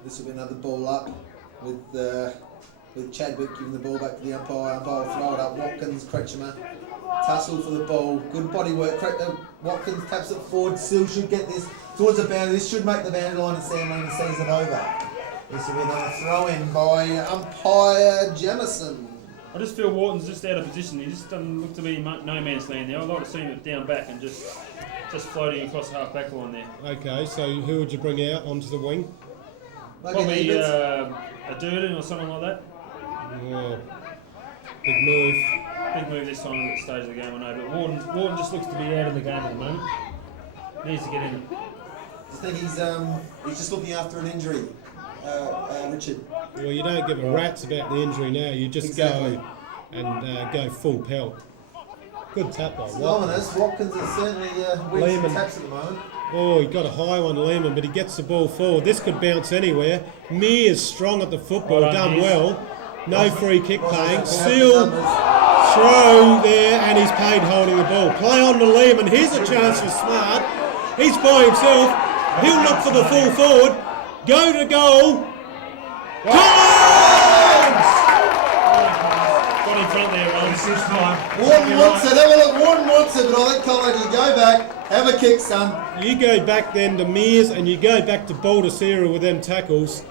This will be another ball up with Chadwick giving the ball back to the umpire. Umpire will throw it up. Watkins, Kretschmer. Tussle for the ball. Good body work. Watkins taps it forward. Still should get this towards the boundary. This should make the boundary line and Sam Lehman sees it over. This will be another throw in by umpire Jamison. I just feel Wharton's just out of position. He just doesn't look to be no man's land there. I'd like to see him down back and just floating across the half back line there. Okay, so who would you bring out onto the wing? Probably a Durden or something like that. Oh, big move. Big move this time at the stage of the game, I know. But Wharton just looks to be out of the game at the moment. Needs to get in. I think he's just looking after an injury, Richard. Well, you don't give a rat's about the injury now. You just Exactly. go and go full pelt. Good tap by Watkins. Dominus. Watkins is certainly winning Lehman. some taps at the moment. Oh, he got a high one, Lehman, but he gets the ball forward. This could bounce anywhere. Mears strong at the football, Well done, done Mears. well. No free kick paying. Ross Seal throw there, and he's paid holding the ball. Play on to Lehman. Here's a chance for Smart. He's by himself. He'll look for the full forward. Go to goal. Collins! Got in front there, Ron. This time. Wharton wants it. Have a look. Wharton wants it, but I think Collins will go back. Have a kick, son. You go back then to Mears and you go back to Baldacera with them tackles.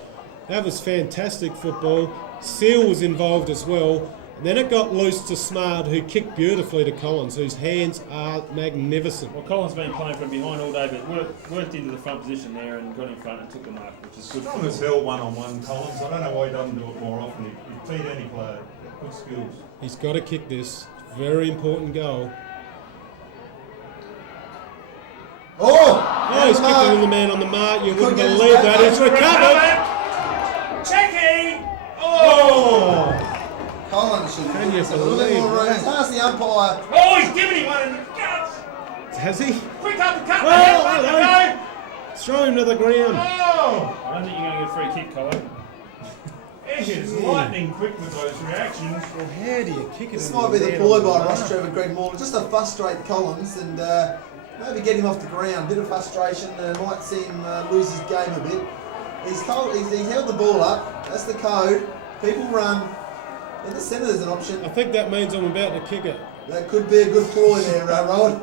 That was fantastic football. Seal was involved as well. And then it got loose to Smart, who kicked beautifully to Collins, whose hands are magnificent. Well, Collins been playing from behind all day, but worked into the front position there and got in front and took the mark, which is good for Strong as him. hell one-on-one, Collins. I don't know why he doesn't do it more often. He beat any player. Good skills. He's got to kick this. Very important goal. Oh, he's kicked it in the man on the mark. You wouldn't get his believe back that. up. It's recovered. Checky! Oh! Collins should Can you have a little bit believe more room. that? He's asked the umpire. Oh, he's giving him one in the guts! Has he? Quick uppercut! Oh, Let hello. go! Throw him to the ground. Oh! I don't think you're going to get a free kick, Colin. Edge is lightning quick with those reactions. Well, how do you kick it This in might the be the man ploy on the by mark? Ross Trevor, Greg Moore, just to frustrate Collins and maybe get him off the ground. Bit of frustration, might see him lose his game a bit. He's held the ball up. That's the code. People run. In the centre, there's an option. I think that means I'm about to kick it. That could be a good ploy there, Rod.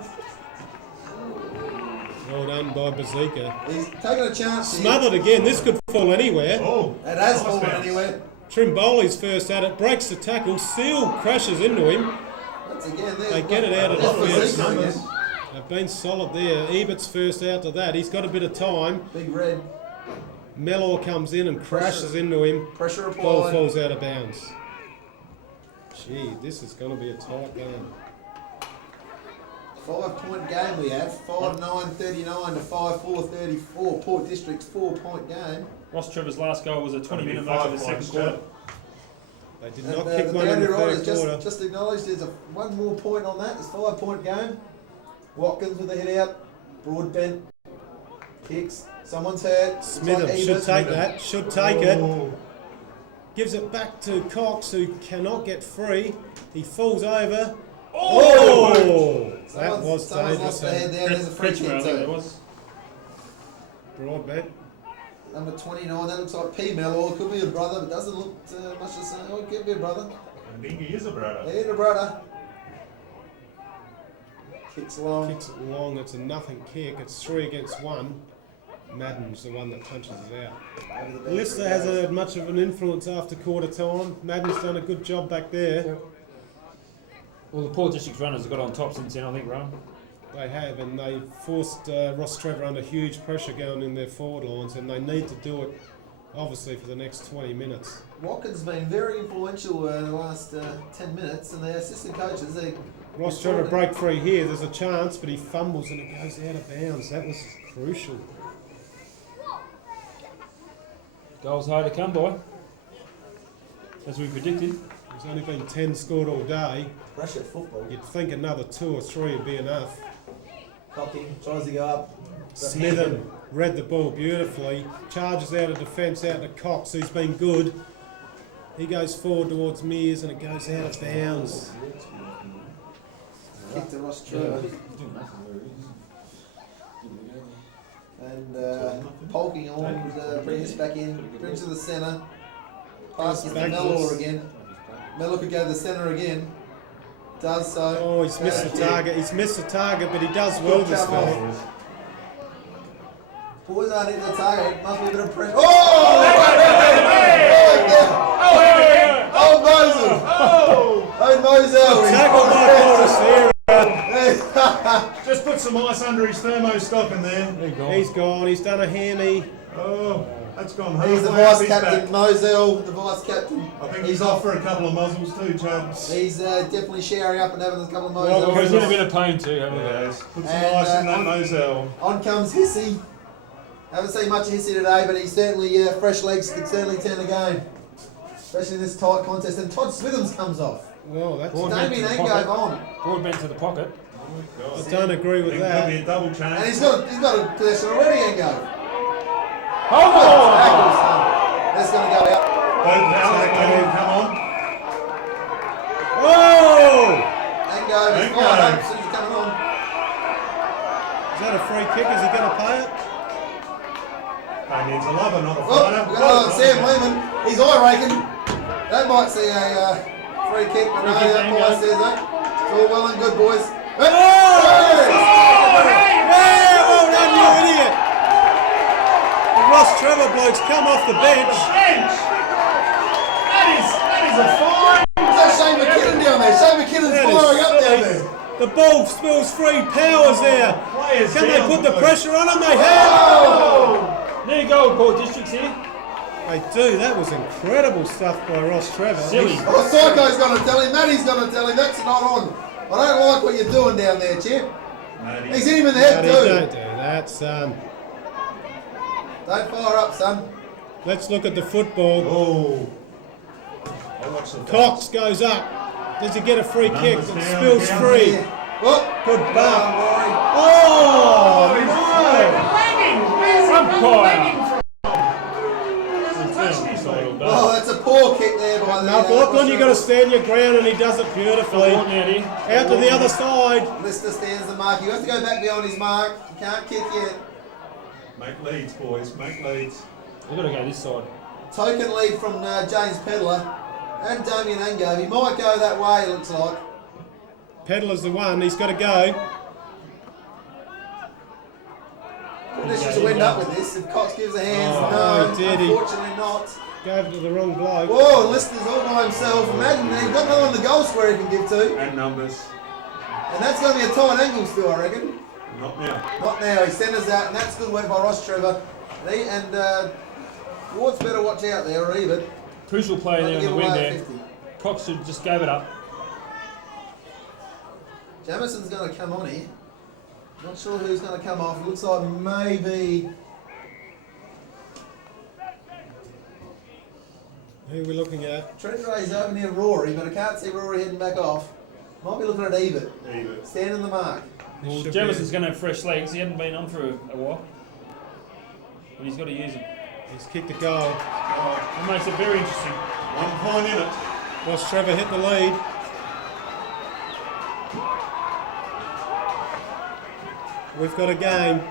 Well done by Bazika. He's taking a chance here. Smothered again. This could fall anywhere. Oh, It has nice fallen bounce. anywhere. Trimboli's first at it. Breaks the tackle. Seal crashes into him. Once again, there's They get it out of there's the field. Bazika again. They've been solid there. Ebert's first out to that. He's got a bit of time. Big red. Mellor comes in and crashes into him. Pressure Ball applied. falls out of bounds. Gee, this is going to be a tight game. 5-point game we have. 5-9-39 to 5-4-34. Port District's 4-point game. Ross Trevor's last goal was a 20-minute mark of the second quarter. They did And, not kick the one in the boundary third riders quarter. just acknowledged there's one more point on that. It's a 5-point game. Watkins with a hit out. Broadbent. Kicks. Someone's hurt. Looks Smitham like should Ebert. take that. Should take it. Oh, Gives it back to Cox, who cannot get free. He falls over. Oh! That was Someone's dangerous. lost their head there. There's a free Kretschmer, I kick think it too. was. Broadbent. Number 29. That looks like P. Mellor. Could be a brother, but doesn't look much the same. Oh, it could be a brother. I think he is a brother. Hey, the brother. Kicks long. Kicks it long. It's a nothing kick. It's 3 against 1. Madden's the one that punches it out. Over the bench Lister for hasn't goal. had much of an influence after quarter time. Madden's done a good job back there. Well, the Port District's runners have got on top since then, I think, Rowan. They have, and they forced Ross Trevor under huge pressure going in their forward lines, and they need to do it, obviously, for the next 20 minutes. Watkins been very influential in the last 10 minutes, and their assistant coaches, Ross Trevor break free here. There's a chance, but he fumbles and it goes out of bounds. That was crucial. Goals hard to come by, as we predicted. There's only been 10 scored all day. pressure football. You'd think another 2 or 3 would be enough. Cocking, tries to go up. Smitham read the ball beautifully. Charges out of defence out to Cox, who's been good. He goes forward towards Mears and it goes out of bounds. Kick to Ross Trevor. And Polking on brings us back in. Brings to the centre. Passes to Backwards. Mellor again. Mellor could go to the centre again. Does so. Oh, he's missed the target. He's missed the target, but he does well Good this cover. fella. Boys aren't hitting the target. Must be a bit of pressure. Oh! Oh, Mosel! Oh, Mosel! Tackle by Baldessera. Just put some ice under his thermostock in there. He's gone. He's done a hammy. Oh, that's gone He's the halfway up vice his captain, back. Mosel, the vice captain. I think he's off for a couple of muzzles too, Chubbs. He's definitely showering up and having a couple of Well, Mosels. He's in a bit of pain too, haven't we? Yes, put some And, ice in that on- Moselle. On comes Hissy. Haven't seen much of Hissy today, but he's certainly fresh legs could certainly turn the game, especially in this tight contest. And Todd Swithams comes off. Well, that's. Broadbent Damien to the Angove pocket. on, Broadbent to the pocket. I don't agree I with think there'll be that. a double and change. he's got a possession already. Angove. Oh! Tackles, that's going to go out. Both powers ready to come on. Oh! Angove is Angove. fired up as soon as he's coming on. Is that a free kick? Is he going to pay it? He needs a lover, not a Oh, fighter. we've got another Sam Lehman. He's eye raking. That might see a free kick, but no, Free kick, that Angove. boy says that. It's all well and good, boys. Oh! Yeah, well done, you idiot! The Ross Trevor blokes come off the bench. Bench! That is a fine! Is that Shane McKinnon down there? Shane McKinnon's That is firing up down silly. there. The ball spills free. Powers there. Players Can they down, put the boys. pressure on him? They have. There you go, Port Districts here. They do. That was incredible stuff by Ross Trevor. Silly. Oh, Psycho's going to tell him. Matty's going to tell him. That's not on. I don't like what you're doing down there, champ. He's hit him in the head But he too. don't do that, son. Don't fire up, son. Let's look at the football. Oh. I'll watch the Cox goes up. Does he get a free kick? Numbers It down, spills down free. Yeah. Oh, Good don't bump. worry. Oh, Umpire. Oh, that's a poor kick there by the. no. Lachlan, you got to stand your ground, and he does it beautifully. Out to the other side. Lister stands the mark. You have to go back beyond his mark. You can't kick yet. Make leads, boys. Make leads. We've got to go this side. Token lead from James Pedler and Damien Angove. He might go that way, it looks like. Pedler's the one. He's got to go. This is to end up with this. If Cox gives a hand, Oh, did he? unfortunately not. Gave it to the wrong bloke. Whoa, Lister's all by himself. Imagine he's got another one in the goal square he can give to. And numbers. And that's going to be a tight angle still, I reckon. Not now. Not now. He centres out, and that's good work by Ross Trevor. Ward's better watch out there, or even. Crucial play there on the wing there. 50. Cox should just gave it up. Jamison's going to come on here. Not sure who's going to come off. It looks like maybe. Who are we looking at? Trent Ray's over near Rory, but I can't see Rory heading back off. Might be looking at Ebert. Ebert. Standing the mark. Well, Should Jamison's be- going to have fresh legs. He hadn't been on for a while. But he's got to use them. He's kicked the goal. It makes it very interesting. 1 point in it. Ross Trevor hit the lead. We've got a game.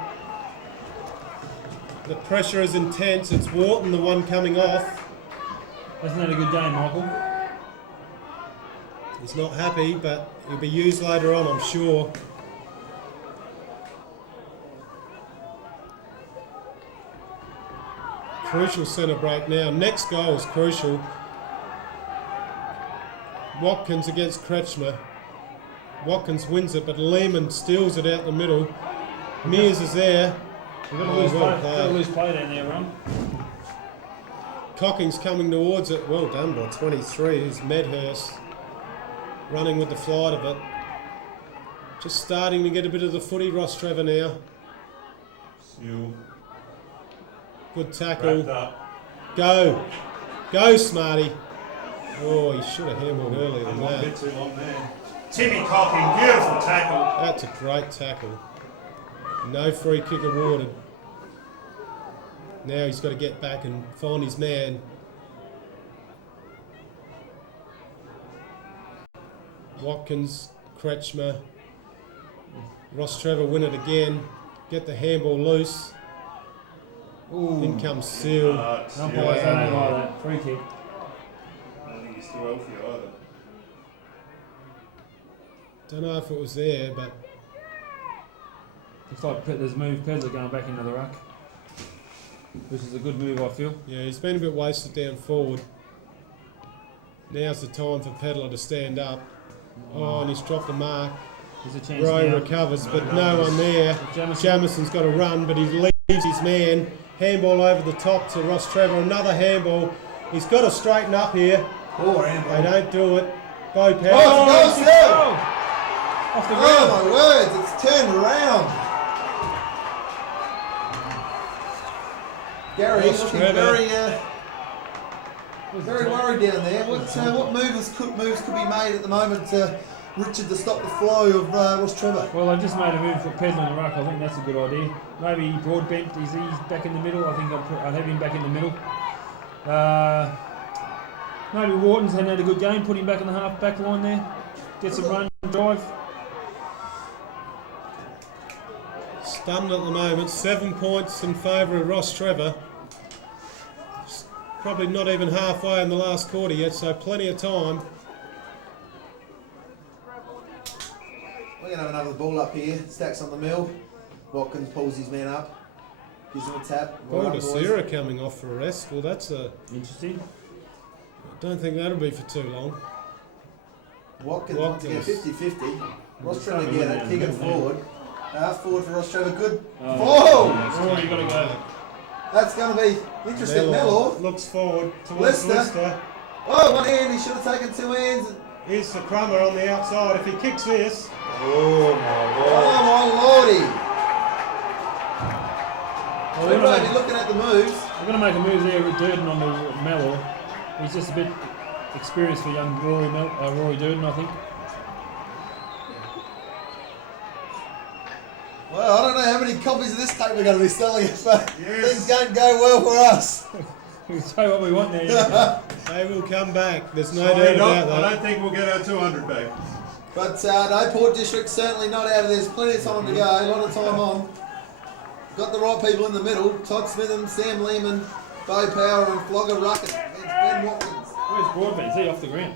The pressure is intense. It's Wharton, the one coming off. Isn't that a good game, Michael? He's not happy, but he'll be used later on, I'm sure. Crucial centre break now. Next goal is crucial. Watkins against Kretschmer. Watkins wins it, but Lehman steals it out the middle. Mears is there. We've got to Oh, lose, well play, played. lose play down there, Ron. Cocking's coming towards it. Well done by 23. Is Medhurst running with the flight of it. Just starting to get a bit of the footy, Ross Trevor now. Seal. Good tackle. Wrapped up. Go. Go, Smarty. Oh, he should have handled earlier than A that. bit too long there. Timmy Cocking, beautiful tackle. That's a great tackle. No free kick awarded. Now he's got to get back and find his man. Watkins, Kretschmer. Ross Trevor win it again. Get the handball loose. Ooh. In comes Seal. Umpires Seal. don't like that. Free kick. I don't think he's too healthy either. Don't know if it was there, but Looks like there's a move. Pedler going back into the ruck. Which is a good move, I feel. yeah, he's been a bit wasted down forward. Now's the time for Pedler to stand up. Oh, and he's dropped the mark. There's a chance Rowe now. recovers, but no one there. Jamison's got to run, but he leaves his man. Handball over the top to Ross Trevor. Another handball. He's got to straighten up here. Poor They handball. don't do it. Go, Power. Oh, it's a goal still! Off the ground. Oh my words, it's turned around. Gary, Ross looking Trevor. very worried down there. What moves could be made at the moment, Richard, to stop the flow of Ross Trevor? Well, they've just made a move for Pedler in the ruck. I think that's a good idea. Maybe Broadbent, he's back in the middle. I think I'll have him back in the middle. Maybe Wharton's had a good game. Put him back in the half back line there. Get some run, drive. Stunned at the moment. 7 points in favour of Ross Trevor. Probably not even halfway in the last quarter yet, so plenty of time. We're going to have another ball up here. Stacks on the mill. Watkins pulls his man up. Gives him a tap. Well done, boys. Baldacera coming off for a rest. Well, that's a... Interesting. I don't think that'll be for too long. Watkins wants to get Watkins. 50-50. Ross Trevor get it. Kick it forward. Half forward for Ross Trevor. Good. Oh, Whoa! you got to go. That's going to be interesting. Mellor. looks forward towards Lister. Lister. Oh, one hand. He should have taken two hands. Here's the Crummer on the outside. If he kicks this, Oh my lordy. Well, Trevor may be looking at the moves. I'm going to make a move there with Durden on the Mellor. He's just a bit experienced for young Rory Durden, I think. Well, I don't know how many copies of this tape we're going to be selling, but Yes. things don't go well for us. We'll say what we want there. they will come back. There's no Sorry, doubt I about that. don't think we'll get our 200 back. But no, Port District certainly not out of this. Plenty of time to go. A lot of time on. Got the right people in the middle. Todd Smitham, Sam Lehman, Bo Power and Flogger Ruckett against Ben Watkins. Where's Broadbent? Is he off the ground?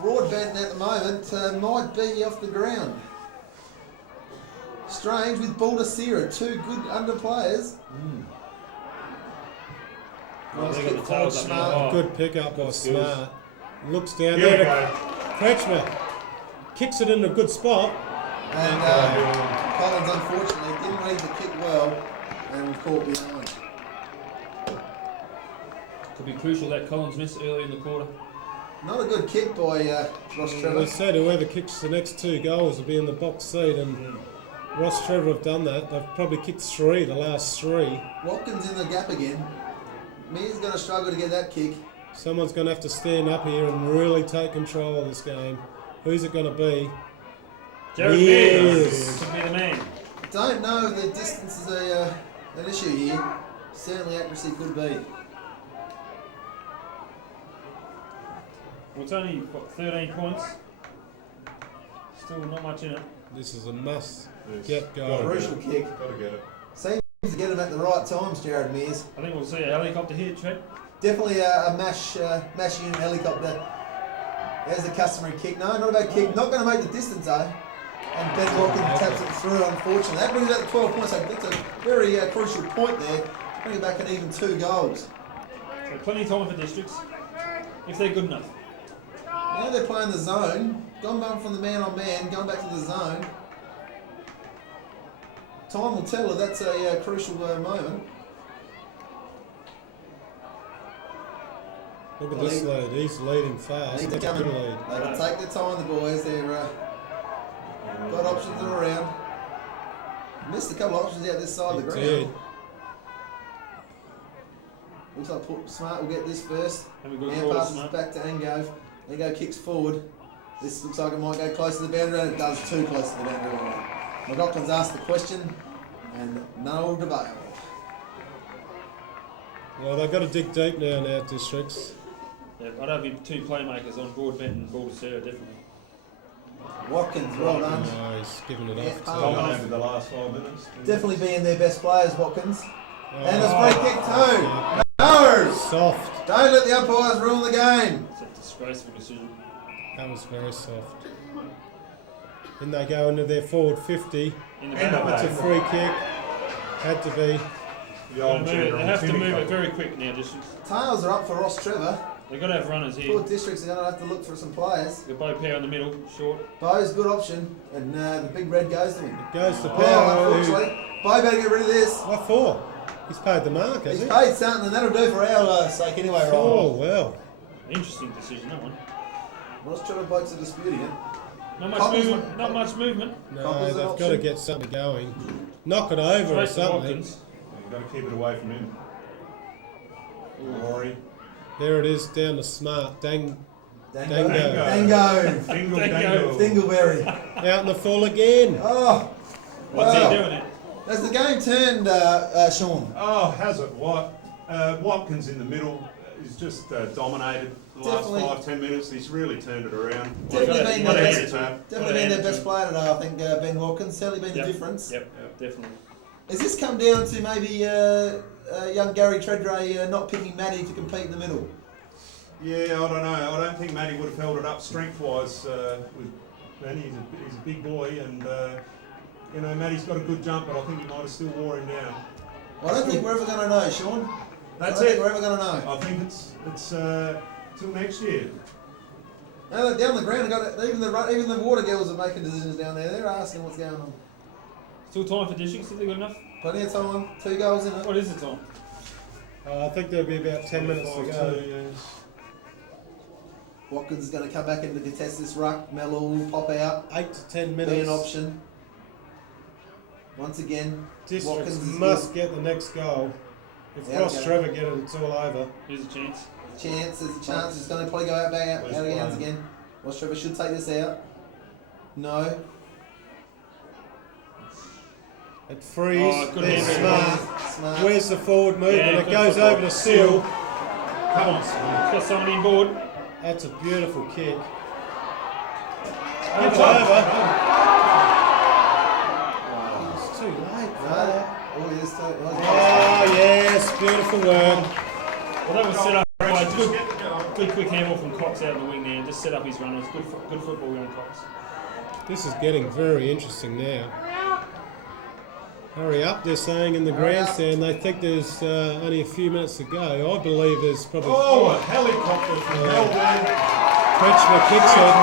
Broadbent at the moment might be off the ground. strange with Baldacera, two good under players. Nice They got kick the forward, tails up Smart. there. Oh, Good pickup by good skills. Smart. Looks down Here we there go. to Kretschmer. Kicks it in a good spot. And Collins, unfortunately, didn't read the kick well and caught behind. Could be crucial that Collins missed early in the quarter. Not a good kick by Ross Trevor. We said whoever kicks the next 2 goals will be in the box seat, and Ross Trevor have done that. They've probably kicked 3, the last 3. Watkins in the gap again. Mears going to struggle to get that kick. Someone's going to have to stand up here and really take control of this game. Who's it going to be? Jared Mears. Mears could be the man. Don't know if the distance is an issue here. Certainly accuracy could be. Well, it's only, what, 13 points. Still not much in it. This is a must Yes. get Gotta goal. get Crucial it. kick. Gotta get it. Seems to get him at the right times, Jared Mears. I think we'll see a helicopter here, Trent. Definitely a mash unit helicopter. There's the customary kick. No, not a bad kick. Not going to make the distance though. And Ben Watkins taps it through, unfortunately. That brings it up to 12 points. So that's a very crucial point there. Bring it back at even 2 goals. So plenty of time for districts, if they're good enough. Now they're playing the zone. Gone back from the man on man, going back to the zone. Time will tell if that's a crucial moment. Look at this lead. He's leading fast. Need to That's a come good in. lead. They can take their time, the boys. They're got options all around. Missed a couple of options out this side of the He ground. did. Looks like Smart will get this first. Have a good Now quarter, passes Smart. back to Ango. Ango kicks forward. This looks like it might go close to the boundary, and it does too close to the boundary line. McLaughlin's asked the question, and no debate. Well, they've got to dig deep now, districts. Yeah, I'd have your 2 playmakers on board, Ben and Baldacera, definitely. Watkins, well done. No, he's giving it Yeah, off. palm too. off. Dominated the last 5 minutes. Definitely being their best players, Watkins. Oh, And a free kick too. yeah. No! Soft. Don't let the umpires rule the game. It's a disgraceful decision. That was very soft. Then they go into their forward 50. In the End back. of It's a that. free kick. Had to be. The old They have to Timmy move it Cup. very quick now, districts. Tails are up for Ross Trevor. They've got to have runners here. Four districts are going to have to look for some players. The bow pair in the middle, short. Bo's good option, and the big red goes to him. Goes to Oh, Power. who- unfortunately. Bo better get rid of this. What for? He's paid the mark, has He's he? paid something, and that'll do for our sake anyway, Oh, Ryan. well. Interesting decision, that one. Ross Trevor blokes are disputing it. Not much Coppers- movement. Not much movement. No, Coppers they've an got to option. get something going. Knock it over or Straight to something. Watkins. You've got to keep it away from him. Rory. There it is, down to Smart. Dango. Dango. Dingle, Dingo. dangle. Dingleberry. Out in the full again. Oh. What's wow. he doing it? Has the game turned, Sean? Oh, has it? What? Watkins in the middle is just dominated the last Definitely. 5-10 minutes. He's really turned it around. Definitely been What their a best. hand tap. Definitely been their best player today, I think, Ben Watkins. Certainly been Yep. the difference. Yep, definitely. Has this come down to maybe young Gary Treadray not picking Matty to compete in the middle? Yeah, I don't know. I don't think Matty would have held it up strength-wise with Matty. He's a big boy, and you know Matty's got a good jump, but I think he might have still wore him down. I don't think we're ever going to know, Sean. That's I don't it. think we're ever going to know. I think it's till next year. Now they're down the ground, even the water girls are making decisions down there. They're asking what's going on. Still time for districts. Is it good enough? Plenty of time, 2 goals in it. What is the time? I think there'll be about 10 minutes to go. 5-2, yes. Watkins is going to come back in to contest this ruck. Mello will pop out, 8 to 10 be an minutes. option. Once again, Districts Watkins is must get the next goal. If Yeah, Ross okay. Trevor get it, it's all over. Here's a chance. chance. There's a chance it's going to probably go out back out of hands again. Ross Trevor should take this out. No. It frees. Oh, good There's hand. Smart. Where's the forward movement? Yeah, It good goes football. over to Seal. Come on, got someone in board. That's a beautiful kick. Good It's job. over. It's too late for that. Oh, yes, Oh, yes, beautiful work. Well, that was set up. Good quick handball from Cox out in the wing there. Just set up his runners. Good football going Cox. This is getting very interesting now. Hurry up, they're saying in the Hurry up. grandstand. They think there's only a few minutes to go. I believe there's probably... Oh, a helicopter from Melbourne. Kretschmer kicks it.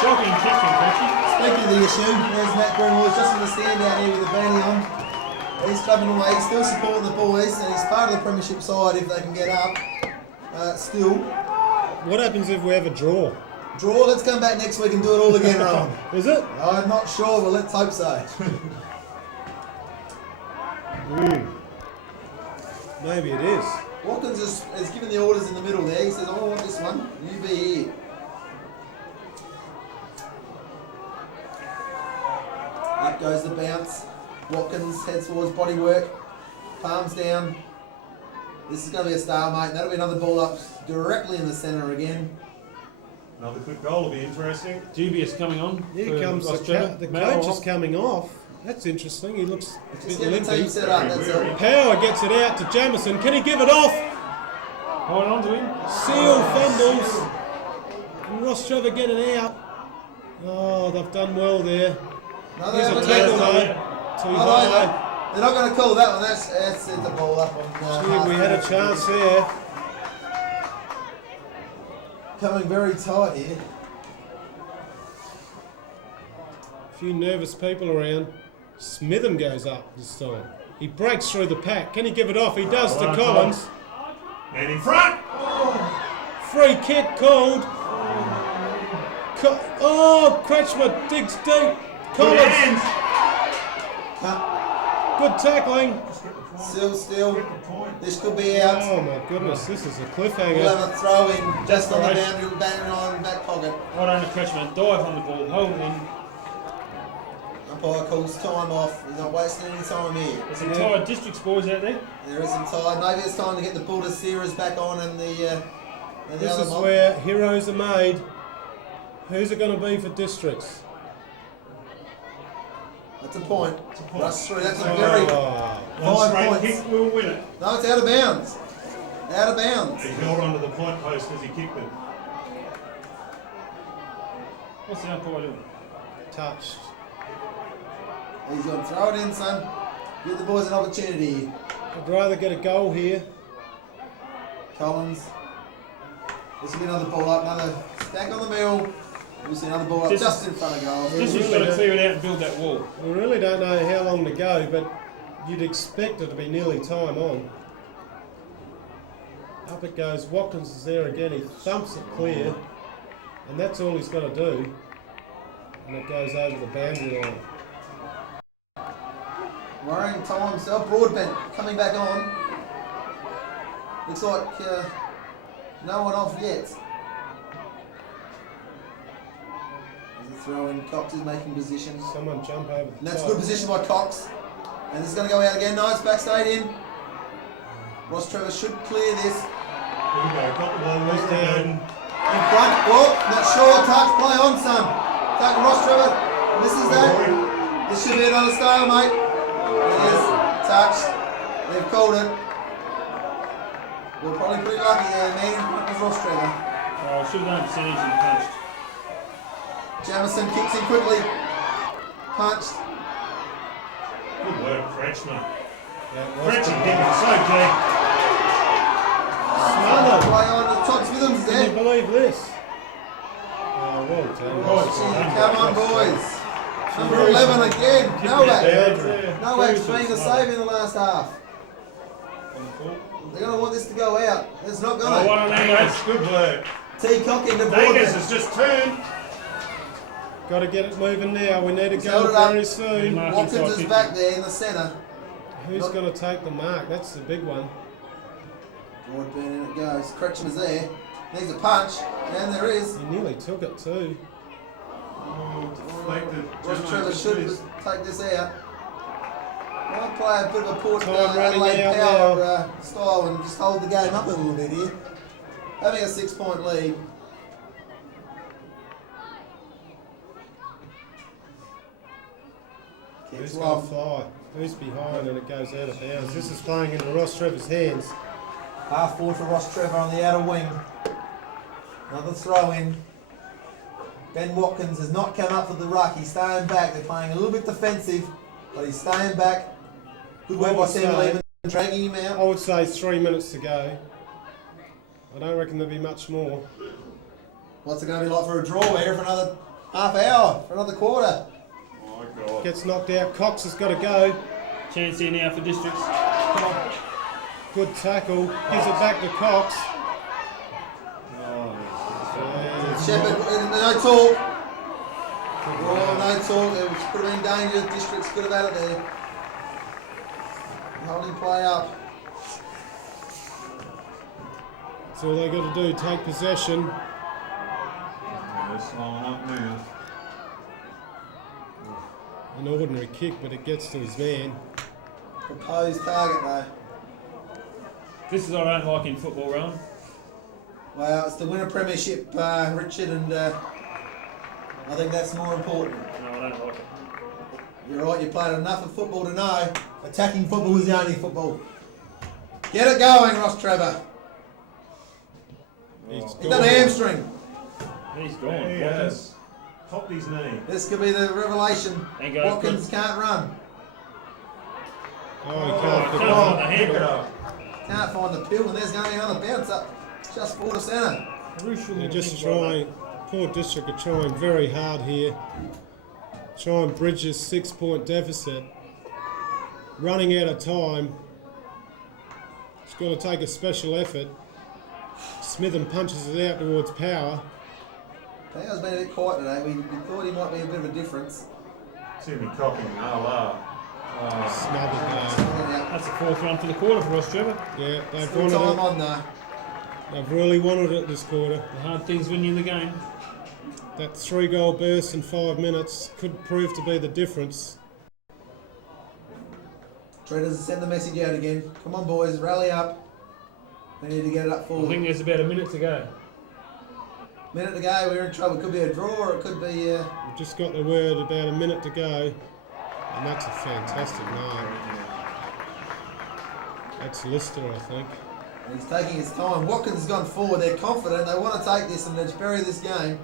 Shocking kick from Fritchie. Speaking of the issue, there's Matt Greenwald just in the stand down here with the beanie on. He's clubbing away, he's still supporting the boys, and he's part of the Premiership side if they can get up. Still. What happens if we have a draw? Draw, let's come back next week and do it all again, Rowan. Is it? I'm not sure, but let's hope so. Maybe it is. Watkins is giving the orders in the middle there. He says, I want this one, you be here. Up goes the bounce. Watkins heads towards body work. Palms down. This is going to be a stalemate. That'll be another ball up directly in the centre again. Another quick goal will be interesting. Dubious coming on. Here comes the coach is coming off. That's interesting. He looks a Just bit get the team limpy. set up, that's all. Power gets it out to Jamison. Can he give it off? Hold on to him. Seal fumbles. And Ross Trevor getting out. Oh, they've done well there. No, they Here's a haven't tackle yet. though. Too No, high. they're not going to call that one. That's set the ball up on. Gee, we had a chance there. Coming very tight here. A few nervous people around. Smitham goes up this time. He breaks through the pack. Can he give it off? He does to Collins. And in front! Free kick called. Kretschmer digs deep. Good Collins. hands! Good tackling. Still. This could be out. Oh my goodness, this is a We'll cliffhanger. have a throw in just on the Right. boundary, banging on back pocket. Hold on to Kretschmer. Dive on the ball. Hold it in. Umpire calls time off. He's not wasting any time here. There's some tired districts boys out there. There is some time. Maybe it's time to get the Buddha Series back on and the This other is mob. where heroes are made. Who's it going to be for districts? That's a point. Rush through. That's a Oh, very. One 5 straight points. kick will win it. No, it's out of bounds. Out of bounds. He held onto the point post as he kicked it. What's the umpire doing? touched. He's going to throw it in, son. Give the boys an opportunity. I'd rather get a goal here. Collins. This will be another ball up, another stack on the mill. We'll see another ball up just in front of goal. Just got to clear it out and build that wall. We really don't know how long to go, but you'd expect it to be nearly time on. Up it goes. Watkins is there again. He thumps it clear, and that's all he's got to do. And it goes over the boundary line. Worrying time himself. Broadbent coming back on. Looks like no one off yet. There's a throw in. Cox is making position. Someone jump over the And that's top. good position by Cox. And this is going to go out again. No, it's backstage in. Ross Trevor should clear this. Here we go. Got the ball. Goes Ross down. Trevor. In front. Oh, not sure. Touch. Play on, son. Take Ross Trevor. Misses that. This should be another stalemate. It is. Touched. They've called it. We're probably pretty lucky there, man. In front of Ross Trevor. Oh, should have done percentage and punched. Jamison kicks in quickly. Punched. Good work, Kretschmer. Yeah, it was Kretschmer good. kicking so clear. Smother. Play on. Todd Smithams Can you there. believe this? Oh, well done. Oh, gee, come on, boys. Number 11 again. Novak. Novak's been the save in the last half. They're going to want this to go out. It's not Oh, going what an Angus. Good work. to. T. Cock into Angus Broadbent. has just turned. Got to get it moving now. We need to Held go it up. very soon. Watkins is back there in the centre. Who's going to take the mark? That's the big one. Broadbent in it goes. Kretschmer's there. Needs a punch. And there is. He nearly took it too. Deflected. Ross Just Trevor missed. should take this out. I'll play a bit of a Port Time running Adelaide out Power style and just hold the game up a little bit here. Having a 6-point lead. Who's Kicks going to long. fly? Who's behind and it goes out of bounds? This is playing into Ross Trevor's hands. Half forward for Ross Trevor on the outer wing. Another throw in. Ben Watkins has not come up for the ruck. He's staying back. They're playing a little bit defensive, but he's staying back. Good work by Sam Lehman dragging him out. I would say 3 minutes to go. I don't reckon there'll be much more. What's it going to be like for a draw? We're here for another half hour, for another quarter. My God. Gets knocked out. Cox has got to go. Chance here now for Districts. Good tackle. Gives it back to Cox. Shepherd, no talk. Oh, no talk. There could have been danger. Districts could have had it there. Holding play up. That's all they got to do. Take possession. They're slowing up now. An ordinary kick, but it gets to his man. Proposed target though. This is what I don't like in football, Rowan. Well, it's the winner Premiership, Richard, and I think that's more important. No, I don't like it. You're right, you played enough of football to know attacking football is the only football. Get it going, Ross Trevor. He's He's done a hamstring. He's gone. He Watkins. has popped his knee. This could be the revelation. Ain't got Watkins can't run. Oh, he Oh, can't can't pick find it up. the Pick it handle. up. Can't find the pill, and there's going to be another bounce up just for the centre. Crucial They're just things like trying, poor District are trying very hard here. Try and bridge this 6-point deficit. Running out of time. It's going to take a special effort. Smitham punches it out towards Power. Power's been a bit quiet today. We thought he might be a bit of a difference. Timmy cocking oh, Smothered there. that. That's the fourth run for the quarter for Ross Trevor. Yeah, they've Still wanted time it. on though. They've really wanted it this quarter. The hard things win you the game. That 3-goal burst in 5 minutes could prove to be the difference. Treaders send the message out again. Come on, boys, rally up. We need to get it up I forward. think there's about a minute to go. Minute to go, we're in trouble. It could be a draw or it could be. We've just got the word about a minute to go. And that's a fantastic night. That's Lister, I think. He's taking his time. Watkins has gone forward. They're confident. They want to take this and let's bury this game.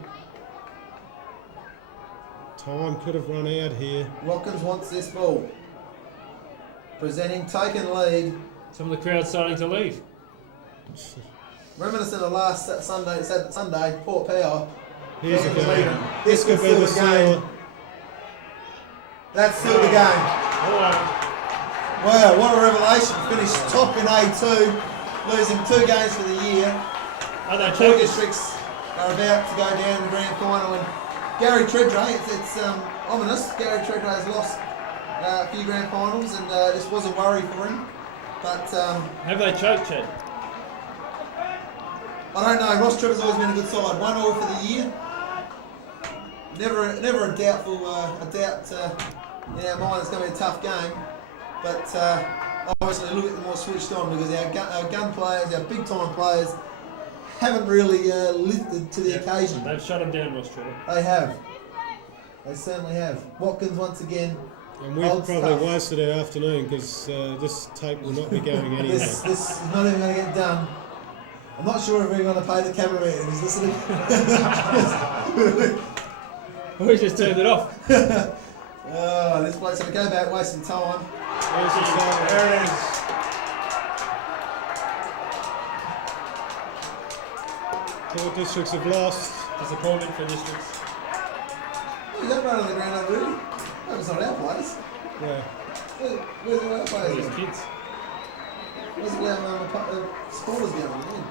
Time could have run out here. Watkins wants this ball. Presenting token lead. Some of the crowd's starting to leave. Reminiscent of last Sunday, Port Power. Here's a Watkins game. leading. This could be the sealer. That's still the game. Wow, what a revelation. Finished top in A2, losing 2 games for the year. Are they Two chokers? districts are about to go down to the grand final. And Gary Treadray, it's ominous. Gary Treadray has lost a few grand finals, and this was a worry for him. But Have they choked, Chad? I don't know. Ross Trevor's always been a good side. 1-1 for the year. Never a doubtful doubt in our mind. It's going to be a tough game, but obviously a little bit more switched on because our gun players, our big time players, haven't really lifted to the occasion. They've shut him down, Ross Trevor. They have. They certainly have. Watkins once again. And we've Holds probably tough. wasted our afternoon because this tape will not be going anywhere. This is not even going to get done. I'm not sure if we're going to pay the cameraman if he's listening. We just turned it off. Oh, this bloke's going to go back wasting time. Here's the sealer. there it is. Four districts have lost. Disappointment for Districts. Oh, you don't run on the ground up, really. That was not our place. Yeah. Where's all our players? These gone? kids. Where's all our supporters going?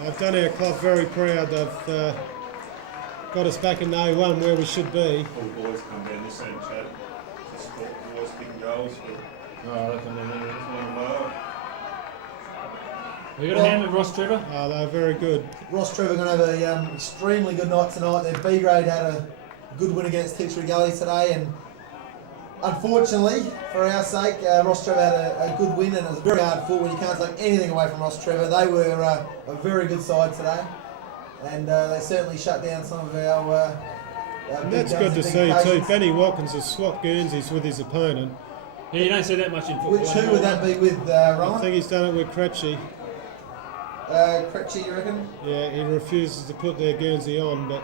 They've done our club very proud. They've got us back in A1 where we should be. All the boys come down this end, Chad. To support the boys kicking goals. But Oh, they come down there. well, We got a hand with Ross Trevor. They're very good. Ross Trevor going to have a extremely good night tonight. Their B grade had a good win against Tewkesbury Gully today, and unfortunately, for our sake, Ross Trevor had a good win, and it was very hard fought when you can't take anything away from Ross Trevor. They were a very good side today, and they certainly shut down some of our And big that's games good to and big see too. occasions. Benny Watkins has swapped Guernseys with his opponent. Yeah, you don't see that much in football. Which who would that be with, I Rowan? think he's done it with Cretchy. Cretchy, you reckon? Yeah, he refuses to put their Guernsey on, but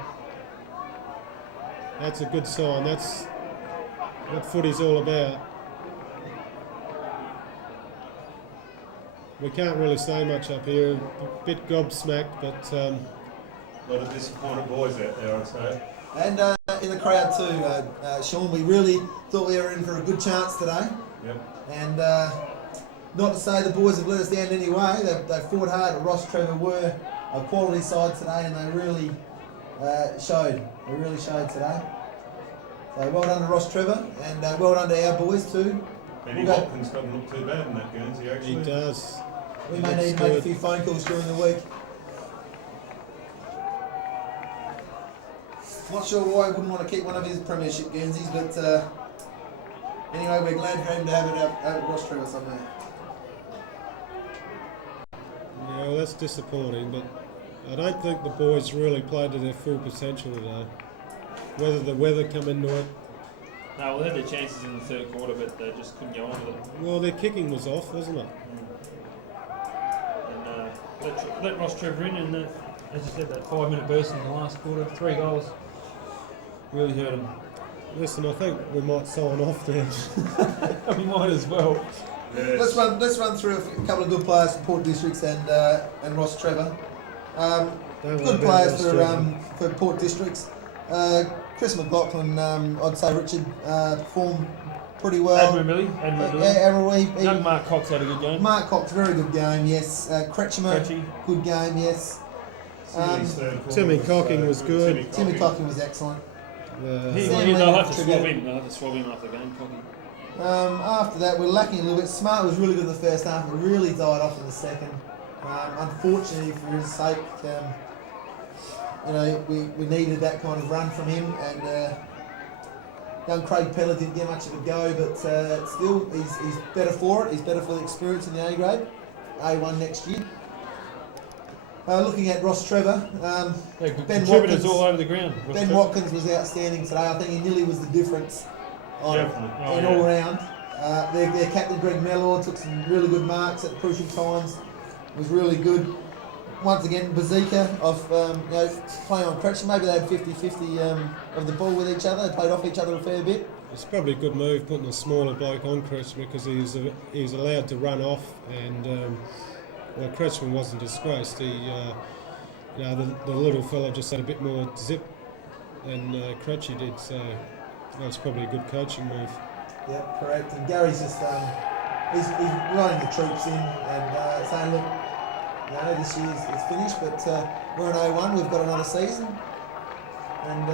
that's a good sign. That's what footy's all about. We can't really say much up here. A bit gobsmacked, but A lot of disappointed boys out there, I'd say. And in the crowd too, Sean, we really thought we were in for a good chance today. Yep. And not to say the boys have let us down in any way. They fought hard. Ross Trevor were a quality side today, and they really showed. They really showed today. So well done to Ross Trevor, and well done to our boys too. Benny Watkins doesn't look too bad in that Guernsey, actually. he does. We He may looks need to make a good. few phone calls during the week. Not sure why I wouldn't want to keep one of his Premiership Guernseys, but anyway, we're glad for him to have it at Ross Trevor somewhere. Yeah, well, that's disappointing, but I don't think the boys really played to their full potential today. Whether the weather come into it, No, well, they had their chances in the third quarter, but they just couldn't go on with it. well, their kicking was off, wasn't it? And let Ross Trevor in, and as you said, that 5-minute burst in the last quarter, 3 goals, really hurt him. Listen, I think we might sign off there. We might as well. Yes. Let's run through a couple of good players for Port Districts and Ross Trevor. Don't worry Good about players Ross Trevor. for Port Districts. Chris McLaughlin, I'd say Richard performed pretty well. Admirably. Admirably. Young Mark Cox had a good game. Mark Cox, very good game, yes. Kretschmer, Kretschy. good game, yes. Sealy's third quarter Timmy Cocking was good. Timmy Cocking was excellent. They'll have to swab him. They'll have to swab him after the game, Cocky. After that, we're lacking a little bit. Smart was really good in the first half, but really died off in the second. Unfortunately for his sake, we needed that kind of run from him, and young Craig Peller didn't get much of a go, but still, he's better for it. He's better for the experience in the A grade, A1 next year. Looking at Ross Trevor, Good Ben contributors Watkins, all over the ground. Ben Watkins was outstanding today. I think he nearly was the difference Definitely. in all round. Their captain Greg Mellor took some really good marks at crucial times. Was really good. Once again, Bazika playing on Kretschmer. Maybe they had 50-50 of the ball with each other. They played off each other a fair bit. It's probably a good move putting a smaller bloke on Kretschmer because he was allowed to run off, and well, Kretschmer wasn't disgraced. The little fella just had a bit more zip than Kretschmer did, so that's probably a good coaching move. Yep, correct. And Gary's just he's running the troops in and saying, look, this year is finished, but we're in A1. We've got another season, and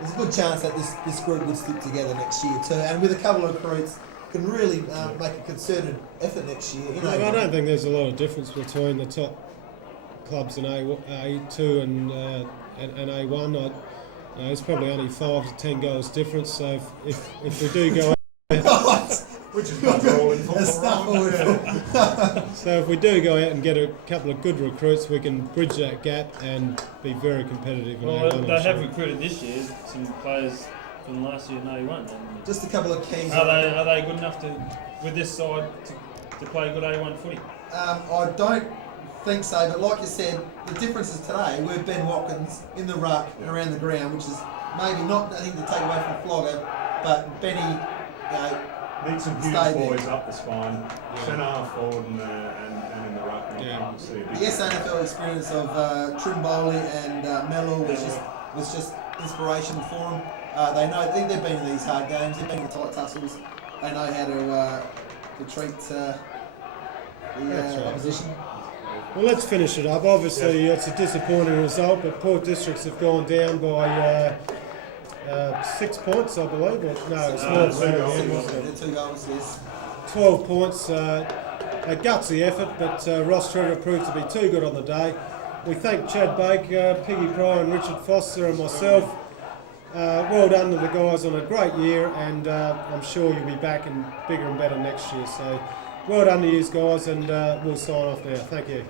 there's a good chance that this group will stick together next year too. And with a couple of recruits, can really make a concerted effort next year. I don't think there's a lot of difference between the top clubs in A2 and A1. It's probably only 5 to 10 goals difference. So if we do go, Which is what we're all in for. so if we do go out and get a couple of good recruits, we can bridge that gap and be very competitive in Well, A1. they I'm have sure. recruited this year some players from last year in A1. And Just a couple of keys. are they good enough with this side to play good A1 footy? I don't think so, but like you said, the differences today were Ben Watkins in the ruck and around the ground, which is maybe not nothing to take away from Flogger, but Benny, Need some huge Stay there. boys up the spine, centre half forward and in the ruck. Yeah. You can see a big the SANFL experience of Trimboley and Mellor was just inspirational for them. They've been in these hard games, they've been in tight tussles, they know how to treat the That's right. opposition. Well, let's finish it up. Obviously, it's a disappointing result, but Port Districts have gone down by 6 points, I believe. No, it's more than that, wasn't it? The 2 goals, yes. 12 points. A gutsy effort, but Ross Trevor proved to be too good on the day. We thank Chad Baker, Piggy Pryor and Richard Foster and myself. Well done to the guys on a great year, and I'm sure you'll be back and bigger and better next year. So well done to you guys, and we'll sign off now. Thank you.